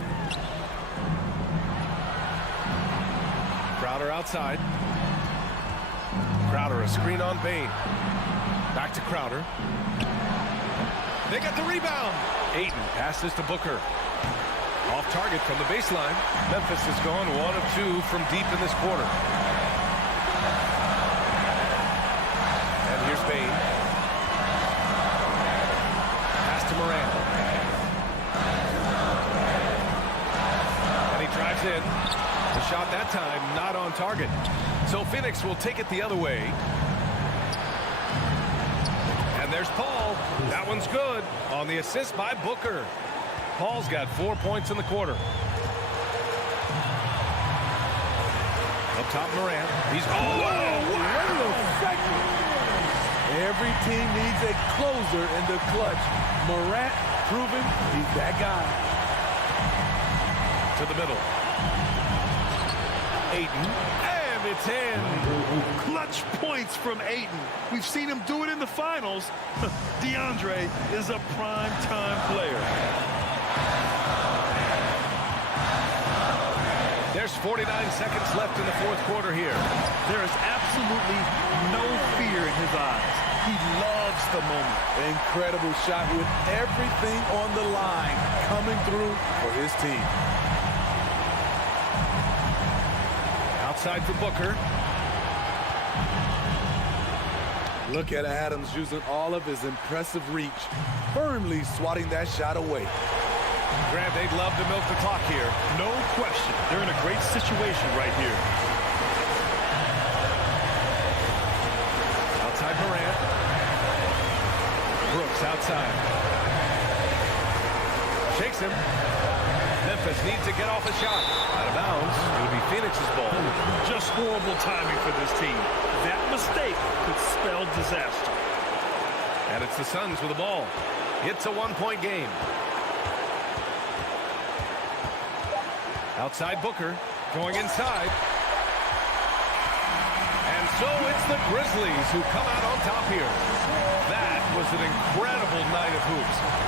Crowder outside. Crowder, a screen on Bane. Back to Crowder. They got the rebound. Ayton passes to Booker. Off target from the baseline. Memphis has gone 1 of 2 from deep in this quarter. And here's Bane. Pass to Morant. And he drives in. The shot that time not on target. So Phoenix will take it the other way. And there's Paul. That one's good on the assist by Booker. Paul's got 4 points in the quarter. Up top, Morant. He's wait a second. Every team needs a closer in the clutch. Morant proving he's that guy. To the middle. Ayton. And it's in. Clutch points from Ayton. We've seen him do it in the finals. DeAndre is a prime-time player. There's 49 seconds left in the fourth quarter here. There is absolutely no fear in his eyes. He loves the moment. Incredible shot with everything on the line coming through for his team. Outside for Booker. Look at Adams using all of his impressive reach, firmly swatting that shot away. Grant, they'd love to milk the clock here. No question. They're in a great situation right here. Outside Morant. Brooks outside. Shakes him. Memphis needs to get off a shot. Out of bounds. It'll be Phoenix's ball. Just horrible timing for this team. That mistake could spell disaster. And it's the Suns with the ball. It's a 1-point game. Outside Booker, going inside. And So it's the Grizzlies who come out on top here. That was an incredible night of hoops.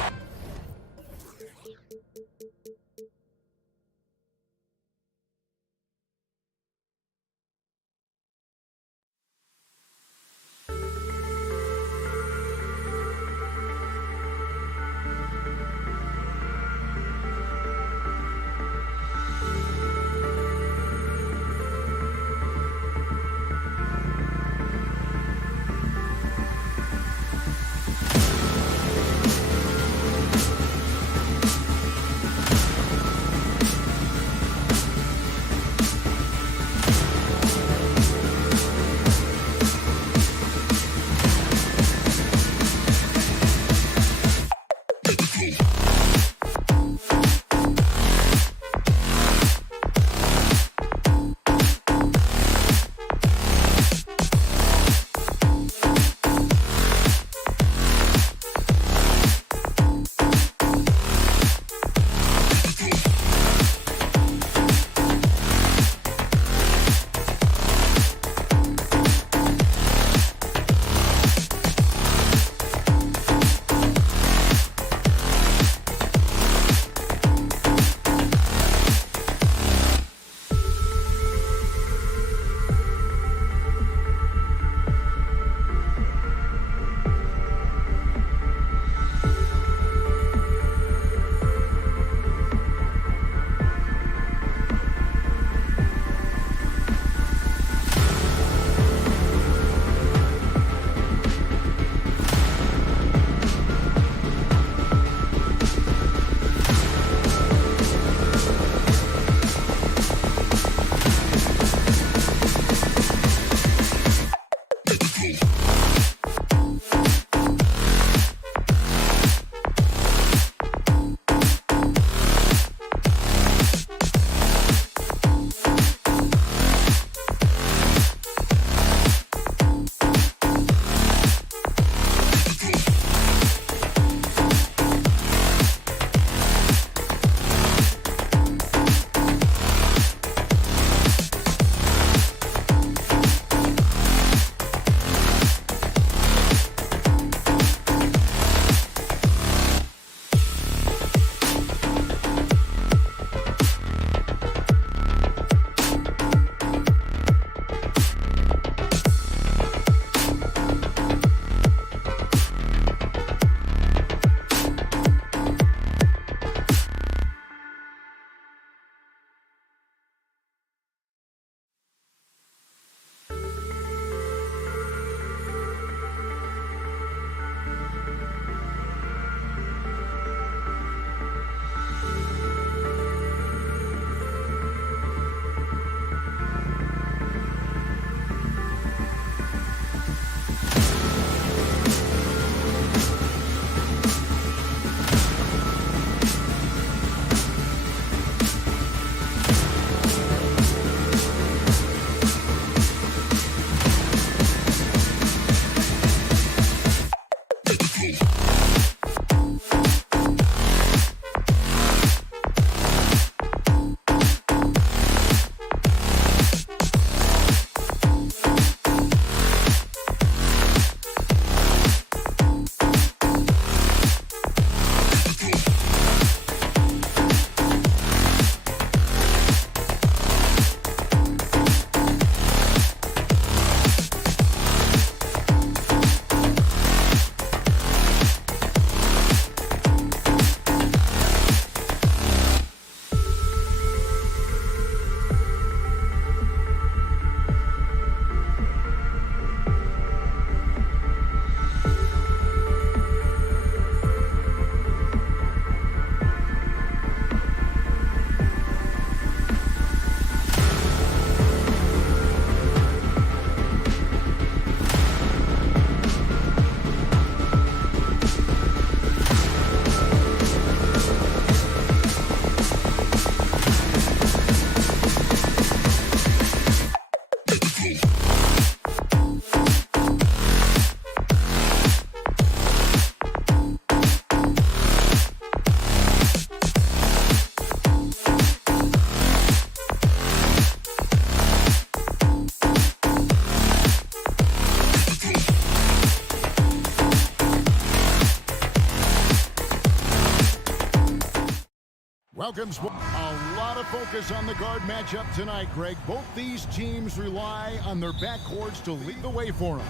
Welcome, a lot of focus on the guard matchup tonight, Greg. Both these teams rely on their backcourts to lead the way for them.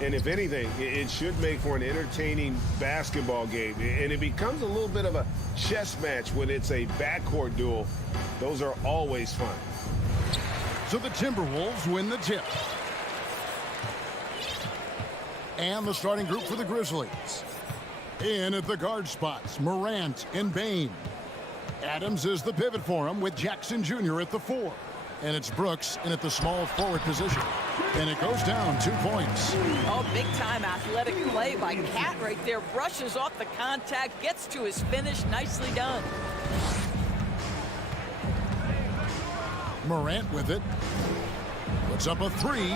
And if anything, it should make for an entertaining basketball game. And it becomes a little bit of a chess match when it's a backcourt duel. Those are always fun. So the Timberwolves win the tip. And the starting group for the Grizzlies. In at the guard spots, Morant and Bane. Adams is the pivot for him with Jackson Jr. at the 4. And it's Brooks in at the small forward position. And it goes down 2 points. Oh, big-time athletic play by Cat right there. Brushes off the contact, gets to his finish. Nicely done. Morant with it. Puts up a 3.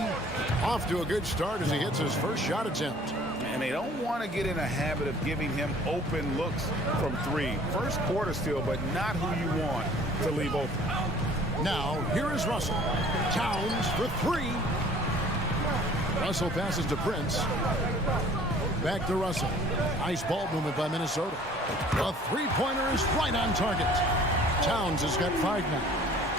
Off to a good start as he hits his first shot attempt. And they don't want to get in a habit of giving him open looks from 3. First quarter still, but not who you want to leave open. Now, here is Russell. Towns for 3. Russell passes to Prince. Back to Russell. Nice ball movement by Minnesota. The three-pointer is right on target. Towns has got 5 now.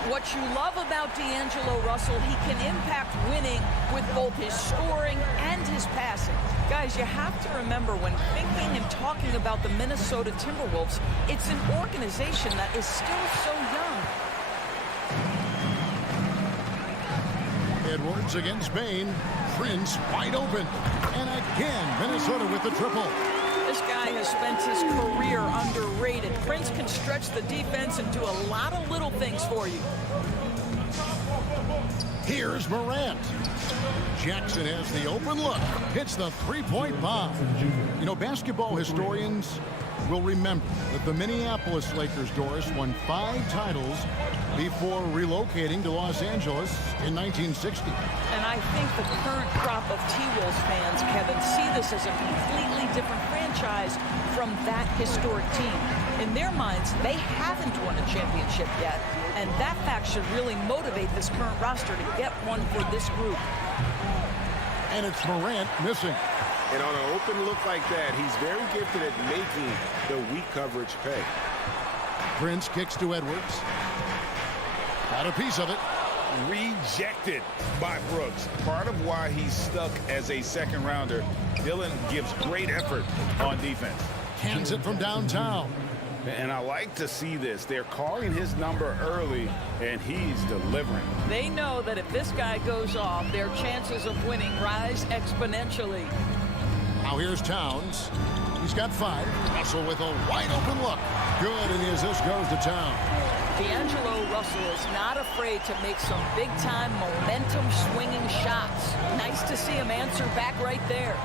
What you love about D'Angelo Russell, he can impact winning with both his scoring and his passing. Guys, you have to remember when thinking and talking about the Minnesota Timberwolves, it's an organization that is still so young. Edwards against Bane. Prince wide open. And again, Minnesota with the triple. This guy has spent his career underrated. Prince can stretch the defense and do a lot of little things for you. Here's Morant. Jackson has the open look. Hits the three-point bomb. You know, basketball historians will remember that the Minneapolis Lakers, Doris, won 5 titles before relocating to Los Angeles in 1960. And I think the current crop of T-Wolves fans, Kevin, see this as a completely different franchise from that historic team. In their minds, they haven't won a championship yet, and that fact should really motivate this current roster to get one for this group. And it's Morant missing. And on an open look like that, he's very gifted at making the weak coverage pay. Prince kicks to Edwards. Got a piece of it. Rejected by Brooks. Part of why he's stuck as a second rounder. Dillon gives great effort on defense. Hands it from downtown. And I like to see this. They're calling his number early, and he's delivering. They know that if this guy goes off, their chances of winning rise exponentially. Now here's Towns. He's got 5. Russell with a wide open look. Good, and the assist goes to Towns. D'Angelo Russell is not afraid to make some big-time momentum-swinging shots. Nice to see him answer back right there.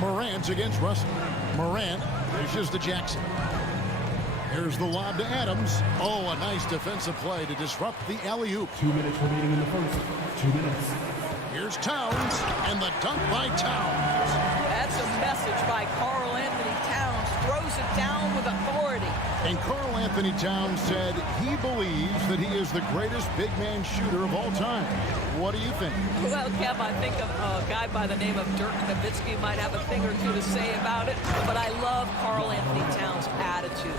Morant against Russell. Morant dishes to Jackson. Here's the lob to Adams. Oh, a nice defensive play to disrupt the alley-oop. 2 minutes remaining in the first. 2 minutes. Here's Towns, and the dunk by Towns. That's a message by Karl Anthony Towns. Throws it down with authority. And Karl Anthony Towns said he believes that he is the greatest big man shooter of all time. What do you think? Well, Kev, I think a guy by the name of Dirk Nowitzki might have a thing or two to say about it, but I love Karl Anthony Towns' attitude.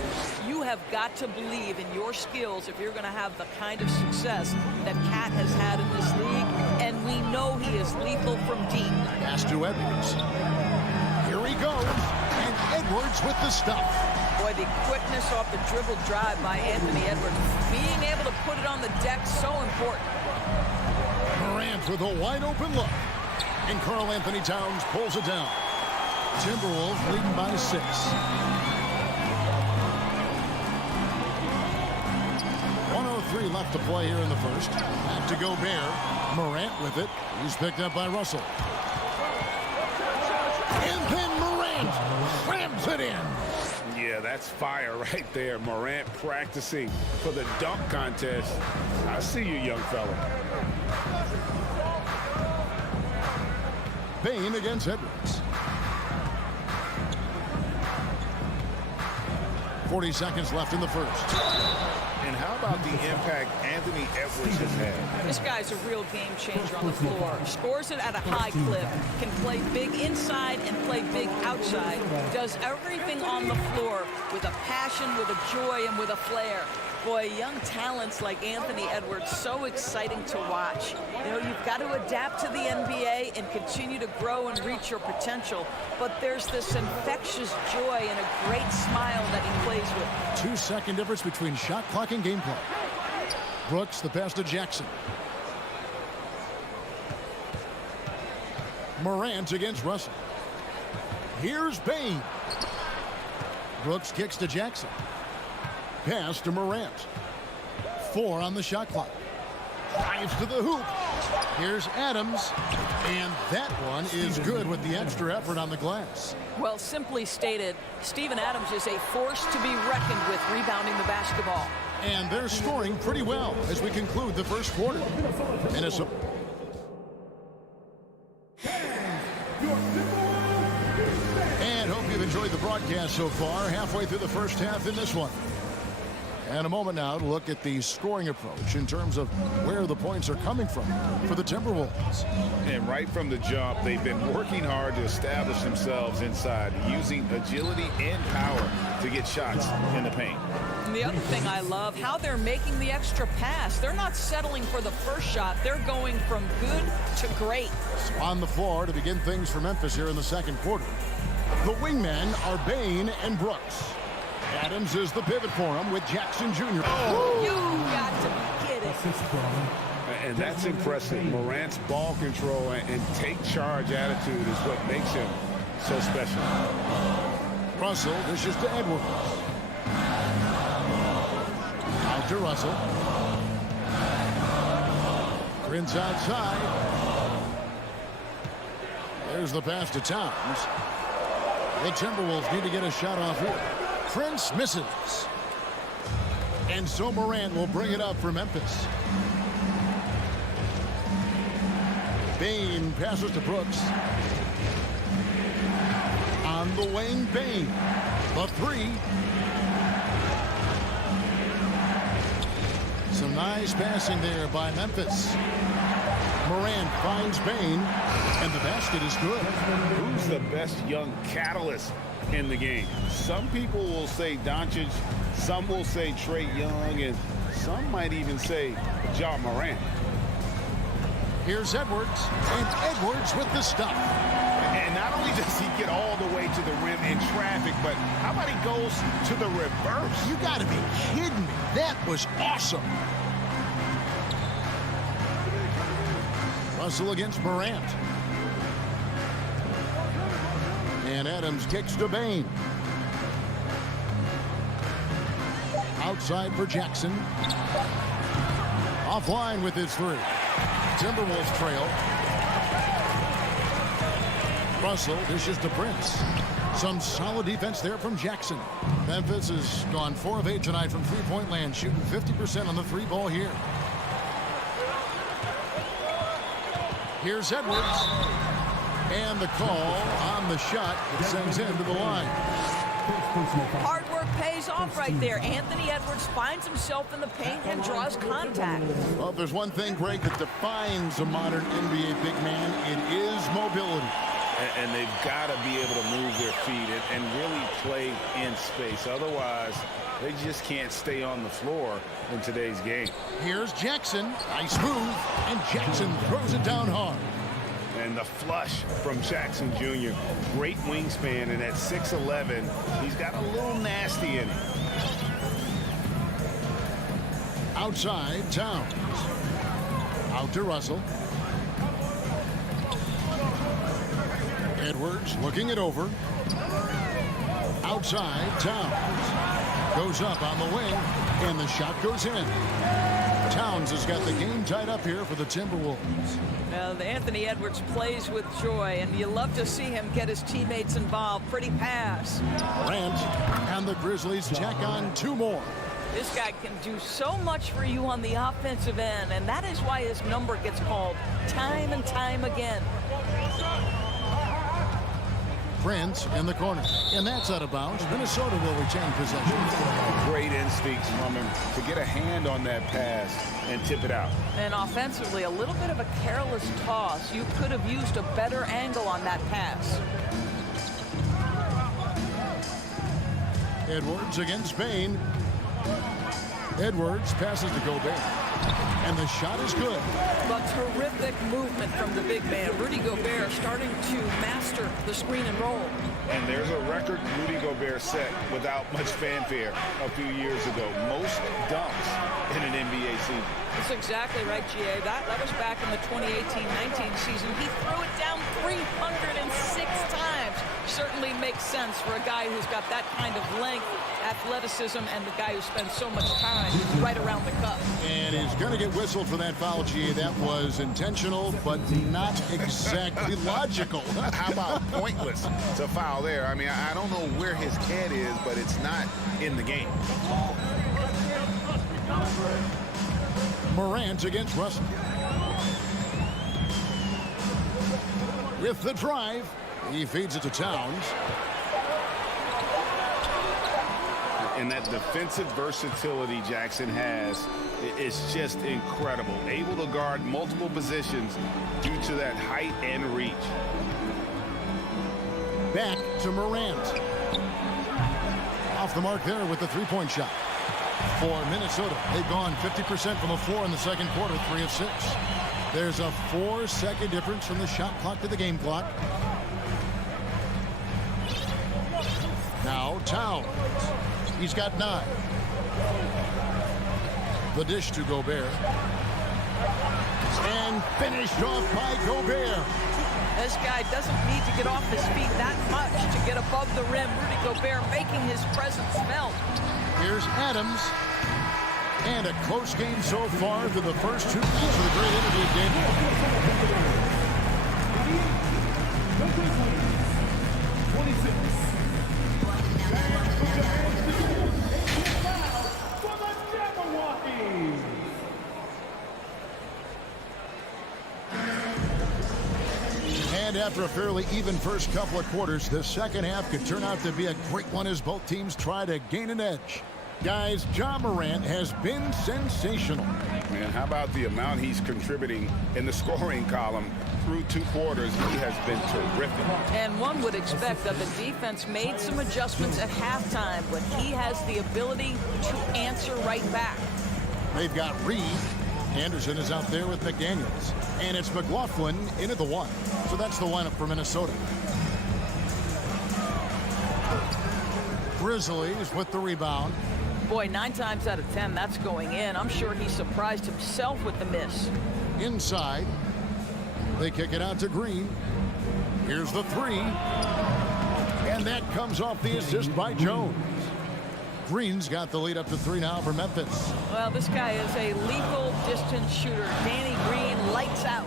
You have got to believe in your skills if you're going to have the kind of success that Cat has had in this league, and we know he is lethal from deep. Pass to Edwards. Here he goes, and Edwards with the stuff. Boy, the quickness off the dribble drive by Anthony Edwards. Being able to put it on the deck, so important. Morant with a wide open look. And Karl Anthony Towns pulls it down. Timberwolves leading by 6. .103 left to play here in the first. Back to Gobert. Morant with it. He's picked up by Russell. And then Morant slams it in. Yeah, that's fire right there. Morant practicing for the dunk contest. I see you, young fella. Bane against Edwards. 40 seconds left in the first. And how about the impact Anthony Edwards has had? This guy's a real game changer on the floor. Scores it at a high clip, can play big inside and play big outside. Does everything on the floor with a passion, with a joy, and with a flair. Boy, young talents like Anthony Edwards, so exciting to watch. You know, you've got to adapt to the NBA and continue to grow and reach your potential. But there's this infectious joy and a great smile that he plays with. 2-second difference between shot clock and game clock. Brooks, the pass to Jackson. Morant against Russell. Here's Bain. Brooks kicks to Jackson. Pass to Morant. 4 on the shot clock. Drives to the hoop. Here's Adams. And that one is good with the extra effort on the glass. Well, simply stated, Steven Adams is a force to be reckoned with rebounding the basketball. And they're scoring pretty well as we conclude the first quarter. Minnesota. And hope you've enjoyed the broadcast so far. Halfway through the first half in this one. And a moment now to look at the scoring approach in terms of where the points are coming from for the Timberwolves. And right from the jump, they've been working hard to establish themselves inside, using agility and power to get shots in the paint. And the other thing I love, how they're making the extra pass. They're not settling for the first shot. They're going from good to great. So on the floor to begin things for Memphis here in the second quarter. The wingmen are Bain and Brooks. Adams is the pivot for him with Jackson Jr. Oh, you got to be kidding. And that's impressive. Morant's ball control and take charge attitude is what makes him so special. Russell dishes to Edwards. Out to Russell. Prince outside. There's the pass to Towns. The Timberwolves need to get a shot off here. Prince misses. And so Morant will bring it up for Memphis. Bain passes to Brooks. On the wing, Bain. The 3. Some nice passing there by Memphis. Morant finds Bain, and the basket is good. Who's the best young catalyst in the game? Some people will say Doncic, some will say Trae Young, and some might even say Ja Morant. Here's Edwards, and Edwards with the stuff. And not only does he get all the way to the rim in traffic, but how about he goes to the reverse? You got to be kidding me. That was awesome. Russell against Morant. And Adams kicks to Bain. Outside for Jackson. Offline with his 3. Timberwolves trail. Russell dishes to Prince. Some solid defense there from Jackson. Memphis has gone 4 of 8 tonight from three-point land, shooting 50% on the 3-ball here. Here's Edwards. And the call on the shot that sends him to the line. Hard work pays off right there. Anthony Edwards finds himself in the paint and draws contact. Well, if there's one thing, Greg, that defines a modern NBA big man, it is mobility. And they've got to be able to move their feet and really play in space. Otherwise, they just can't stay on the floor in today's game. Here's Jackson. Nice move. And Jackson throws it down hard. And the flush from Jackson Jr. Great wingspan, and at 6'11", he's got a little nasty in him. Outside, Towns. Out to Russell. Edwards looking it over. Outside, Towns. Goes up on the wing, and the shot goes in. Towns has got the game tied up here for the Timberwolves. Well, Anthony Edwards plays with joy, and you love to see him get his teammates involved. Pretty pass. Morant and the Grizzlies tack on 2 more. This guy can do so much for you on the offensive end, and that is why his number gets called time and time again. Prince in the corner. And that's out of bounds. Minnesota will retain possession. Great instincts from him to get a hand on that pass and tip it out. And offensively, a little bit of a careless toss. You could have used a better angle on that pass. Edwards against Bain. Edwards passes to Gobert. And the shot is good. But terrific movement from the big man. Rudy Gobert starting to master the screen and roll. And there's a record Rudy Gobert set without much fanfare a few years ago. Most dunks in an NBA season. That's exactly right, GA. That was back in the 2018-19 season. He threw it down 306 times. Certainly makes sense for a guy who's got that kind of length, athleticism, and the guy who spends so much time right around the cup. And he's going to get whistled for that foul, GA. That was intentional, but not exactly logical. How about pointless to foul there? I mean, I don't know where his head is, but it's not in the game. Morant against Russell. With the drive, he feeds it to Towns. And that defensive versatility Jackson has is just incredible. Able to guard multiple positions due to that height and reach. Back to Morant. Off the mark there with the three-point shot. For Minnesota, they've gone 50% from the floor in the second quarter, 3 of 6. There's a 4-second difference from the shot clock to the game clock. Now Towns. He's got 9. The dish to Gobert. And finished off by Gobert. This guy doesn't need to get off his feet that much to get above the rim. Rudy Gobert making his presence felt. Here's Adams. And a close game so far through the first 2 minutes of the great interview game. 26. And after a fairly even first couple of quarters, the second half could turn out to be a great one as both teams try to gain an edge. Guys, Ja Morant has been sensational. Man, how about the amount he's contributing in the scoring column through 2 quarters? He has been terrific. And one would expect that the defense made some adjustments at halftime, but he has the ability to answer right back. They've got Reed. Anderson is out there with McDaniels. And it's McLaughlin in at the 1. So that's the lineup for Minnesota. Grizzlies with the rebound. Boy, 9 times out of 10, that's going in. I'm sure he surprised himself with the miss. Inside. They kick it out to Green. Here's the 3. And that comes off the assist by Jones. Green's got the lead up to 3 now for Memphis. Well, this guy is a lethal distance shooter. Danny Green lights out.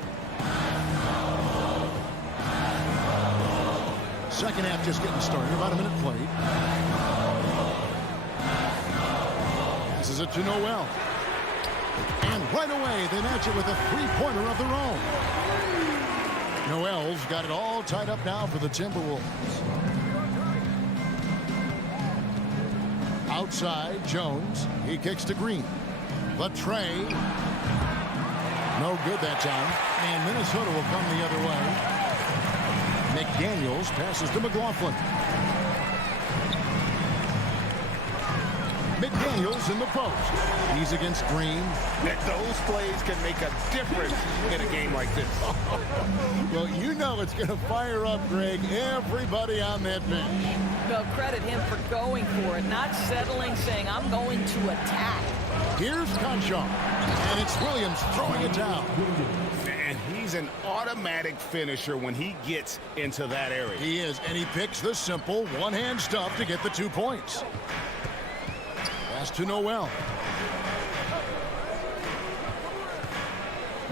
Second half just getting started. About a minute played. Passes it to Noel. And right away, they match it with a 3-pointer of their own. Noel's got it all tied up now for the Timberwolves. Outside, Jones. He kicks to Green. The tray. No good that time. And Minnesota will come the other way. McDaniels passes to McLaughlin. McDaniels in the post. He's against Green. And those plays can make a difference in a game like this. Well, you know it's going to fire up, Greg, everybody on that bench. Well, credit him for going for it, not settling, saying, I'm going to attack. Here's Conchar. And it's Williams throwing it down. And he's an automatic finisher when he gets into that area. He is, and he picks the simple one-hand stuff to get the 2 points. Pass to Noel.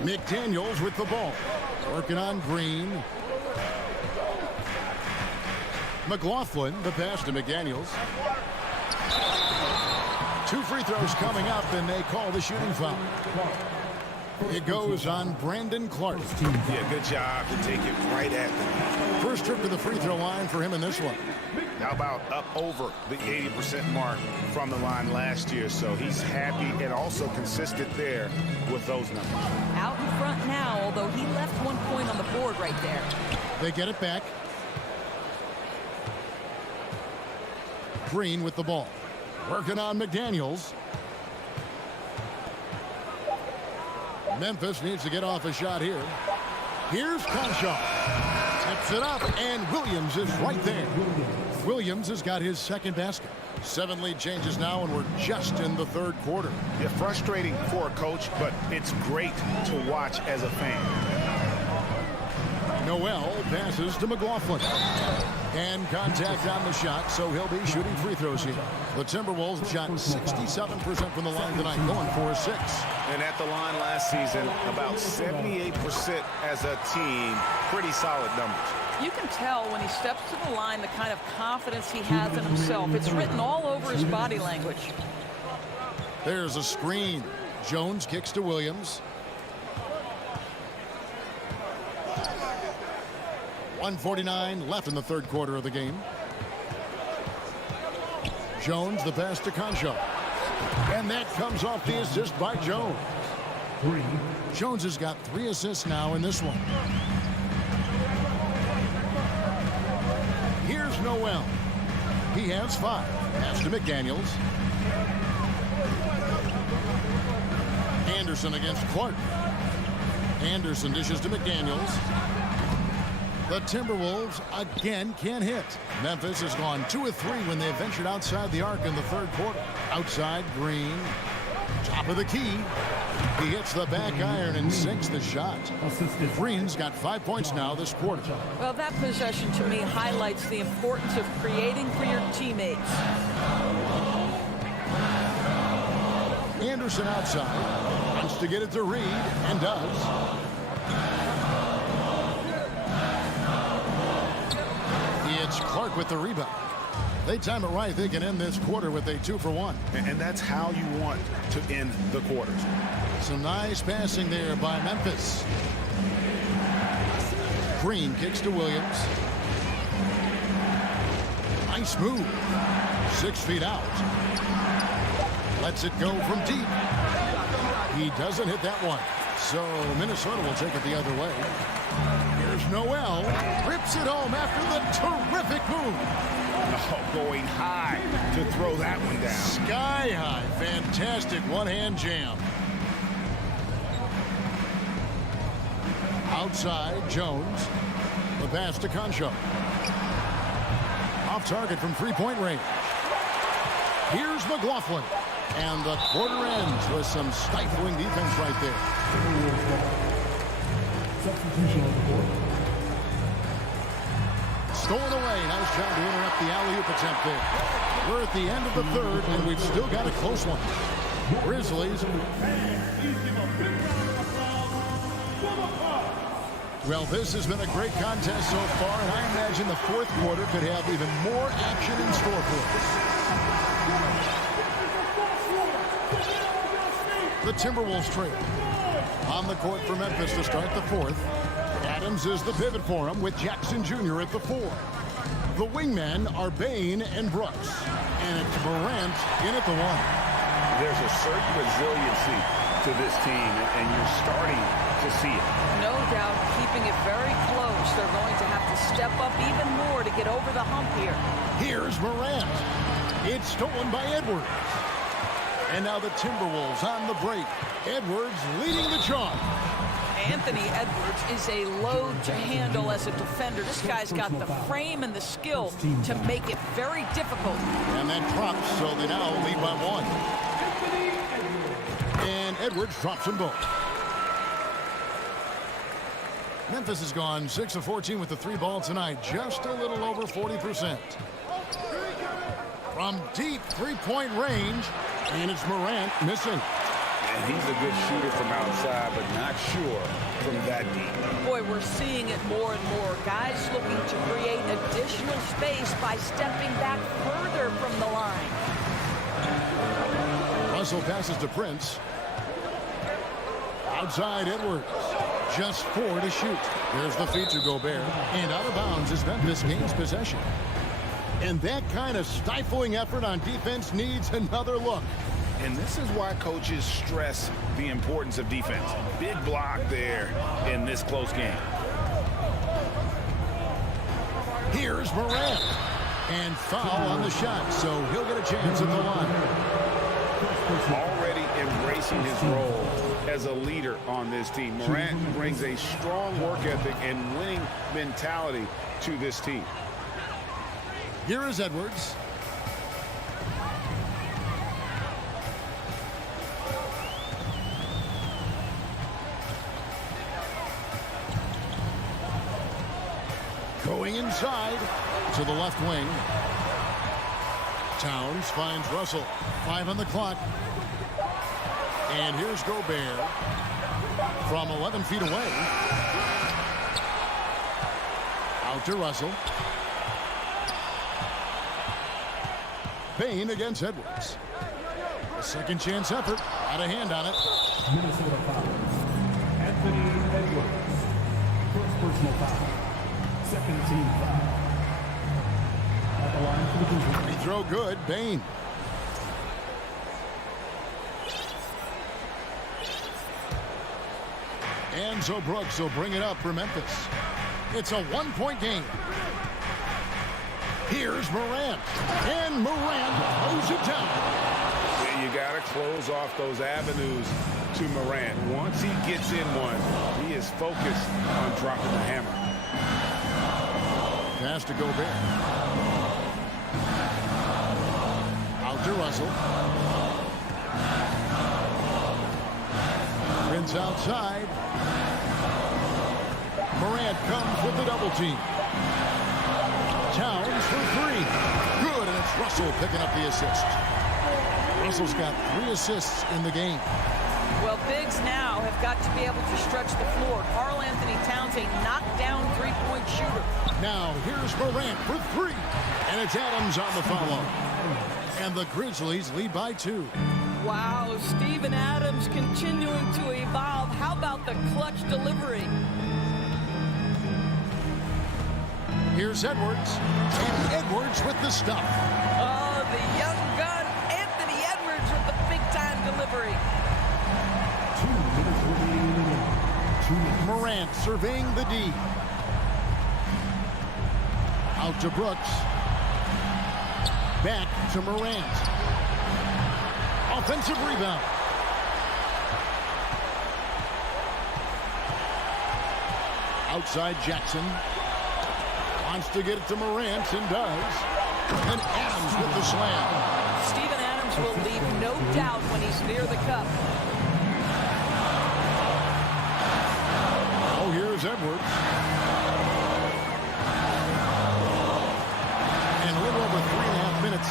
McDaniels with the ball. Working on Green. McLaughlin, the pass to McDaniels. 2 free throws coming up, and they call the shooting foul. It goes on Brandon Clark. Yeah, good job to take it right at them. First trip to the free throw line for him in this one. How about up over the 80% mark from the line last year? So he's happy and also consistent there with those numbers. Out in front now, although he left 1 point on the board right there. They get it back. Green with the ball. Working on McDaniels. Memphis needs to get off a shot here. Here's Crenshaw. Tips it up, and Williams is right there. Williams has got his second basket. 7 lead changes now, and we're just in the third quarter. Yeah, frustrating for a coach, but it's great to watch as a fan. Noel passes to McLaughlin. And contact on the shot, so he'll be shooting free throws here. The Timberwolves shot 67% from the line tonight, going for a 6. And at the line last season, about 78% as a team. Pretty solid numbers. You can tell when he steps to the line the kind of confidence he has in himself. It's written all over his body language. There's a screen. Jones kicks to Williams. 1:49 left in the third quarter of the game. Jones, the pass to Crenshaw. And that comes off the assist by Jones. Jones has got 3 assists now in this one. Here's Noel. He has 5. Pass to McDaniels. Anderson against Clark. Anderson dishes to McDaniels. The Timberwolves again can't hit. Memphis has gone 2 of 3 when they ventured outside the arc in the third quarter. Outside, Green. Top of the key. He hits the back iron and sinks the shot. Green's got 5 points now this quarter. Well, that possession to me highlights the importance of creating for your teammates. Anderson outside. Wants to get it to Reed and does. It's Clark with the rebound. They time it right. They can end this quarter with a 2-for-1. And that's how you want to end the quarters. Some nice passing there by Memphis. Green kicks to Williams. Nice move. 6 feet out. Lets it go from deep. He doesn't hit that one. So Minnesota will take it the other way. Here's Noel. Rips it home after the terrific move. Oh, going high to throw that one down. Sky high. Fantastic one-hand jam. Outside, Jones. The pass to Crenshaw. Off target from 3-point range. Here's McLaughlin. And the quarter ends with some stifling defense right there. Substitution on the court. Stolen away. Nice job to interrupt the alley-oop attempt there. We're at the end of the third, and we've still got a close one. Grizzlies. Well, this has been a great contest so far, and I imagine the fourth quarter could have even more action in store for us. The Timberwolves trail. On the court for Memphis to start the fourth. Adams is the pivot for him with Jackson Jr. at the 4. The wingmen are Bain and Brooks. And it's Morant in at the 1. There's a certain resiliency to this team, and you're starting to see it. No doubt, keeping it very close. They're going to have to step up even more to get over the hump here. Here's Morant. It's stolen by Edwards. And now the Timberwolves on the break. Edwards leading the charge. Anthony Edwards is a load to handle as a defender. This guy's got the frame and the skill to make it very difficult. And then drops, so they now lead by 1. And Edwards drops them both. Memphis has gone 6 of 14 with the 3 ball tonight. Just a little over 40%. From deep 3-point range. And it's Morant missing. And he's a good shooter from outside, but not sure from that deep. Boy, we're seeing it more and more. Guys looking to create additional space by stepping back further from the line. Russell passes to Prince. Outside Edwards. Just 4 to shoot. There's the feed to Gobert. And out of bounds as Memphis gains possession. And that kind of stifling effort on defense needs another look. And this is why coaches stress the importance of defense. Big block there in this close game. Here's Morant. And foul on the shot, so he'll get a chance at the line. Already embracing his role as a leader on this team. Morant brings a strong work ethic and winning mentality to this team. Here is Edwards. Going inside to the left wing. Towns finds Russell. 5 on the clock. And here's Gobert from 11 feet away. Out to Russell. Payne against Edwards. A second chance effort. Out of hand on it. Minnesota foul. Anthony Edwards. First personal foul. Second team foul. At the line for the Grizzlies. Free throw good. Payne. And so Brooks will bring it up for Memphis. It's a 1-point game. Here's Morant. And Morant throws it down. You got to close off those avenues to Morant. Once he gets in one, he is focused on dropping the hammer. Pass to Gobert. Out to Russell. Prince outside. Morant comes with the double team. Towns for 3. Good, and it's Russell picking up the assist. Russell's got 3 assists in the game. Well, bigs now have got to be able to stretch the floor. Karl Anthony Towns, a knockdown three-point shooter. Now here's Morant for 3. And it's Adams on the follow. And the Grizzlies lead by 2. Wow, Steven Adams continuing to evolve. How about the clutch delivery? Here's Edwards. And Edwards with the stuff. Oh, the young gun, Anthony Edwards with the big-time delivery. 2 minutes remaining. Morant surveying the D. Out to Brooks. Back to Morant. Offensive rebound. Outside Jackson. Wants to get it to Morant and does. And Adams with the slam. Steven Adams will leave no doubt when he's near the cup. Oh, here's Edwards. And a little over 3.5 minutes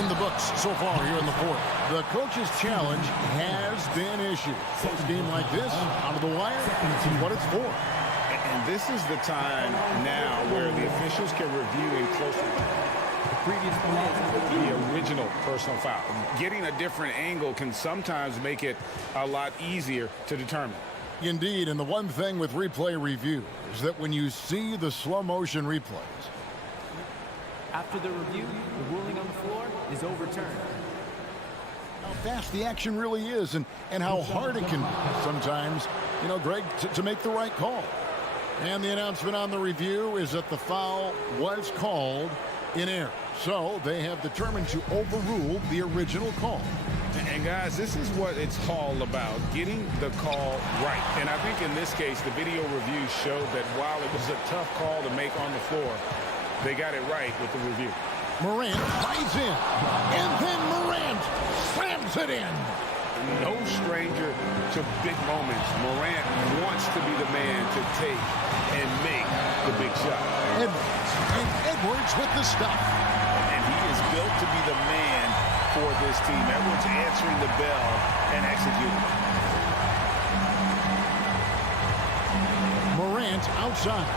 in the books so far here in the fourth. The coach's challenge has been issued. A game like this, out of the wire, what it's for. And this is the time now where the officials can review in closer the original personal foul. Getting a different angle can sometimes make it a lot easier to determine. Indeed, and the one thing with replay review is that when you see the slow motion replays, After the review, the ruling on the floor is overturned. how fast the action really is and how hard it can be sometimes, you know, Greg, to make the right call. And the announcement on the review is that the foul was called in error. So they have determined to overrule the original call. And guys, this is what it's all about, getting the call right. And I think in this case, the video review showed that while it was a tough call to make on the floor, they got it right with the review. Morant flies in, and then Morant slams it in. No stranger to big moments. Morant wants to be the man to take and make the big shot. Edwards with the stuff. And he is built to be the man for this team. Edwards answering the bell and executing. Morant outside.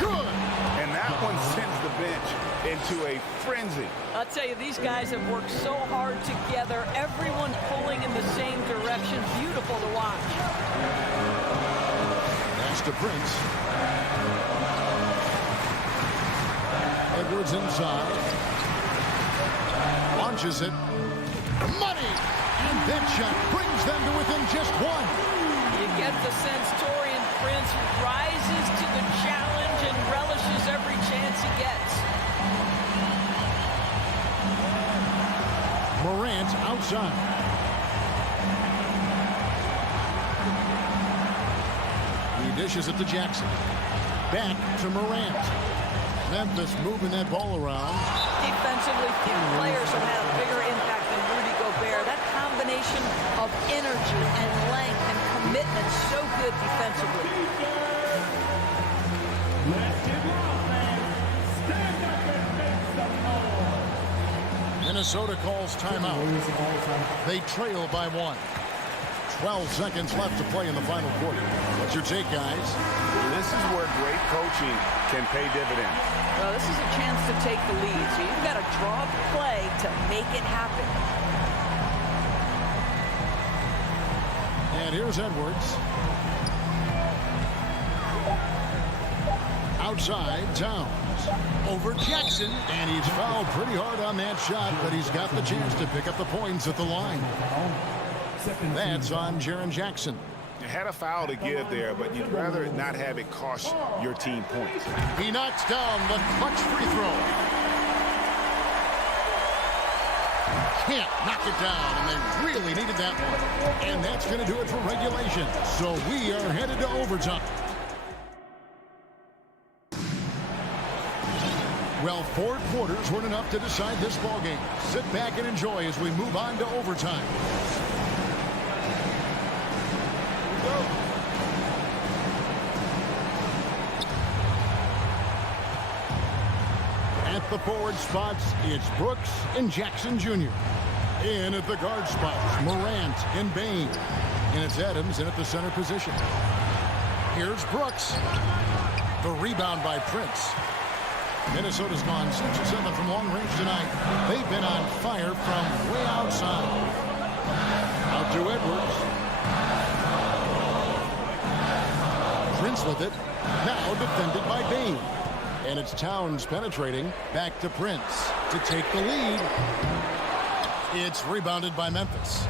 Good. And that one sends the bench in into a frenzy. I'll tell you, these guys have worked so hard together. Everyone pulling in the same direction. Beautiful to watch. That's to Prince. Edwards inside. Launches it. Money! And that shot brings them to within just one. You get the sense Taurean Prince rises to the challenge and relishes every chance he gets. Morant outside. He dishes it to Jackson. Back to Morant. Memphis moving that ball around. Defensively, few players have had a bigger impact than Rudy Gobert. That combination of energy and length and commitment, so good defensively. Minnesota calls timeout. They trail by 1. 12 seconds left to play in the final quarter. What's your take, guys? This is where great coaching can pay dividends. Well, this is a chance to take the lead, so you've got to draw up a play to make it happen. And here's Edwards. Outside, Towns. Over Jackson, and he's fouled pretty hard on that shot, but he's got the chance to pick up the points at the line. That's on Jaren Jackson. You had a foul to give there, but you'd rather not have it cost your team points. He knocks down the clutch free throw. Can't knock it down, and they really needed that one. And that's going to do it for regulation. So we are headed to overtime. Well, 4 quarters weren't enough to decide this ballgame. Sit back and enjoy as we move on to overtime. At the forward spots, it's Brooks and Jackson Jr. In at the guard spots, Morant and Bain. And it's Adams in at the center position. Here's Brooks. The rebound by Prince. Minnesota's gone 6 of 7 from long range tonight. They've been on fire from way outside. Out to Edwards. Prince with it. Now defended by Bain. And it's Towns penetrating. Back to Prince to take the lead. It's rebounded by Memphis.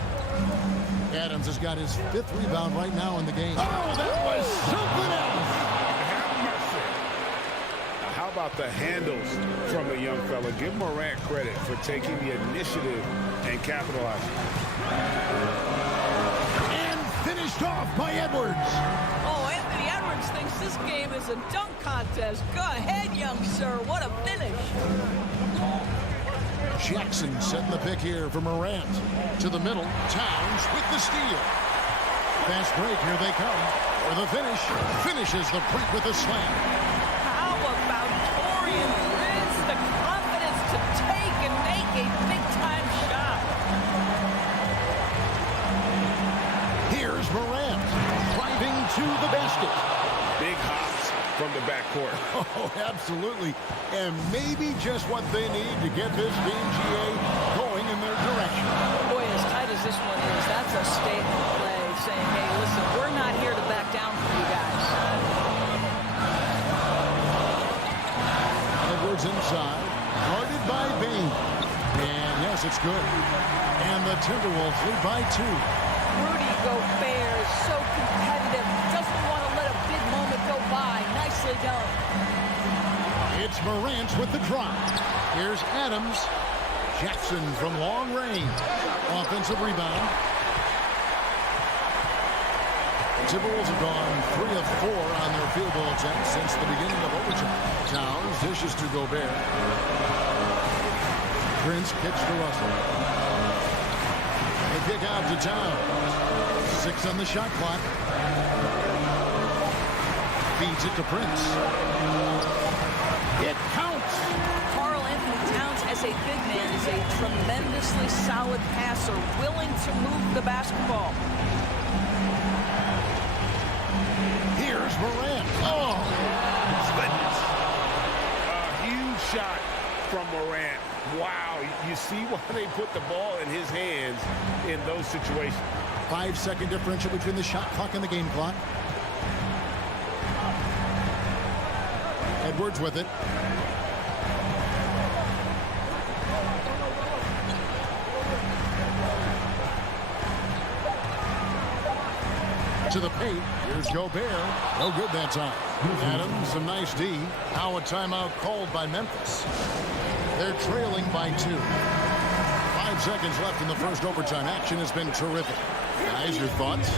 Adams has got his 5th rebound right now in the game. Oh, that was something else. How about the handles from the young fella? Give Morant credit for taking the initiative and capitalizing. And finished off by Edwards. Oh, Anthony Edwards thinks this game is a dunk contest. Go ahead, young sir. What a finish. Jackson setting the pick here for Morant. To the middle. Towns with the steal. Fast break. Here they come. For the finish. Finishes the break with a slam. How about Taurean Prince? The confidence to take and make a big-time shot. Here's Morant. Driving to the basket. Big hops from the backcourt. Oh, absolutely. And maybe just what they need to get this team, GA, going in their direction. Boy, as tight as this one is, that's a statement play saying, hey, listen, we're not here to back down for you guys. Edwards inside, guarded by Bain. And yes, it's good. And the Timberwolves lead by 2. Rudy Gobert is so competitive, doesn't want to let a big moment go by. Nicely done. It's Morant with the drop. Here's Adams. Jackson from long range. Offensive rebound. Timberwolves have gone 3 of 4 on their field goal attempts since the beginning of overtime. Towns dishes to Gobert. Prince kicks to Russell. The kick out to Towns. 6 on the shot clock. Feeds it to Prince. It counts. Karl Anthony Towns, as a big man, is a tremendously solid passer, willing to move the basketball. Here's Morant. Oh, Goodness. A huge shot from Morant. Wow, you see why they put the ball in his hands in those situations. 5-second differential between the shot clock and the game clock. Edwards with it. To the paint. Here's Gobert. No good that time. Adams, a nice D. Now a timeout called by Memphis. They're trailing by 2. 5 seconds left in the first overtime. Action has been terrific. Guys, your thoughts?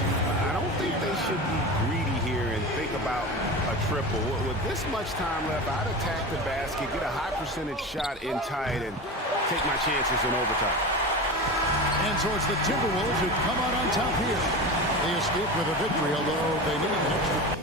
I don't think they should be greedy here and think about a triple. With this much time left, I'd attack the basket, get a high percentage shot in tight, and take my chances in overtime. And so it's the Timberwolves who come out on top here. They escape with a victory, although they need an extra.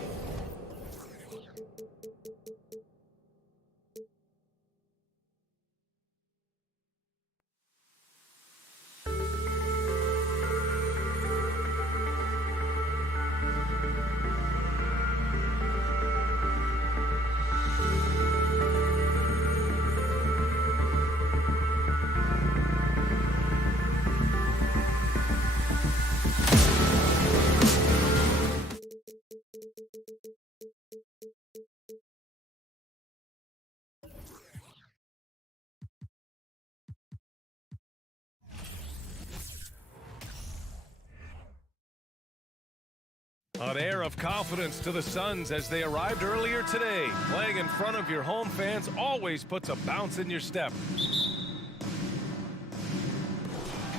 An air of confidence to the Suns as they arrived earlier today. Playing in front of your home fans always puts a bounce in your step.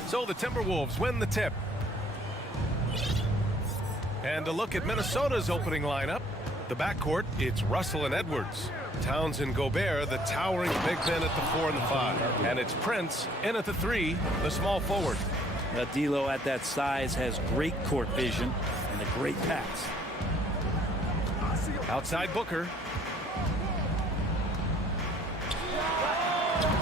So the Timberwolves win the tip. And a look at Minnesota's opening lineup. The backcourt, it's Russell and Edwards. Towns and Gobert, the towering big men at the 4 and the 5. And it's Prince in at the 3, the small forward. D'Lo at that size has great court vision and a great pass. Outside Booker.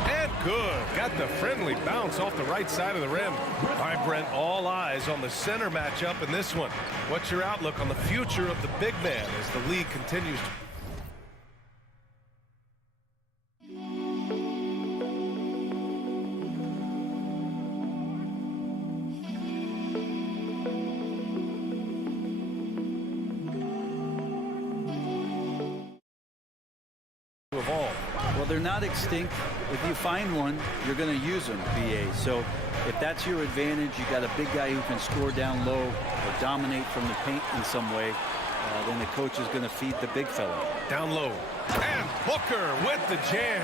And good. Got the friendly bounce off the right side of the rim. All right, Brent, all eyes on the center matchup in this one. What's your outlook on the future of the big man as the league continues to... Well, they're not extinct. If you find one, you're going to use them, BA. So if that's your advantage, you got a big guy who can score down low or dominate from the paint in some way, then the coach is going to feed the big fella. Down low. And Booker with the jam.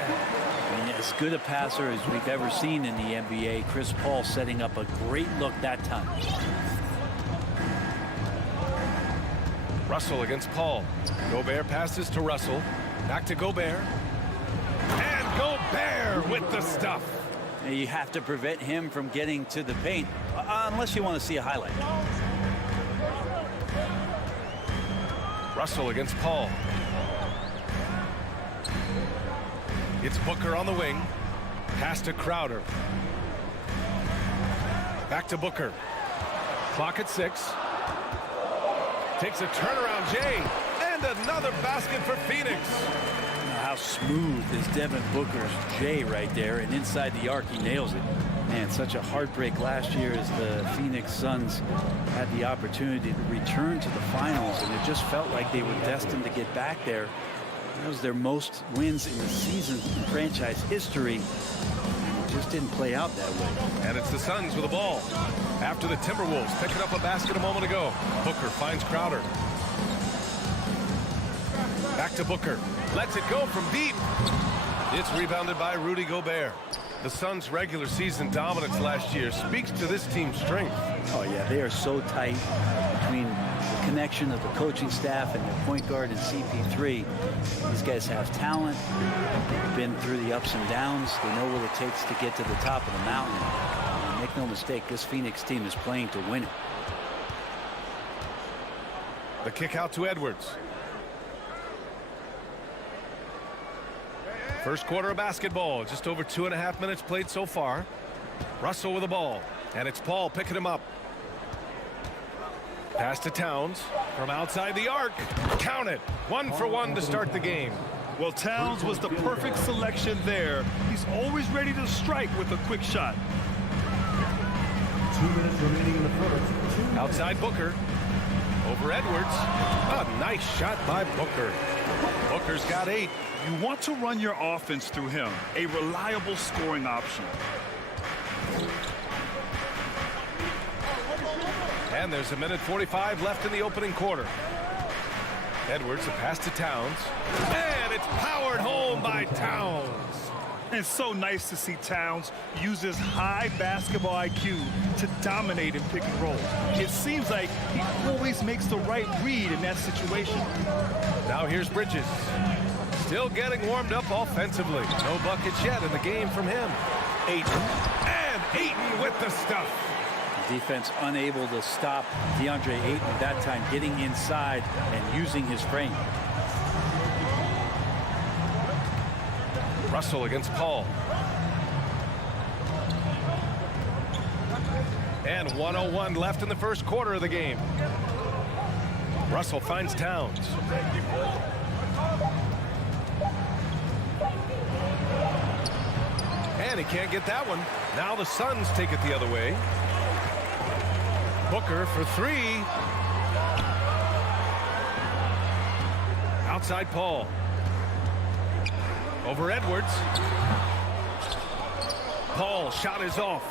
I mean, as good a passer as we've ever seen in the NBA. Chris Paul setting up a great look that time. Russell against Paul. Gobert passes to Russell. Back to Gobert. And Gobert with the stuff. And you have to prevent him from getting to the paint, unless you want to see a highlight. Russell against Paul. It's Booker on the wing. Pass to Crowder. Back to Booker. Clock at 6. Takes a turnaround Jay. And another basket for Phoenix. How smooth is Devin Booker's J right there, and inside the arc he nails it. Man, such a heartbreak last year as the Phoenix Suns had the opportunity to return to the finals, and it just felt like they were destined to get back there. That was their most wins in the season in franchise history. It just didn't play out that way. And it's the Suns with the ball. After the Timberwolves picking up a basket a moment ago. Booker finds Crowder. Back to Booker. Lets it go from deep. It's rebounded by Rudy Gobert. The Suns' regular season dominance last year speaks to this team's strength. Oh, yeah, they are so tight between the connection of the coaching staff and their point guard and CP3. These guys have talent. They've been through the ups and downs. They know what it takes to get to the top of the mountain. And make no mistake, this Phoenix team is playing to win it. The kick out to Edwards. First quarter of basketball, just over 2.5 minutes played so far. Russell with the ball, and it's Paul picking him up. Pass to Towns from outside the arc. Count it. 1 for 1 to start the game. Well, Towns was the perfect selection there. He's always ready to strike with a quick shot. 2 minutes remaining in the first. Outside Booker. Over Edwards. A nice shot by Booker. Booker's got 8. You want to run your offense through him, a reliable scoring option. And there's 1:45 left in the opening quarter. Edwards, a pass to Towns. And it's powered home by Towns. It's so nice to see Towns use his high basketball IQ to dominate in pick and roll. It seems like he always makes the right read in that situation. Now here's Bridges. Still getting warmed up offensively. No buckets yet in the game from him. Ayton. And Ayton with the stuff. Defense unable to stop DeAndre Ayton that time, getting inside and using his frame. Russell against Paul. And 1:01 left in the first quarter of the game. Russell finds Towns. And he can't get that one. Now the Suns take it the other way. Booker for 3. Outside Paul. Over Edwards. Paul shot is off.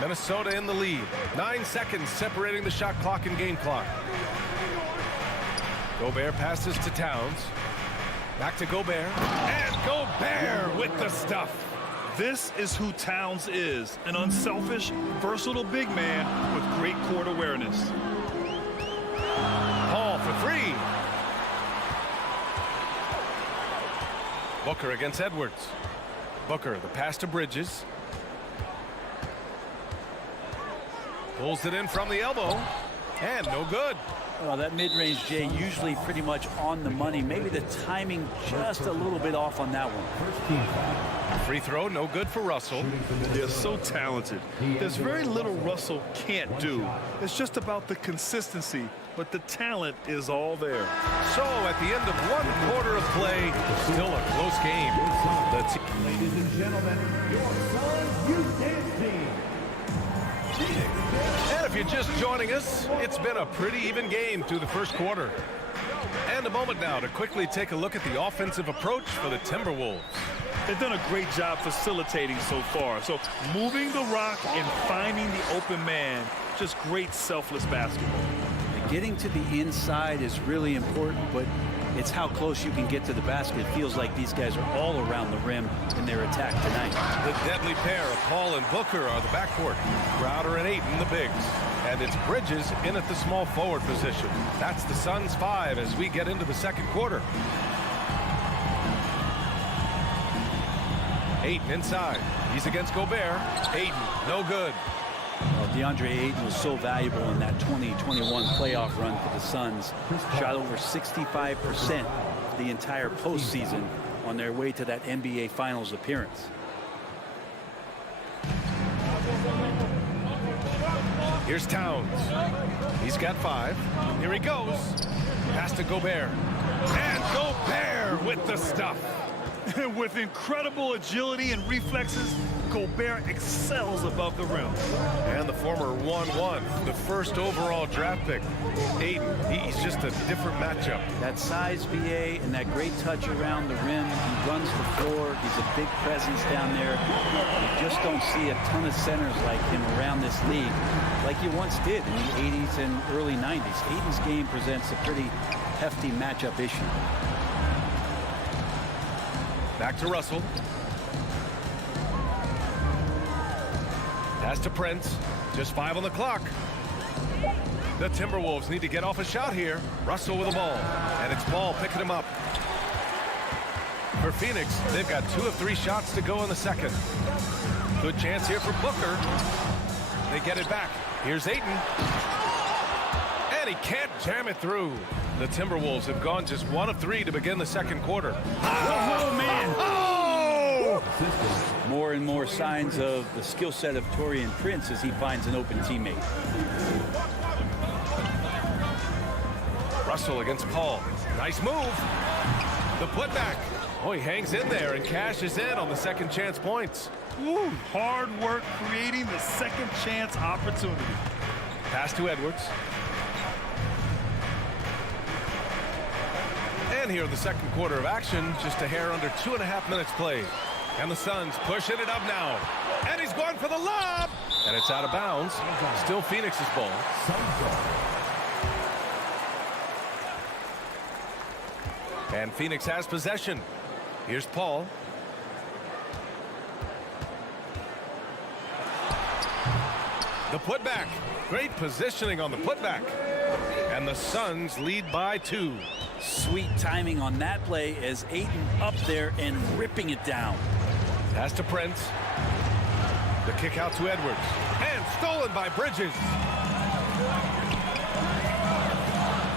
Minnesota in the lead. 9 seconds separating the shot clock and game clock. Gobert passes to Towns. Back to Gobert. And Gobert with the stuff. This is who Towns is, an unselfish, versatile big man with great court awareness. Paul for 3. Booker against Edwards. Booker, the pass to Bridges. Pulls it in from the elbow. And no good. Well, that mid-range, Jay, usually pretty much on the money. Maybe the timing just a little bit off on that one. Free throw, no good for Russell. They're so talented. There's very little Russell can't do. It's just about the consistency, but the talent is all there. So at the end of 1 quarter of play, still a close game. Ladies and gentlemen, your Suns Youth Dance Team. And if you're just joining us, it's been a pretty even game through the first quarter. And a moment now to quickly take a look at the offensive approach for the Timberwolves. They've done a great job facilitating so far. So moving the rock and finding the open man, just great selfless basketball. Getting to the inside is really important, but it's how close you can get to the basket. It feels like these guys are all around the rim in their attack tonight. The deadly pair of Paul and Booker are the backcourt. Crowder and Ayton, the bigs. And it's Bridges in at the small forward position. That's the Suns 5 as we get into the second quarter. Ayton inside. He's against Gobert. Ayton, no good. Well, DeAndre Ayton was so valuable in that 2021 playoff run for the Suns. Shot over 65% the entire postseason on their way to that NBA Finals appearance. Here's Towns. He's got 5. Here he goes. Pass to Gobert. And Gobert with the stuff. With incredible agility and reflexes, Gobert excels above the rim. And the former 1-1, the first overall draft pick. Ayton, he's just a different matchup. That size, VA, and that great touch around the rim. He runs the floor. He's a big presence down there. You just don't see a ton of centers like him around this league, like you once did in the 80s and early 90s. Ayton's game presents a pretty hefty matchup issue. Back to Russell. Pass to Prince. Just 5 on the clock. The Timberwolves need to get off a shot here. Russell with the ball. And it's Paul picking him up. For Phoenix, they've got 2 of 3 shots to go in the second. Good chance here for Booker. They get it back. Here's Ayton. And he can't jam it through. The Timberwolves have gone just 1 of 3 to begin the second quarter. Oh, man. Oh! More and more signs of the skill set of Taurean Prince as he finds an open teammate. Russell against Paul. Nice move. The putback. Oh, he hangs in there and cashes in on the second chance points. Ooh, hard work creating the second chance opportunity. Pass to Edwards. And here in the second quarter of action, just a hair under 2.5 minutes played. And the Suns pushing it up now. And he's going for the lob. And it's out of bounds. Still Phoenix's ball. And Phoenix has possession. Here's Paul. The putback. Great positioning on the putback. And the Suns lead by 2. Sweet timing on that play as Ayton up there and ripping it down. Pass to Prince. The kick out to Edwards. And stolen by Bridges.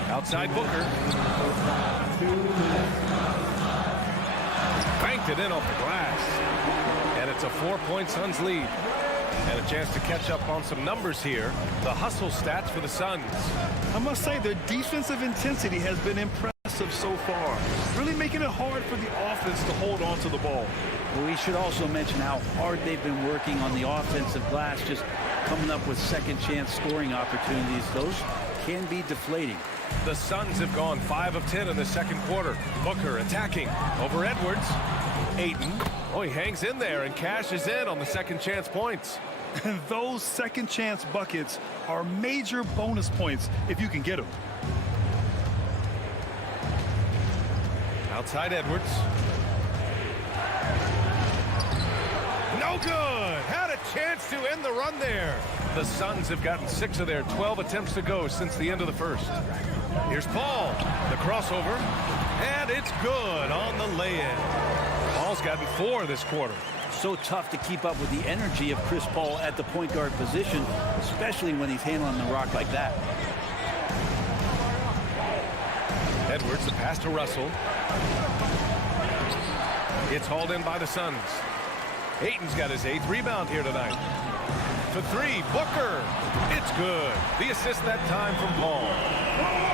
Outside Booker. Banked it in off the glass. And it's a 4-point Suns lead. And a chance to catch up on some numbers here. The hustle stats for the Suns. I must say their defensive intensity has been impressive so far. Really making it hard for the offense to hold on to the ball. Well, we should also mention how hard they've been working on the offensive glass, just coming up with second chance scoring opportunities. Those can be deflating. The Suns have gone 5 of 10 in the second quarter. Booker attacking over Edwards. Ayton. Oh, he hangs in there and cashes in on the second chance points. And those second chance buckets are major bonus points if you can get them. Outside Edwards. No good. Had a chance to end the run there. The Suns have gotten 6 of their 12 attempts to go since the end of the first. Here's Paul. The crossover. And it's good on the lay-in. Paul's gotten 4 this quarter. So tough to keep up with the energy of Chris Paul at the point guard position, especially when he's handling the rock like that. Edwards, the pass to Russell. It's hauled in by the Suns. Ayton's got his 8th rebound here tonight. For 3, Booker. It's good. The assist that time from Paul.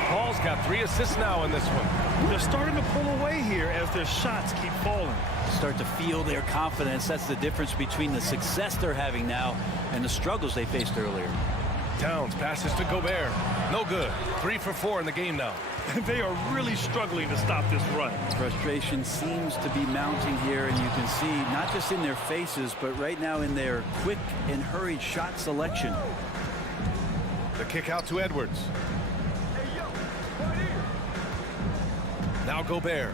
Paul's got 3 assists now in this one. They're starting to pull away here as their shots keep falling. Start to feel their confidence. That's the difference between the success they're having now and the struggles they faced earlier. Towns passes to Gobert. No good. 3 for 4 in the game now. They are really struggling to stop this run. Frustration seems to be mounting here, and you can see not just in their faces, but right now in their quick and hurried shot selection. The kick out to Edwards. Now Gobert.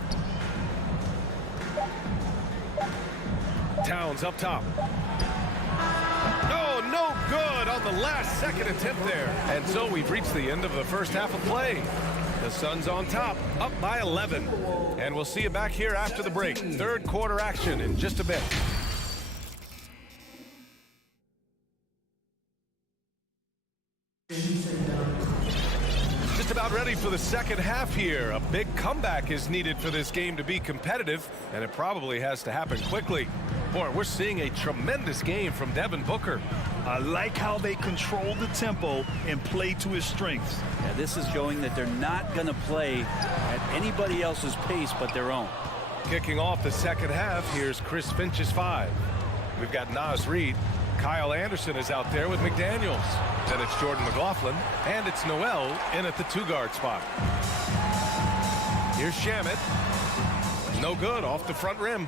Towns up top. No good on the last second attempt there. And so we've reached the end of the first half of play. The Suns on top, up by 11. And we'll see you back here after the break. Third quarter action in just a bit. Just about ready for the second half here. A big comeback is needed for this game to be competitive, and it probably has to happen quickly. Boy, we're seeing a tremendous game from Devin Booker. I like how they control the tempo and play to his strengths. Yeah, this is showing that they're not going to play at anybody else's pace but their own. Kicking off the second half, here's Chris Finch's 5. We've got Naz Reid. Kyle Anderson is out there with McDaniels. Then it's Jordan McLaughlin, and it's Noel in at the 2-guard spot. Here's Shamet. No good, off the front rim.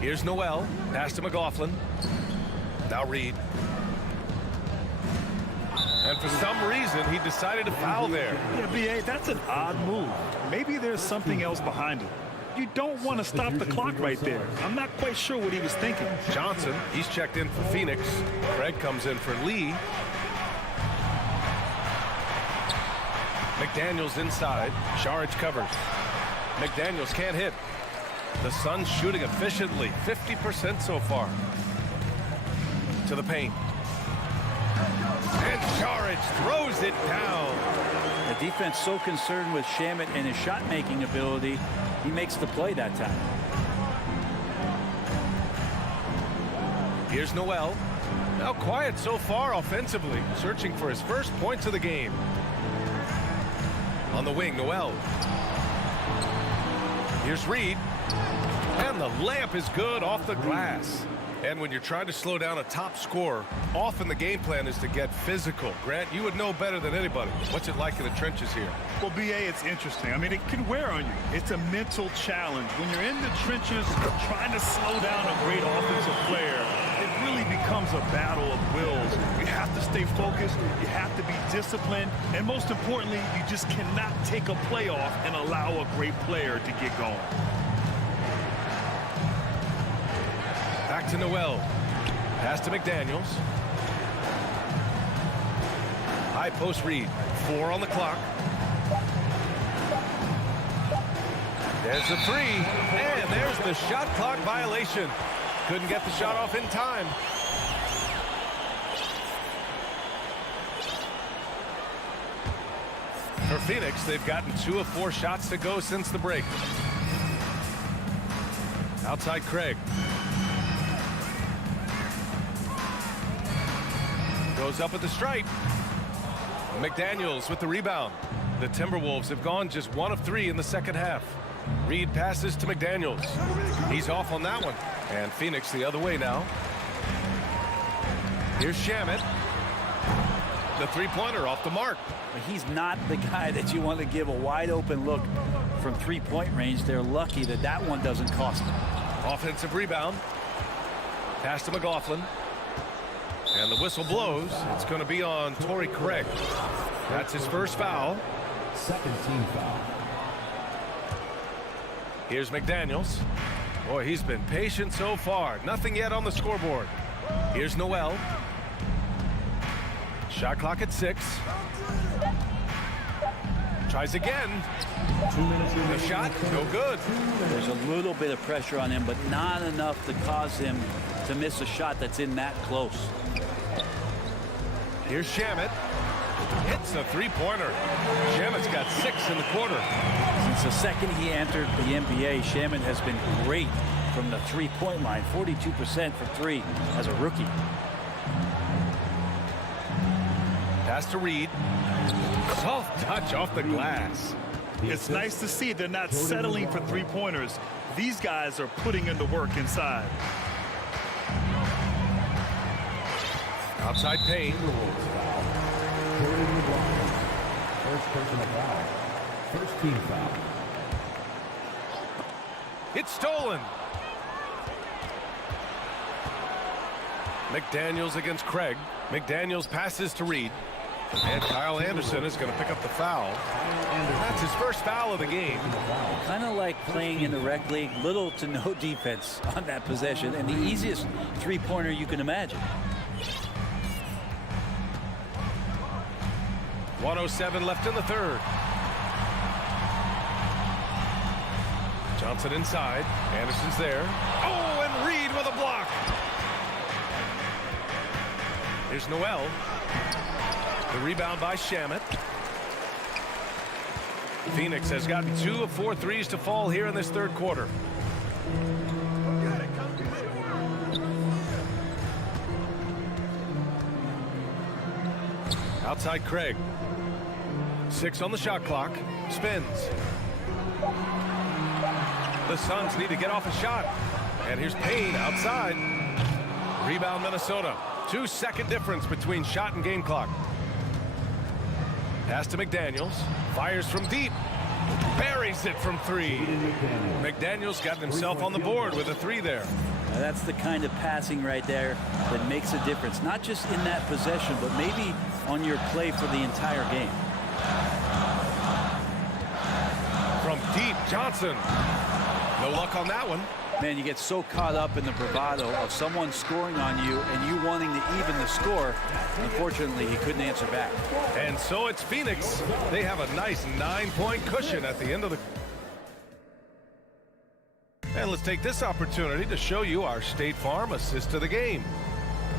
Here's Noel. Pass to McLaughlin. Now Reid. And for some reason, he decided to foul there. Yeah, B.A., that's an odd move. Maybe there's something else behind it. You don't want to stop the clock right there. I'm not quite sure what he was thinking. Johnson, he's checked in for Phoenix. Craig comes in for Lee. McDaniels inside. Saric covers. McDaniels can't hit. The Suns shooting efficiently, 50% so far. To the paint. And Saric throws it down. The defense so concerned with Shamet and his shot-making ability, he makes the play that time. Here's Noel. Now quiet so far offensively, searching for his first points of the game. On the wing, Noel. Here's Reed. And the layup is good off the glass. And when you're trying to slow down a top scorer, often the game plan is to get physical. Grant, you would know better than anybody. What's it like in the trenches here? Well, BA, it's interesting. I mean, it can wear on you. It's a mental challenge. When you're in the trenches trying to slow down a great offensive player, it really becomes a battle of wills. You have to stay focused. You have to be disciplined. And most importantly, you just cannot take a play off and allow a great player to get going. Back to Noel. Pass to McDaniels. High post Reed. 4 on the clock. There's the 3. And there's the shot clock violation. Couldn't get the shot off in time. For Phoenix, they've gotten 2 of 4 shots to go since the break. Outside Craig. Goes up at the stripe. McDaniels with the rebound. The Timberwolves have gone just 1 of 3 in the second half. Reed passes to McDaniels. He's off on that one. And Phoenix the other way now. Here's Shamet. The three-pointer off the mark. He's not the guy that you want to give a wide open look from three-point range. They're lucky that that one doesn't cost them. Offensive rebound. Pass to McLaughlin. And the whistle blows. It's going to be on Torrey Craig. That's his first foul. Second team foul. Here's McDaniels. Boy, he's been patient so far. Nothing yet on the scoreboard. Here's Noel. Shot clock at 6. Tries again. 2 minutes remaining. The shot, no good. There's a little bit of pressure on him, but not enough to cause him to miss a shot that's in that close. Here's Shamet. Hits a three-pointer. Shamet's got 6 in the quarter. Since the second he entered the NBA, Shamet has been great from the three-point line. 42% for 3 as a rookie. Pass to Reed. Soft touch off the glass. It's nice to see they're not settling for three-pointers. These guys are putting in the work inside. Outside Payne. First personal foul. First team foul. It's stolen. McDaniels against Craig. McDaniels passes to Reed. And Kyle Anderson is going to pick up the foul. That's his first foul of the game. Kind of like playing in the rec league. Little to no defense on that possession. And the easiest three-pointer you can imagine. 1:07 left in the third. Johnson inside. Anderson's there. Oh, and Reed with a block. Here's Noel. The rebound by Shamet. Phoenix has gotten 2 of 4 threes to fall here in this third quarter. Outside Craig. 6 on the shot clock. Spins. The Suns need to get off a shot. And here's Payne outside. Rebound Minnesota. 2-second difference between shot and game clock. Pass to McDaniels. Fires from deep. Buries it from 3. McDaniels got himself on the board with a 3 there. Now that's the kind of passing right there that makes a difference. Not just in that possession, but maybe on your play for the entire game. From deep, Johnson. No luck on that one. Man, you get so caught up in the bravado of someone scoring on you and you wanting to even the score. Unfortunately, he couldn't answer back. And so it's Phoenix. They have a nice 9-point cushion at the end of the... And let's take this opportunity to show you our State Farm assist of the game.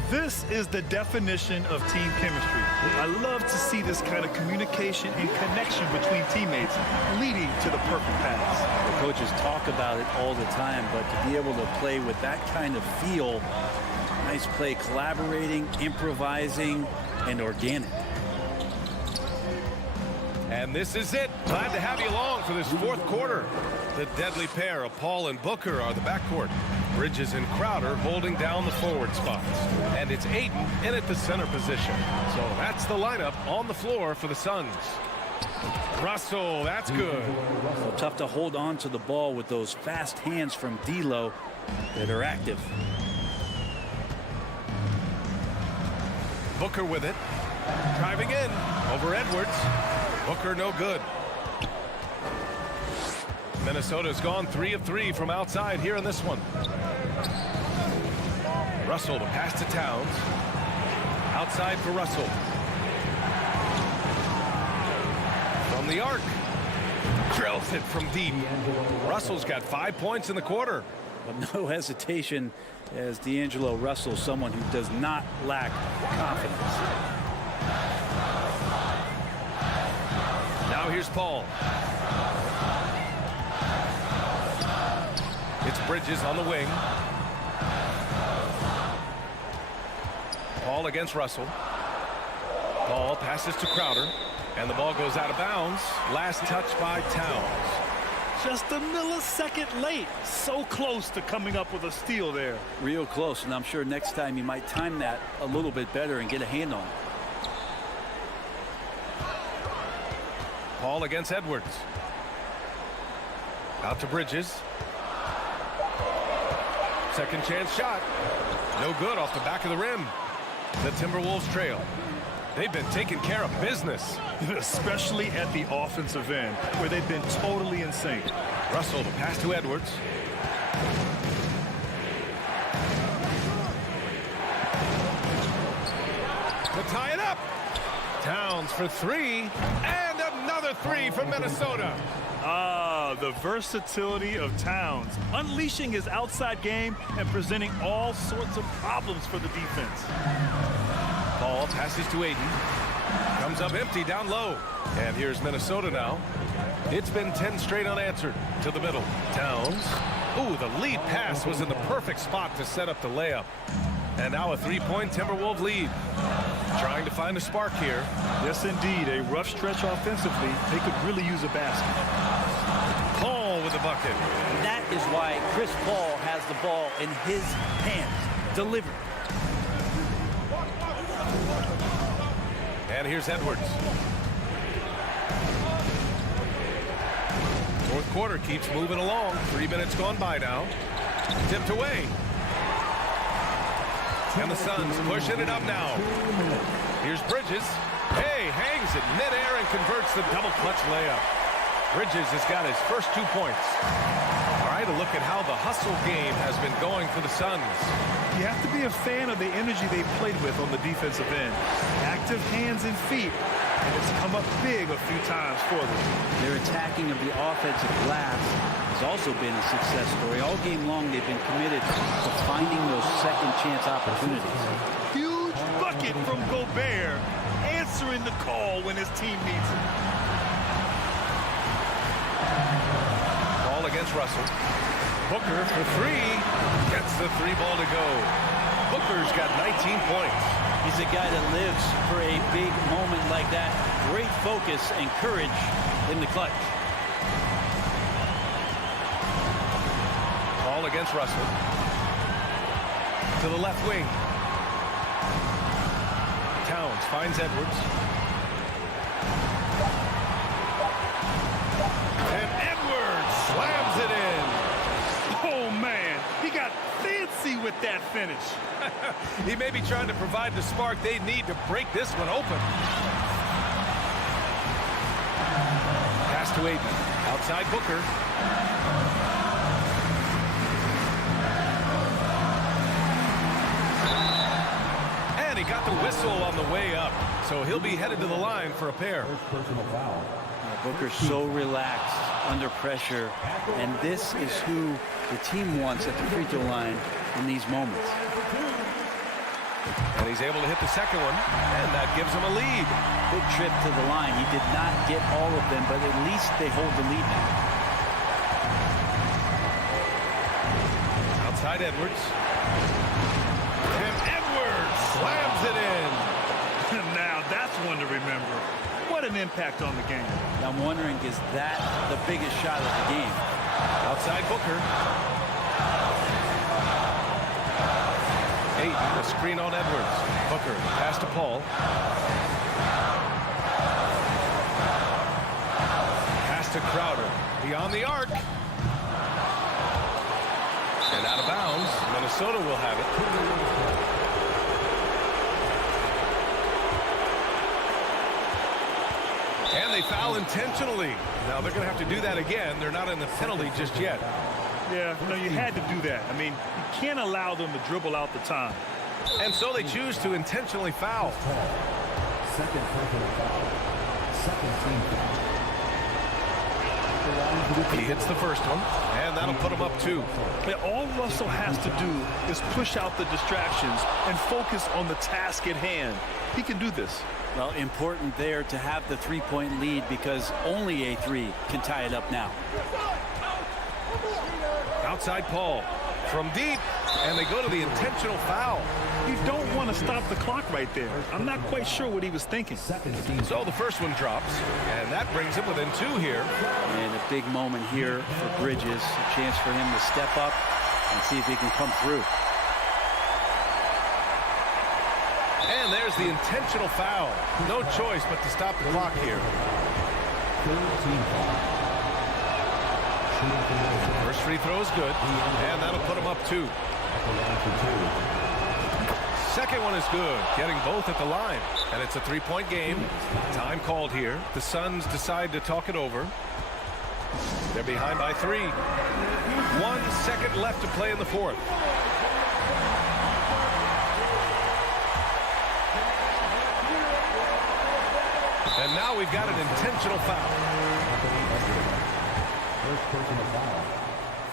This is the definition of team chemistry. I love to see this kind of communication and connection between teammates leading to the perfect pass. The coaches talk about it all the time, but to be able to play with that kind of feel, nice play, collaborating, improvising, and organic. And this is it. Glad to have you along for this fourth quarter. The deadly pair of Paul and Booker are the backcourt. Bridges and Crowder holding down the forward spots. And it's Ayton in at the center position. So that's the lineup on the floor for the Suns. Russell, that's good. So tough to hold on to the ball with those fast hands from D'Lo that are active. Booker with it. Driving in over Edwards. Booker no good. Minnesota's gone 3 of 3 from outside here in this one. Russell to pass to Towns. Outside for Russell. From the arc. Drills it from deep. Russell's got 5 points in the quarter. But no hesitation as D'Angelo Russell, someone who does not lack confidence. Now here's Paul. It's Bridges on the wing. Paul against Russell. Paul passes to Crowder. And the ball goes out of bounds. Last touch by Towns. Just a millisecond late. So close to coming up with a steal there. Real close, and I'm sure next time he might time that a little bit better and get a hand on it. Paul against Edwards. Out to Bridges. Second chance shot. No good off the back of the rim. The Timberwolves trail. They've been taking care of business. Especially at the offensive end, where they've been totally in sync. Russell to pass to Edwards. To tie it up. Towns for 3. And another 3 from Minnesota. The versatility of Towns, unleashing his outside game and presenting all sorts of problems for the defense. Paul passes to Ayton. Comes up empty down low. And here's Minnesota now. It's been 10 straight unanswered. To the middle. Towns. Ooh, the lead pass was in the perfect spot to set up the layup. And now a 3-point Timberwolves lead. Trying to find a spark here. Yes, indeed. A rough stretch offensively. They could really use a basket. Paul with the bucket. That is why Chris Paul has the ball in his hands. Delivered. And here's Edwards. Fourth quarter keeps moving along. 3 minutes gone by now. Tipped away. And the Suns pushing it up now. Here's Bridges. Hey, hangs it midair and converts the double clutch layup. Bridges has got his first 2 points. All right, a look at how the hustle game has been going for the Suns. You have to be a fan of the energy they've played with on the defensive end. Active hands and feet, and it's come up big a few times for them. Their attacking of the offensive glass has also been a success story. All game long, they've been committed to finding those second chance opportunities. Huge bucket from Gobert, answering the call when his team needs it. Ball against Russell. Booker for 3. Gets the 3 ball to go. Booker's got 19 points. He's a guy that lives for a big moment like that. Great focus and courage in the clutch. Ball against Russell. To the left wing. Towns finds Edwards. And Edwards slams it in. Oh, man. He got fancy with that finish. He may be trying to provide the spark they need to break this one open. Pass to Ayton. Outside Booker. And he got the whistle on the way up. So he'll be headed to the line for a pair. Personal foul. Booker's so relaxed under pressure, and this is who the team wants at the free throw line in these moments. And he's able to hit the second one, and that gives him a lead. Big trip to the line. He did not get all of them, but at least they hold the lead now. Outside Edwards. And Edwards slams it in. Now that's one to remember. What an impact on the game. I'm wondering, is that the biggest shot of the game? Inside Booker. Ayton, a screen on Edwards. Booker, pass to Paul. Pass to Crowder. Beyond the arc. And out of bounds. Minnesota will have it. And they foul intentionally. Now they're going to have to do that again. They're not in the penalty just yet. Yeah, no, you had to do that. I mean, you can't allow them to dribble out the time. And so they choose to intentionally foul. Second personal foul. Second team foul. He hits the first one, and that'll put him up 2. Yeah, all Russell has to do is push out the distractions and focus on the task at hand. He can do this. Well, important there to have the three-point lead because only a 3 can tie it up now. Outside Paul from deep, and they go to the intentional foul. You don't want to stop the clock right there. I'm not quite sure what he was thinking. So the first one drops, and that brings him within 2 here. And a big moment here for Bridges, a chance for him to step up and see if he can come through. And there's the intentional foul. No choice but to stop the clock here. First free throw is good, and that'll put him up 2. Second one is good, getting both at the line. And it's a 3-point game. Time called here. The Suns decide to talk it over. They're behind by 3. 1 second left to play in the fourth. And now we've got an intentional foul. First personal foul.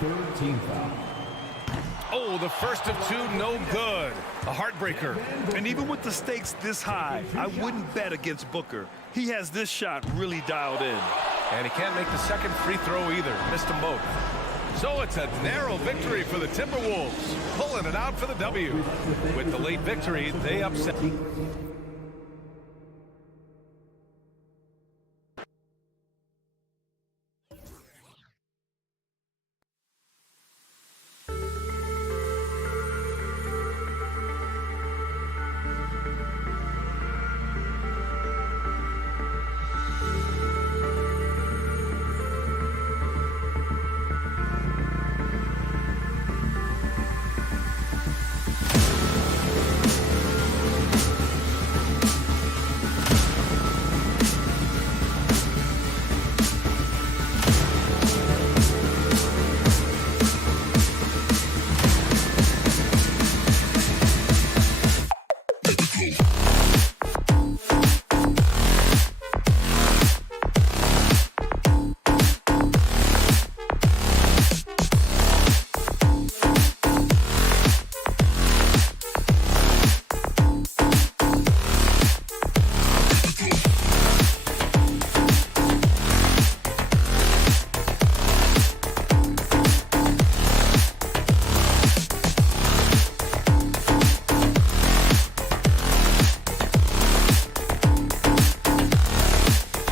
Third team foul. Oh, the first of 2, no good. A heartbreaker. And even with the stakes this high, I wouldn't bet against Booker. He has this shot really dialed in. And he can't make the second free throw either. Missed them both. So it's a narrow victory for the Timberwolves, pulling it out for the W. With the late victory, they upset.